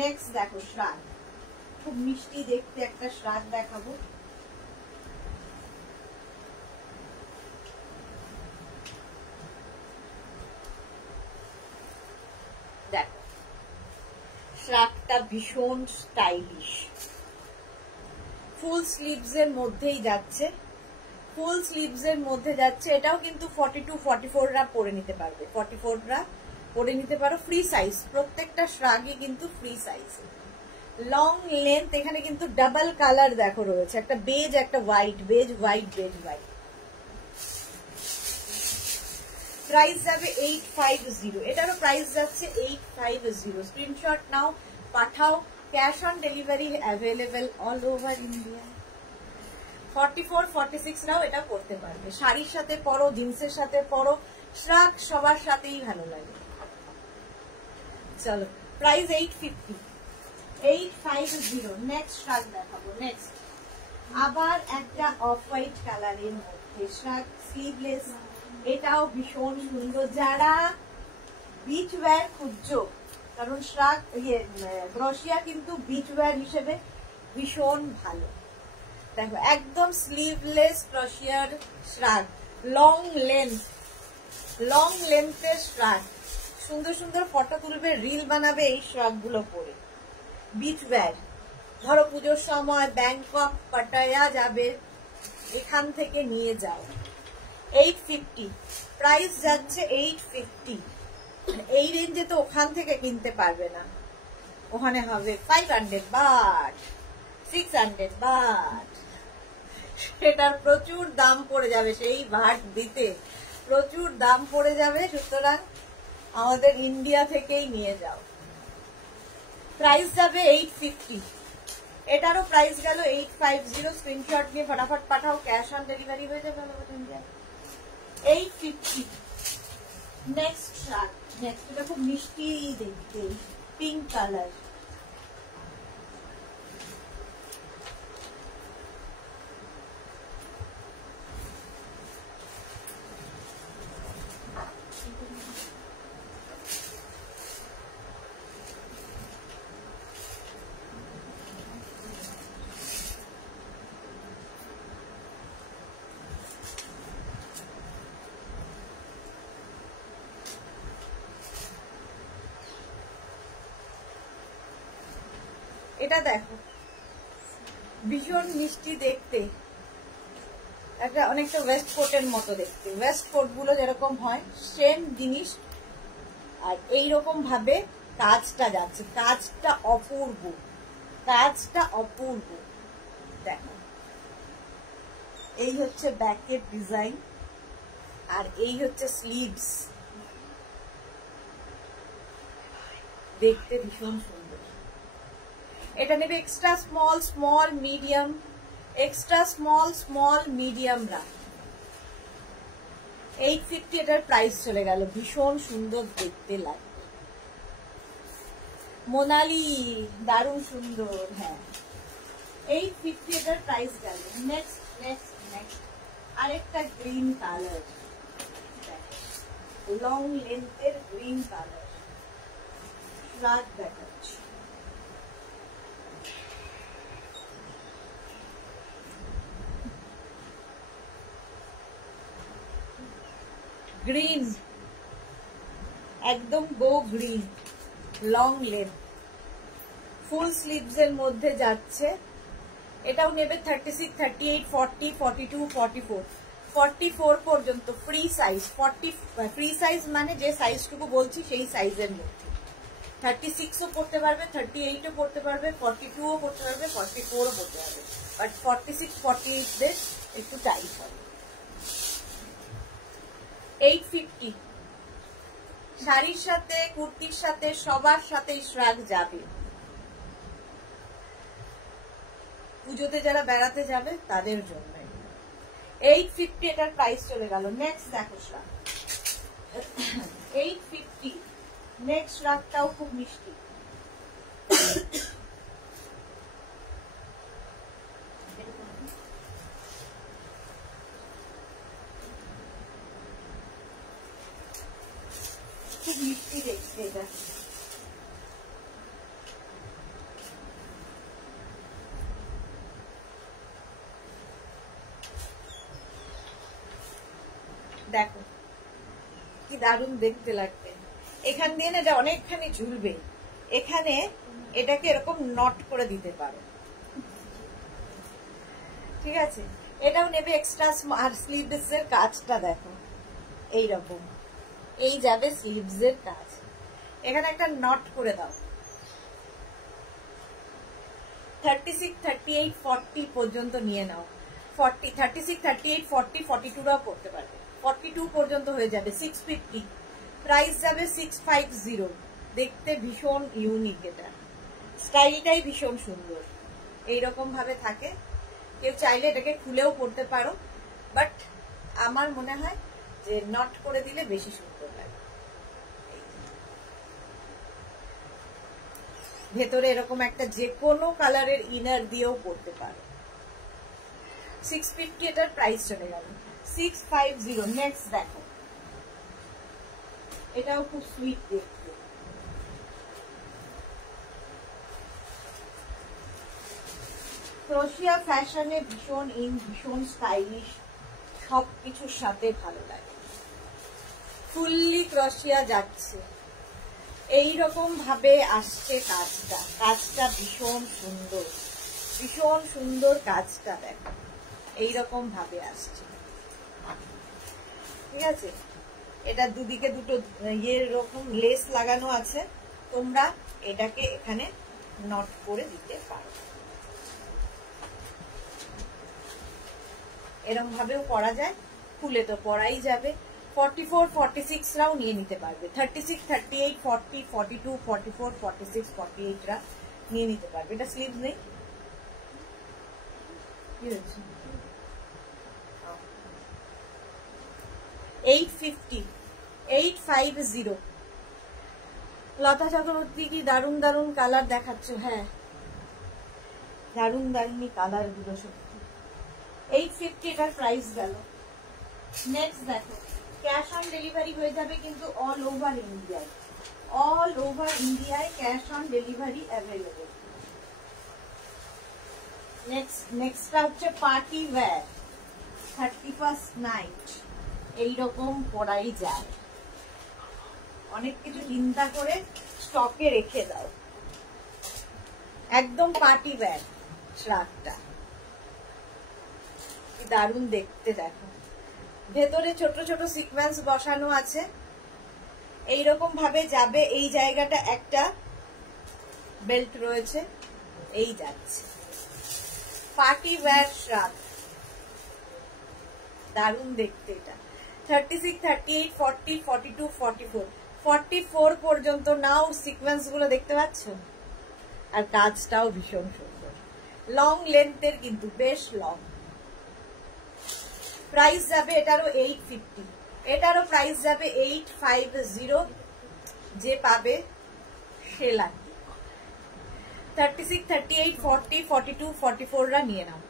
নেক্সট দেখো শ্রাগ, খুব মিষ্টি দেখতে একটা শ্রাগ দেখাবো। দেখো শ্রাগটা ভীষণ স্টাইলিশ, ফুল স্লিভস এর মধ্যেই যাচ্ছে, ফুল স্লিভস এর মধ্যে যাচ্ছে। এটাও কিন্তু 42, 44 রা পরে নিতে পারবে, 44 রা পরে নিতে পারো, ফ্রি সাইজ। প্রত্যেকটা শ্রাগই কিন্তু ফ্রি সাইজ, লং লেন্থ। এখানে কিন্তু ডাবল কালার দেখো রয়েছে, একটা বেজ, একটা white, beige white, beige white. Price যাবে 850, এটারও প্রাইস যাচ্ছে 850। স্ক্রিনশট নাও, পাঠাও, cash on delivery available all over India. 44, 46 রাও এটা পরতে পারবে, শাড়ির সাথে পরো, জিন্সের সাথে পরো, শ্রাগ সবার সাথেই ভালো লাগে। চলো, প্রাইস 850, 850। নেক্সট শ্রাগ দেখাবো। নেক্সট আবার একটা অফ হোয়াইট কালারের মধ্যে শ্রাগ, স্লিভলেস, এটাও ভীষণ সুন্দর। যারা বিচ ওয়্যার খুঁজছো, কারণ শ্রাগ ক্রোশিয়া কিন্তু বিচ ওয়্যার হিসেবে ভীষণ ভালো। দেখো একদম স্লিভলেস ক্রোশিয়ার শ্রাগ, লং লেন্থের শ্রাগ, সুন্দর সুন্দর ফটো তুলবে, রিল বানাবে এই শ্রাগ গুলো পরে। বিচ ওয়্যার, ধরো পুজোর সময় ব্যাংকক, পাটায়া যাবে, এখান থেকে নিয়ে যাও। 850, প্রাইস যাচ্ছে 850। এই রেঞ্জে তো ওখান থেকে কিনতে পারবে না, ওখানে হবে 500 বাট, 600 বাট। এটার প্রচুর দাম পড়ে যাবে, সেই ভাট দিতে প্রচুর দাম পড়ে যাবে, সুতরাং আমাদের ইন্ডিয়া থেকেই নিয়ে যাও। প্রাইস যাবে 850, এটারও প্রাইস গেল 850। স্ক্রিনশট নিয়ে ফটাফট পাঠাও, ক্যাশ অন ডেলিভারি হয়ে যাবে আমাদের ইন্ডিয়া। 850। নেক্সট শার্ট, নেক্সট এটা খুব মিষ্টি দেখতে, পিঙ্ক কালার। এটা দেখো ভীষণ মিষ্টি দেখতে, একটা অনেকটা ওয়েস্ট কোটের মতো দেখতে, ওয়েস্ট কোট গুলো যেরকম হয় সেম জিনিস, আর এইরকম ভাবে কাজটা যাচ্ছে, কাজটা অপূর্ব, কাজটা অপূর্ব। দেখো এই হচ্ছে ব্যাকের ডিজাইন, আর এই হচ্ছে স্লিভস, দেখতে ভীষণ সুন্দর। এটা নেবে extra small, small, medium, extra small, small, মিডিয়ামরা। 850 এটার প্রাইস চলে গেল, ভীষণ সুন্দর দেখতে লাগবে। মোনালি দারুণ সুন্দর, হ্যাঁ 850 এটার প্রাইস গেল। নেক্সট নেক্সট নেক্সট আরেকটা গ্রিন কালার, লং লেন্থের গ্রিন কালার ফ্ল্যাট দেখাচ্ছি। গ্রিন, একদম go green, long length, full sleeves এর মধ্যে যাচ্ছে। এটাও নেবে 36, 38, 40, 42, 44, 44 পর্যন্ত ফ্রি সাইজ। 40 ফ্রি সাইজ মানে যে সাইজটুকু বলছি সেই সাইজের মধ্যে। 36ও পড়তে পারবে, 38ও পড়তে পারবে, 42ও পড়তে পারবে, 44ও পড়তে পারবে, বাট 46, 48 দের একটু টাইট হবে। 850, শাড়ির সাথে, কুর্তির সাথে, সবার সাথে শ্রাগ যাবে। পুজোতে যারা বেড়াতে যাবে তাদের জন্য 850 এটার প্রাইস চলে গেল। নেক্সট দেখো শ্রাগ 850। নেক্সট শ্রাগটাও খুব মিষ্টি, খুব মিষ্টি দেখতে এটা। দেখো কি দারুণ দেখতে লাগবে। এখান দিয়ে না এটা অনেকখানি ঝুলবে, এখানে এটাকে এরকম নট করে দিতে পারো, ঠিক আছে। এটাও নেবে এক্সট্রা। আর স্লিভস এর কাজটা দেখো এইরকম, এই যাবে স্লিভস এর কাজ, এখানে একটা নট করে দাও। 36, 38, 40 পর্যন্ত নিয়ে নাও। 40, 36, 38, 40, 42রাও করতে পারবে, 42 পর্যন্ত হয়ে যাবে। 650, প্রাইস যাবে 650। দেখতে ভীষণ ইউনিক, এটা স্টাইলটাই ভীষণ সুন্দর, এইরকম ভাবে থাকে। কেউ চাইলে এটাকে খুলেও পড়তে পারো, বাট আমার মনে হয় যে নট করে দিলে বেশি সুন্দর লাগে। ভেতরে এরকম একটা যে কোনো কালারের ইনার দিয়েও পড়তে পারো। 650 এটার প্রাইস চলে গেল। 650। নেক্সট দেখো, এটাও খুব সুইট দেখতে, ক্রোশিয়া ফ্যাশনে ভীষণ ইন, ভীষণ স্টাইলিশ, সবকিছুর সাথে ভালো লাগে। ফুললি ক্রোশিয়া যাচ্ছে, এইরকম ভাবে আসছে কাজটা, কাজটা ভীষণ সুন্দর, ভীষণ সুন্দর কাজটা দেখো, এইরকম ভাবে আসছে, ঠিক আছে। এটা দুদিকে দুটো এরকম লেস লাগানো আছে, তোমরা এটাকে এখানে নট করে দিতে পারো। এরকম ভাবেও পরা যায়, খুলে তো পরাই যাবে। 44, 46 রাও নিয়ে নিতে পারবে, 36, 38, 40, 42, 44, 46, 48 রা নিয়ে নিতে পারবে। এটা স্লিভস নেই, কি হচ্ছে 850, 850। লতা চক্রবর্তী কি দারুণ দারুণ কালার দেখাচ্ছ। হ্যাঁ, দারুণ দারুণই কালার গুলো সত্যি। 850 এটার প্রাইস গেল। নেক্সট দেখো, ক্যাশ অন ডেলিভারি হয়ে যাবে কিন্তু অল ওভার ইন্ডিয়ায়, অল ওভার ইন্ডিয়ায় ক্যাশ অন ডেলিভারি অ্যাভেলেবল। নেক্সটটা হচ্ছে পার্টি ওয়্যার, 31st নাইট, এইরকম পরাই যায়। অনেক কিছু চিন্তা করে স্টকে রেখে দাও, একদম পার্টি ওয়্যার শ্রাগটা, কি দারুণ দেখতে। দেখো ভেতরে ছোট ছোট সিকোয়েন্স বসানো আছে, এইরকম ভাবে যাবে। এই জায়গাটা একটা বেল্ট রয়েছে, এই যাচ্ছে পার্টি ওয়্যার শ্রাগ, দারুণ দেখতে এটা। 36, 38, 40, 42, 44, 44 পর্যন্ত নাও সিকোয়েন্স গুলো দেখতে পাচ্ছ, আর কাজটাও ভীষণ সুন্দর, লং লেন্থের কিন্তু বেশ লং। প্রাইস যাবে এটারও 850, এটারও প্রাইস যাবে 850, যে পাবে সে লাকি। 36, 38, 40, 42, 44 রা নিয়ে নাও,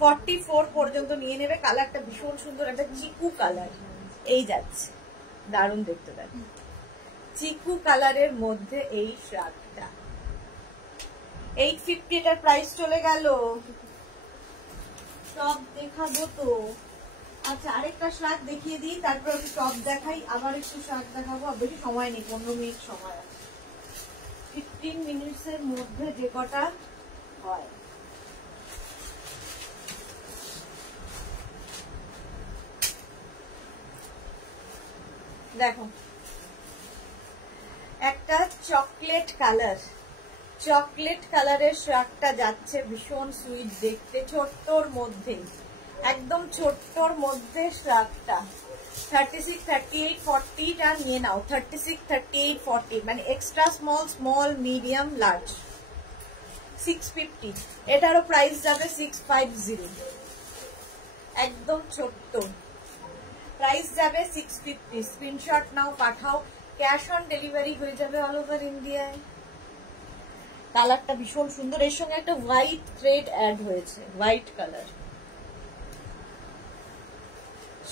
44 পর্যন্ত নিয়ে নেবে। কালারটা ভীষণ সুন্দর, একটা চিকু কালার, এই যাচ্ছে, দারুণ দেখতে। দেখো চিকু কালারের মধ্যে এই শ্রাগটা 850, এটার প্রাইস চলে গেল। সব দেখাবো তো, আচ্ছা আরেকটা শ্রাগ দেখিয়ে দিই, তারপর আমি টপ দেখাই, আবার একটু শ্রাগ দেখাবো। বেশি সময় নেই, 15 মিনিট সময় আছে, 15 মিনিটসের মধ্যে যে কটা হয়। দেখো একটা চকলেট কালার, চকলেট কালারের শ্রাগটা যাচ্ছে, ভীষণ সুইট দেখতে, ছোট্টর মধ্যে, একদম ছোট্টর মধ্যে শ্রাগটা। 36, 38, 40 টা নিয়ে নাও, 36, 38, 40 মানে extra small, small, medium, large. 650, এটারও প্রাইস যাবে 650, একদম ছোট্ট, প্রাইস যাবে 650। স্ক্রিনশট নাও, পাঠাও, ক্যাশ অন ডেলিভারি হয়ে যাবে অল ওভার ইন্ডিয়ায়। কালারটা ভীষণ সুন্দর, এর সঙ্গে একটা হোয়াইট থ্রেড অ্যাড হয়েছে, হোয়াইট কালার।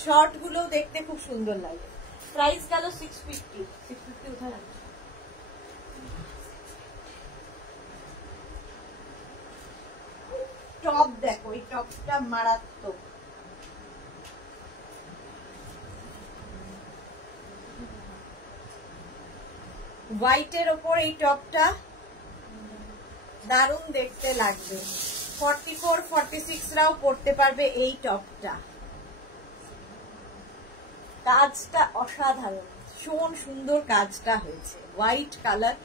শর্ট গুলো দেখতে খুব সুন্দর লাগে। প্রাইস গেল 650, 650 উঠায় রাখো। টপ দেখো, এই টপটা মারাত্মক, হোয়াইটের ওপর এই টপটা দারুণ দেখতে লাগবে। 44, 46 রাও পরতে পারবে এই টপটা। কাজটা অসাধারণ, ভীষণ সুন্দর কাজটা হয়েছে, হোয়াইট কালার।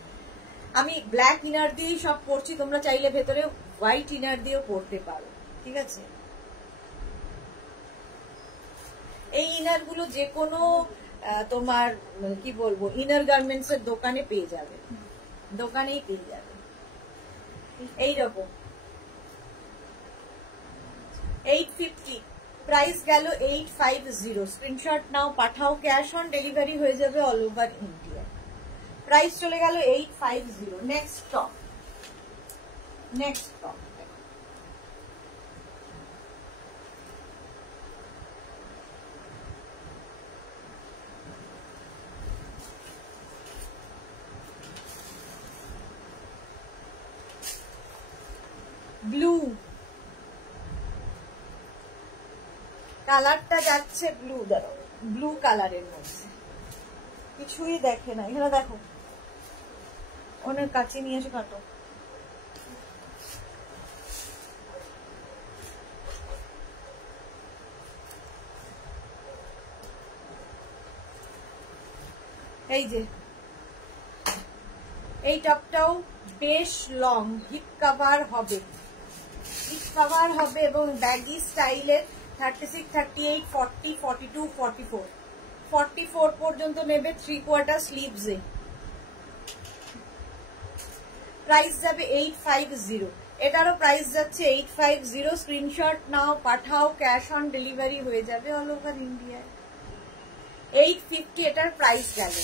আমি ব্ল্যাক ইনার দিয়েই সব পরছি, তোমরা চাইলে ভেতরে হোয়াইট ইনার দিয়েও পরতে পারো, ঠিক আছে। এই ইনার গুলো যে কোনো তোমার কি বলবো ইনার গার্মেন্টস এর দোকানে পেয়ে যাবে, দোকানেই পেয়ে যাবে এইরকম। 850, প্রাইস গেল 850। স্ক্রিনশট নাও, পাঠাও, ক্যাশ অন ডেলিভারি হয়ে যাবে অল ওভার ইন্ডিয়া। প্রাইস চলে গেল 850। Next top, next top blue কালারটা যাচ্ছে, ব্লু, ধরো ব্লু কালারের মধ্যে কিছুই দেখে না। এখানে দেখো, ওনার কাছে নিয়ে এসে কাটো। এই যে এই টপটাও বেশ লং, হিপ কভার হবে, হিপ কভার হবে এবং ব্যাগি স্টাইলের 36, 38, 40, 42, 44, 44 পর্যন্ত নেবে 3/4 স্লিভসে। প্রাইস যাবে 850। এটারও প্রাইস যাচ্ছে 850। স্ক্রিনশট নাও, পাঠাও, ক্যাশ অন ডেলিভারি হয়ে যাবে অল ওভার ইন্ডিয়ায়। 850 এটার প্রাইস গেল।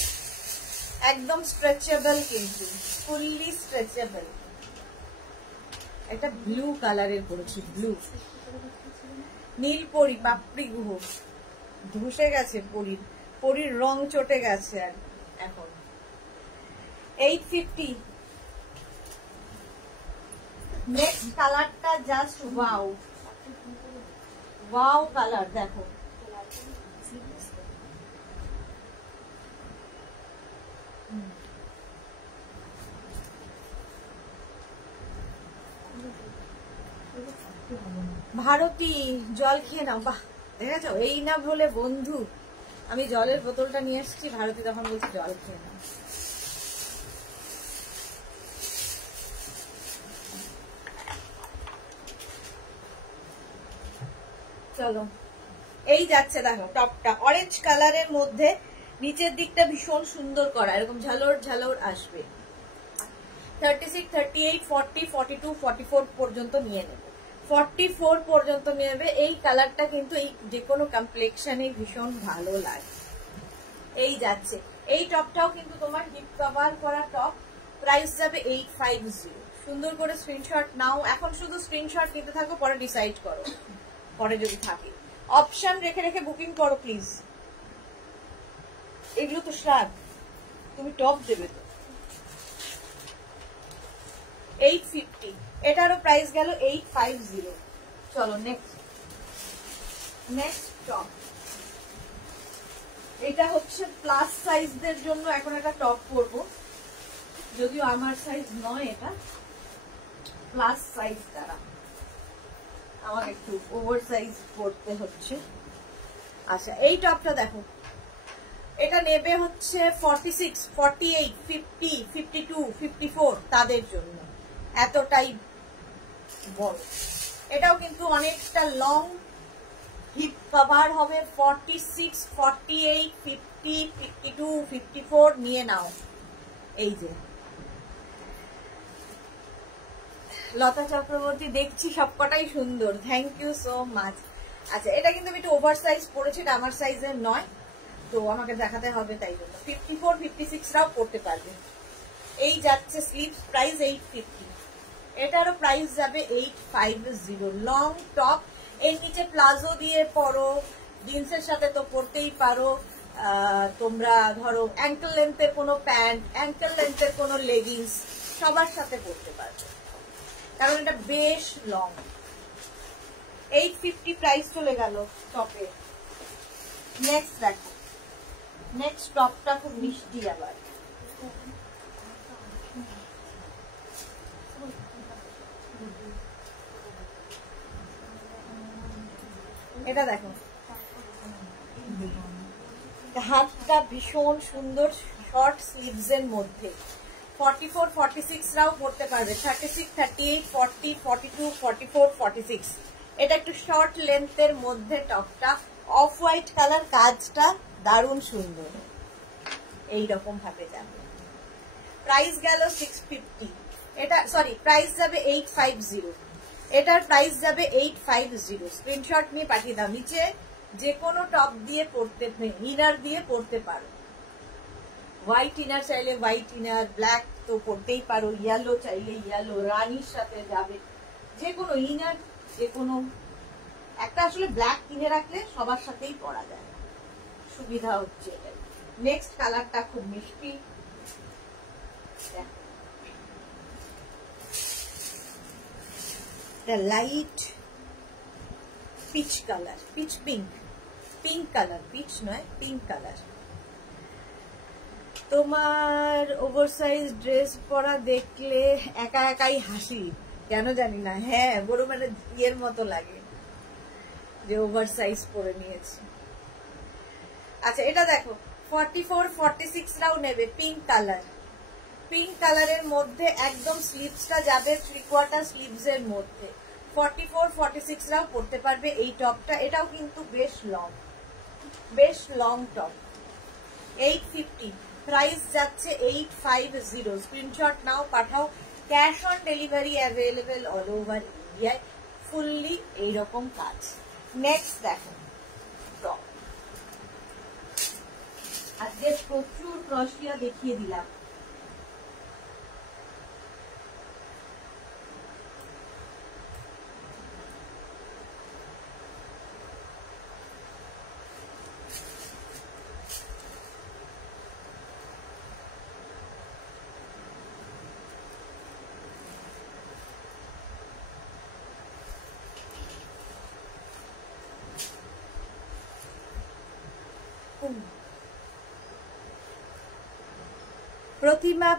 একদম স্ট্রেচেবল, কিন্তু ফুললি স্ট্রেচেবল। একটা ব্লু কালারের করেছি, ব্লু নীল পরি, পাপড়ি গুহ ধসে গেছে, পরির রং চটে গেছে। আর এখন 850। নেক্সট কালারটা জাস্ট ওয়াও, ওয়াও কালার। দেখো ভারতী, জল খেয়ে নাও। বাহ, দেখেছো, এই না বলে বন্ধু, আমি জলের বোতলটা নিয়ে এসেছি, ভারতী তখন বলছি জল খেয়ে নাও। চলো, এই যাচ্ছে দেখো টপটা অরেঞ্জ কালারের মধ্যে, নিচের দিকটা ভীষণ সুন্দর করা, এরকম ঝালর ঝালর আসবে। 36, 38, 40, 42, 44 পর্যন্ত নিয়ে নেবে। 44 পর্যন্ত নেবে। এই কালারটা কিন্তু এই যে কোনো কমপ্লেক্সনে ভীষণ ভালো লাগে। এই যাচ্ছে, এই টপটাও কিন্তু তোমার হিপ কভার করা টপ। প্রাইস যাবে 850। সুন্দর করে স্ক্রিনশট নাও, এখন শুধু স্ক্রিনশট নিতে থাকো, পরে ডিসাইড করো, পরে যদি থাকে। অপশন রেখে রেখে বুকিং করো প্লিজ। এগুলো তো শ্রাগ, তুমি টপ দেবে তো। 850, এটারও প্রাইস গেল 850। চলো নেক্সট টপ। এটা হচ্ছে প্লাস সাইজদের জন্য এখন একটা টপ করবো, যদিও আমার সাইজ নয়, এটা প্লাস সাইজ দ্বারা আমার একটু ওভার সাইজ করতে হচ্ছে। আচ্ছা, এই টপটা দেখো, এটা নেবে হচ্ছে 46, 48, 50, 52, 54 তাদের জন্য, এতটাই বড়। এটাও কিন্তু অনেকটা লং, হিপ কভার হবে। 46, 48, 50, 52, 54 নিয়ে নাও। এই যে লতা চক্রবর্তী, দেখছি সবকটাই সুন্দর, থ্যাংক ইউ সো মাচ। আচ্ছা, এটা কিন্তু আমি একটু ওভার সাইজ পরেছি, এটা আমার সাইজের নয়, তো আমাকে দেখাতে হবে, তাই জন্য 54, 56 রাও পড়তে পারবে। এই যাচ্ছে স্লিভস, প্রাইস 850। এটারও প্রাইস যাবে 850। লং টপ, এর নিচে প্লাজো দিয়ে পরো, জিন্সের সাথে তো পরতেই পারো। তোমরা ধরো অ্যাঙ্কেল লেন্থের কোনো প্যান্ট, অ্যাঙ্কেল লেন্থের কোনো লেগিংস, সবার সাথে পরতে পারবে, কারণ এটা বেশ লং। 850 প্রাইস চলে গেল টপে। নেক্সট দেখো, নেক্সট টপটা খুব মিষ্টি আবার। এটা দেখো, হাতটা ভীষণ সুন্দর, শর্ট স্লিভস এর মধ্যে। 44, 46 রাও পড়তে পারবে। 36, 38, 40, 42, 44, 46। এটা একটু শর্ট লেন্থের মধ্যে টপটা, অফ হোয়াইট কালার, কাজটা দারুণ সুন্দর, এইরকম ভাবে যাবে। প্রাইস গেল 650। এটা সরি, প্রাইস যাবে 850। এটার প্রাইস যাবে 850। স্ক্রিনশট নিয়ে পাঠিয়ে দাও। নিচে যে কোনো টপ দিয়ে পরতে, ইনার দিয়ে পরতে পারো। হোয়াইট ইনার চাইলে হোয়াইট ইনার, ব্ল্যাক তো পরতেই পারো, ইয়েলো চাইলে ইয়েলো, রানির সাথে যাবে, যে কোনো ইনার, যে কোনো একটা আসলে ব্ল্যাক কিনে রাখলে সবার সাথেই পরা যায়, সুবিধা হচ্ছে এটা। নেক্সট কালারটা খুব মিষ্টি, light peach colour, peach pink, pink colour, peach নয় পিঙ্ক কালার। তোমার ওভারসাইজ ড্রেস পরা দেখলে একা একাই হাসি, কেন জানি না। হ্যাঁ, বড় মানে ইয়ের মতো লাগে যে ওভারসাইজ পরে নিয়েছি। আচ্ছা, এটা দেখো 44, 46 রাও নেবে, পিঙ্ক কালার। পিঙ্ক কালারের মধ্যে একদম স্লিভসটা যাবে 3/4 স্লিভস এর মধ্যে। 44 46 রাও পড়তে পারবে এই টপটা। এটাও কিন্তু বেশ লং টপ। 850 প্রাইস যাচ্ছে 850। স্ক্রিনশট নাও, পাঠাও। Cash on delivery available all over ইন্ডিয়ায়। ফুললি এইরকম কাজ। নেক্সট দেখো টপ। আজকে প্রচুর ক্রশিয়া দেখিয়ে দিলাম।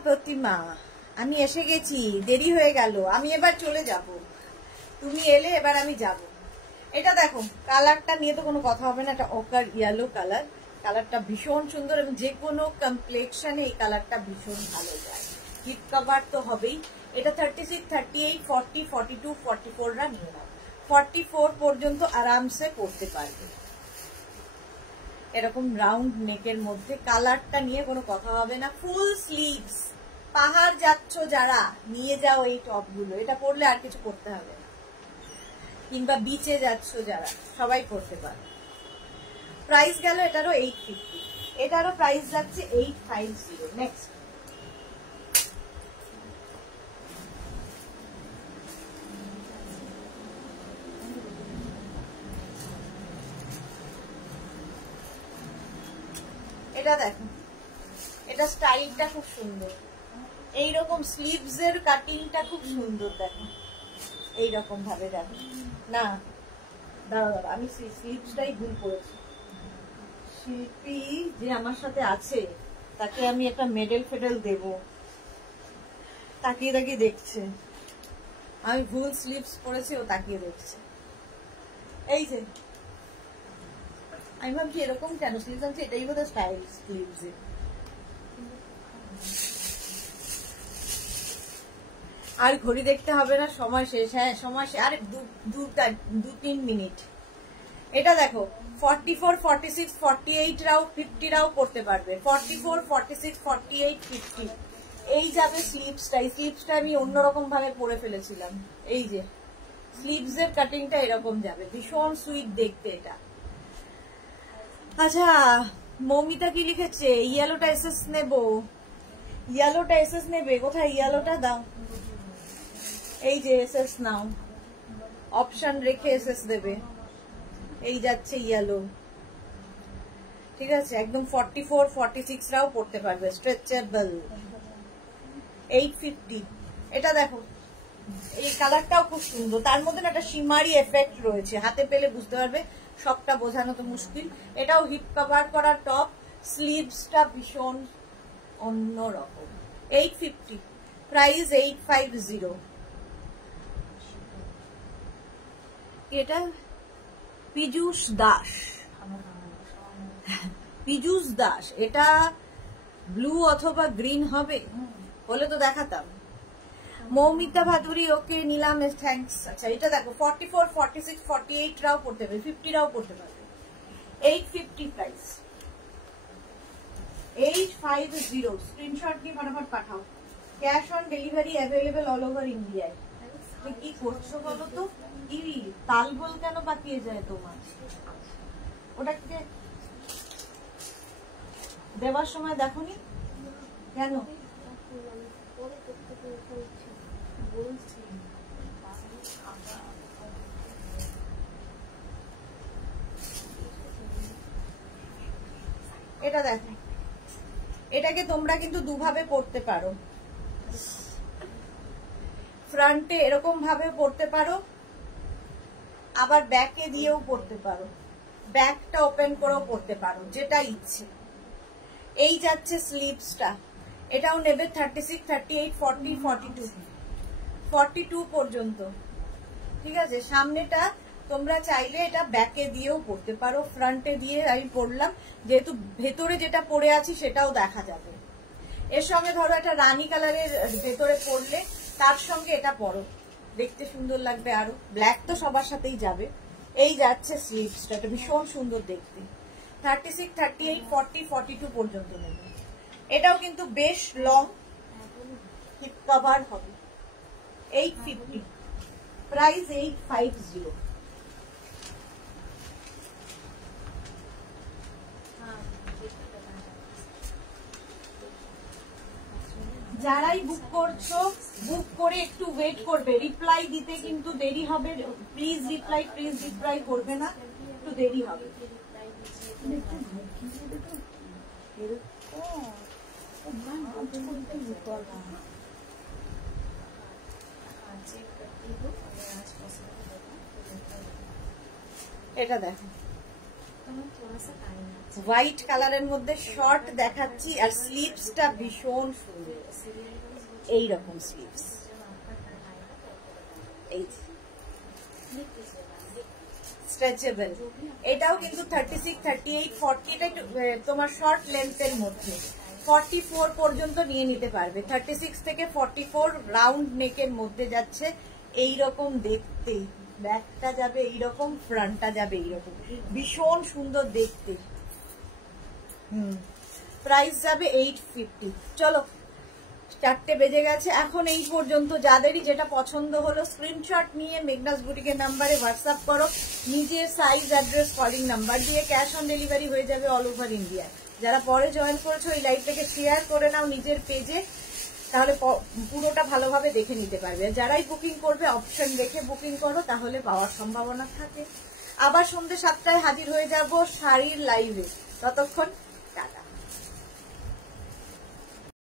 প্রতিমা আমি এসে গেছি, দেরি হয়ে গেল, আমি এবার চলে যাব। তুমি এলে এবার আমি যাব। এটা দেখো, কালারটা নিয়ে তো কোনো কথা হবে না। এটা ওকার ইয়েলো কালার। কালারটা ভীষণ সুন্দর এবং যে কোনো কমপ্লেক্সনে এই কালারটা ভীষণ ভালো যায়। হিপ কভার তো হবেই। এটা 36, 38, 40, 42, 44 রা নিয়ে নাও। 44 পর্যন্ত আরামসে পড়তে পারবে। এরকম রাউন্ড নেকের মধ্যে, কালারটা নিয়ে কোনো কথা হবে না। ফুল স্লিভস। পাহাড় যাচ্ছ যারা, নিয়ে যাও এই টপগুলো। এটা পরলে আর কিছু করতে হবে না। কিংবা বিচে যাচ্ছ যারা, সবাই পরতে পারে। প্রাইস গেল এটারও 850। এটারও প্রাইস যাচ্ছে 850। নেক্সট এটা দেখো, এটা স্টাইলটা খুব সুন্দর। এইরকম স্লিভস এর কাটিংটা খুব সুন্দর। দেখো এইরকম ভাবে দেখো না, দাঁড়া আমি স্লিভসটাই ভুল করেছি। শিল্পী যে আমার সাথে আছে তাকে আমি একটা মেডেল ফেডেল দেব। তাকিয়ে তাকিয়ে দেখছে আমি ভুল স্লিভস পরেছি, ও তাকিয়ে দেখছে। এই যে আমি ভাবছি এরকম কেন স্লিভস আছে, এটাই বোধহয় স্টাইল স্লিভস। আর ঘড়ি দেখতে হবে না, সময় শেষ। হ্যাঁ সময় শেষ, আরে 2-3 মিনিট। এটা দেখো 44, 46, 48 রাও 50 রাও পড়তে পারবে। 44, 46, 48, 50 এই যাবে স্লিভসটা। এই স্লিভসটা আমি অন্যরকম ভাবে পরে ফেলেছিলাম। এই যে স্লিভস এর কাটিংটা এরকম যাবে, ভীষণ সুইট দেখতে এটা। আচ্ছা মৌমিতা কি লিখেছে? ইয়েলোটা এসএস নেবো। ইয়েলোটা এসএস নেবে? কোথায় ইয়েলোটা? দাও, এই যে এসএস নাও। অপশন রেখে এসএস দেবে। এই যাচ্ছে ইয়েলো। ঠিক আছে, একদম 44, 46 রাও পড়তে পারবে। স্ট্রেচেবল। 850। এটা দেখো, এই কালারটাও খুব সুন্দর। তার মধ্যে না একটা শিমারি এফেক্ট রয়েছে, হাতে পেলে বুঝতে পারবে। সবটা বোঝানো তো মুশকিল। এটাও হিপ কভার করা টপ। স্লিভসটা ভীষণ অন্যরকম। 850 প্রাইস। 850। এটা পীযূষ দাস। পীযূষ দাস, এটা ব্লু অথবা গ্রিন হবে, বলে তো দেখাতাম। মৌমিতা ভাদুরী, ওকে নিলাম, থ্যাঙ্কস। আচ্ছা এটা দেখো 44, 46, 48 রাও পড়তে পারবে, 50 রাও পড়তে পারবে। 850 প্রাইস। 850। স্ক্রিনশট দিয়ে ফটাফট পাঠাও। Cash on delivery available all over ইন্ডিয়ায়। তুমি কি করছো বলো তো? কি তালগোল কেন পাকিয়ে যায় তোমার? ওটাকে দেওয়ার সময় দেখোনি কেন? এটা দেখো, এটাকে তোমরা কিন্তু দুভাবে পড়তে পারো। ফ্রন্টে এরকম ভাবে পড়তে পারো, আবার ব্যাকে দিয়েও পড়তে পারো। ব্যাকটা ওপেন করেও পড়তে পারো, যেটা ইচ্ছে। এই যাচ্ছে স্লিভসটা। এটাও নেবে 36, 38, 40, 42, 42 পর্যন্ত। ঠিক আছে, সামনেটা তোমরা চাইলে এটা ব্যাকে দিয়েও পড়তে পারো, ফ্রন্টে দিয়ে আমি পড়লাম, যেহেতু ভেতরে যেটা পরে আছি সেটাও দেখা যাবে। এর সঙ্গে ধরো একটা রানী কালারের ভেতরে পরলে, তার সঙ্গে এটা পরো, দেখতে সুন্দর লাগবে আরো। ব্ল্যাক তো সবার সাথেই যাবে। এই যাচ্ছে স্লিভসটা, এটা ভীষণ সুন্দর দেখতে। 36, 38, 40, 42 পর্যন্ত নেবে। এটাও কিন্তু বেশ লং, হিপ কভার হবে। 850, প্রাইস 850। যারাই বুক করছো, বুক করে একটু ওয়েট করবে, রিপ্লাই দিতে কিন্তু দেরি হবে। প্লিজ রিপ্লাই করবে না, একটু দেরি হবে। এটা দেখো হোয়াইট কালারের মধ্যে শর্ট দেখাচ্ছি, আর স্লিভসটা ভীষণ সুন্দর, এইরকম স্লিভস। এই স্ট্রেচেবল, এটাও কিন্তু 36, 38, 40, এটা একটু তোমার শর্ট লেন্থের মধ্যে। 44 পর্যন্ত নিয়ে নিতে পারবে। 36 থেকে 44 রাউন্ড নেকের মধ্যে যাচ্ছে, এইরকম দেখতে। ব্যাকটা যাবে এইরকম, ফ্রন্টটা যাবে এইরকম, ভীষণ সুন্দর দেখতে। প্রাইস যাবে 850। চলো 4টে বেজে গেছে, এখন এই পর্যন্ত। যাদেরই যেটা পছন্দ হলো স্ক্রিনশট নিয়ে মেঘনাস বুটিকের নাম্বারে হোয়াটসঅ্যাপ করো, নিজের সাইজ, অ্যাড্রেস, কলিং নাম্বার দিয়ে। ক্যাশ অন ডেলিভারি হয়ে যাবে অল ওভার ইন্ডিয়া। যারা পরে জয়েন করেছো এই লাইভটাকে শেয়ার করে নাও নিজের পেজে, তাহলে পুরোটা ভালোভাবে দেখে নিতে পারবে। যারাই বুকিং করবে অপশন দেখে বুকিং করো, তাহলে পাওয়ার সম্ভাবনা থাকে। আবার সন্ধ্যে 7টায় হাজির হয়ে যাব শাড়ির লাইভে। ততক্ষণ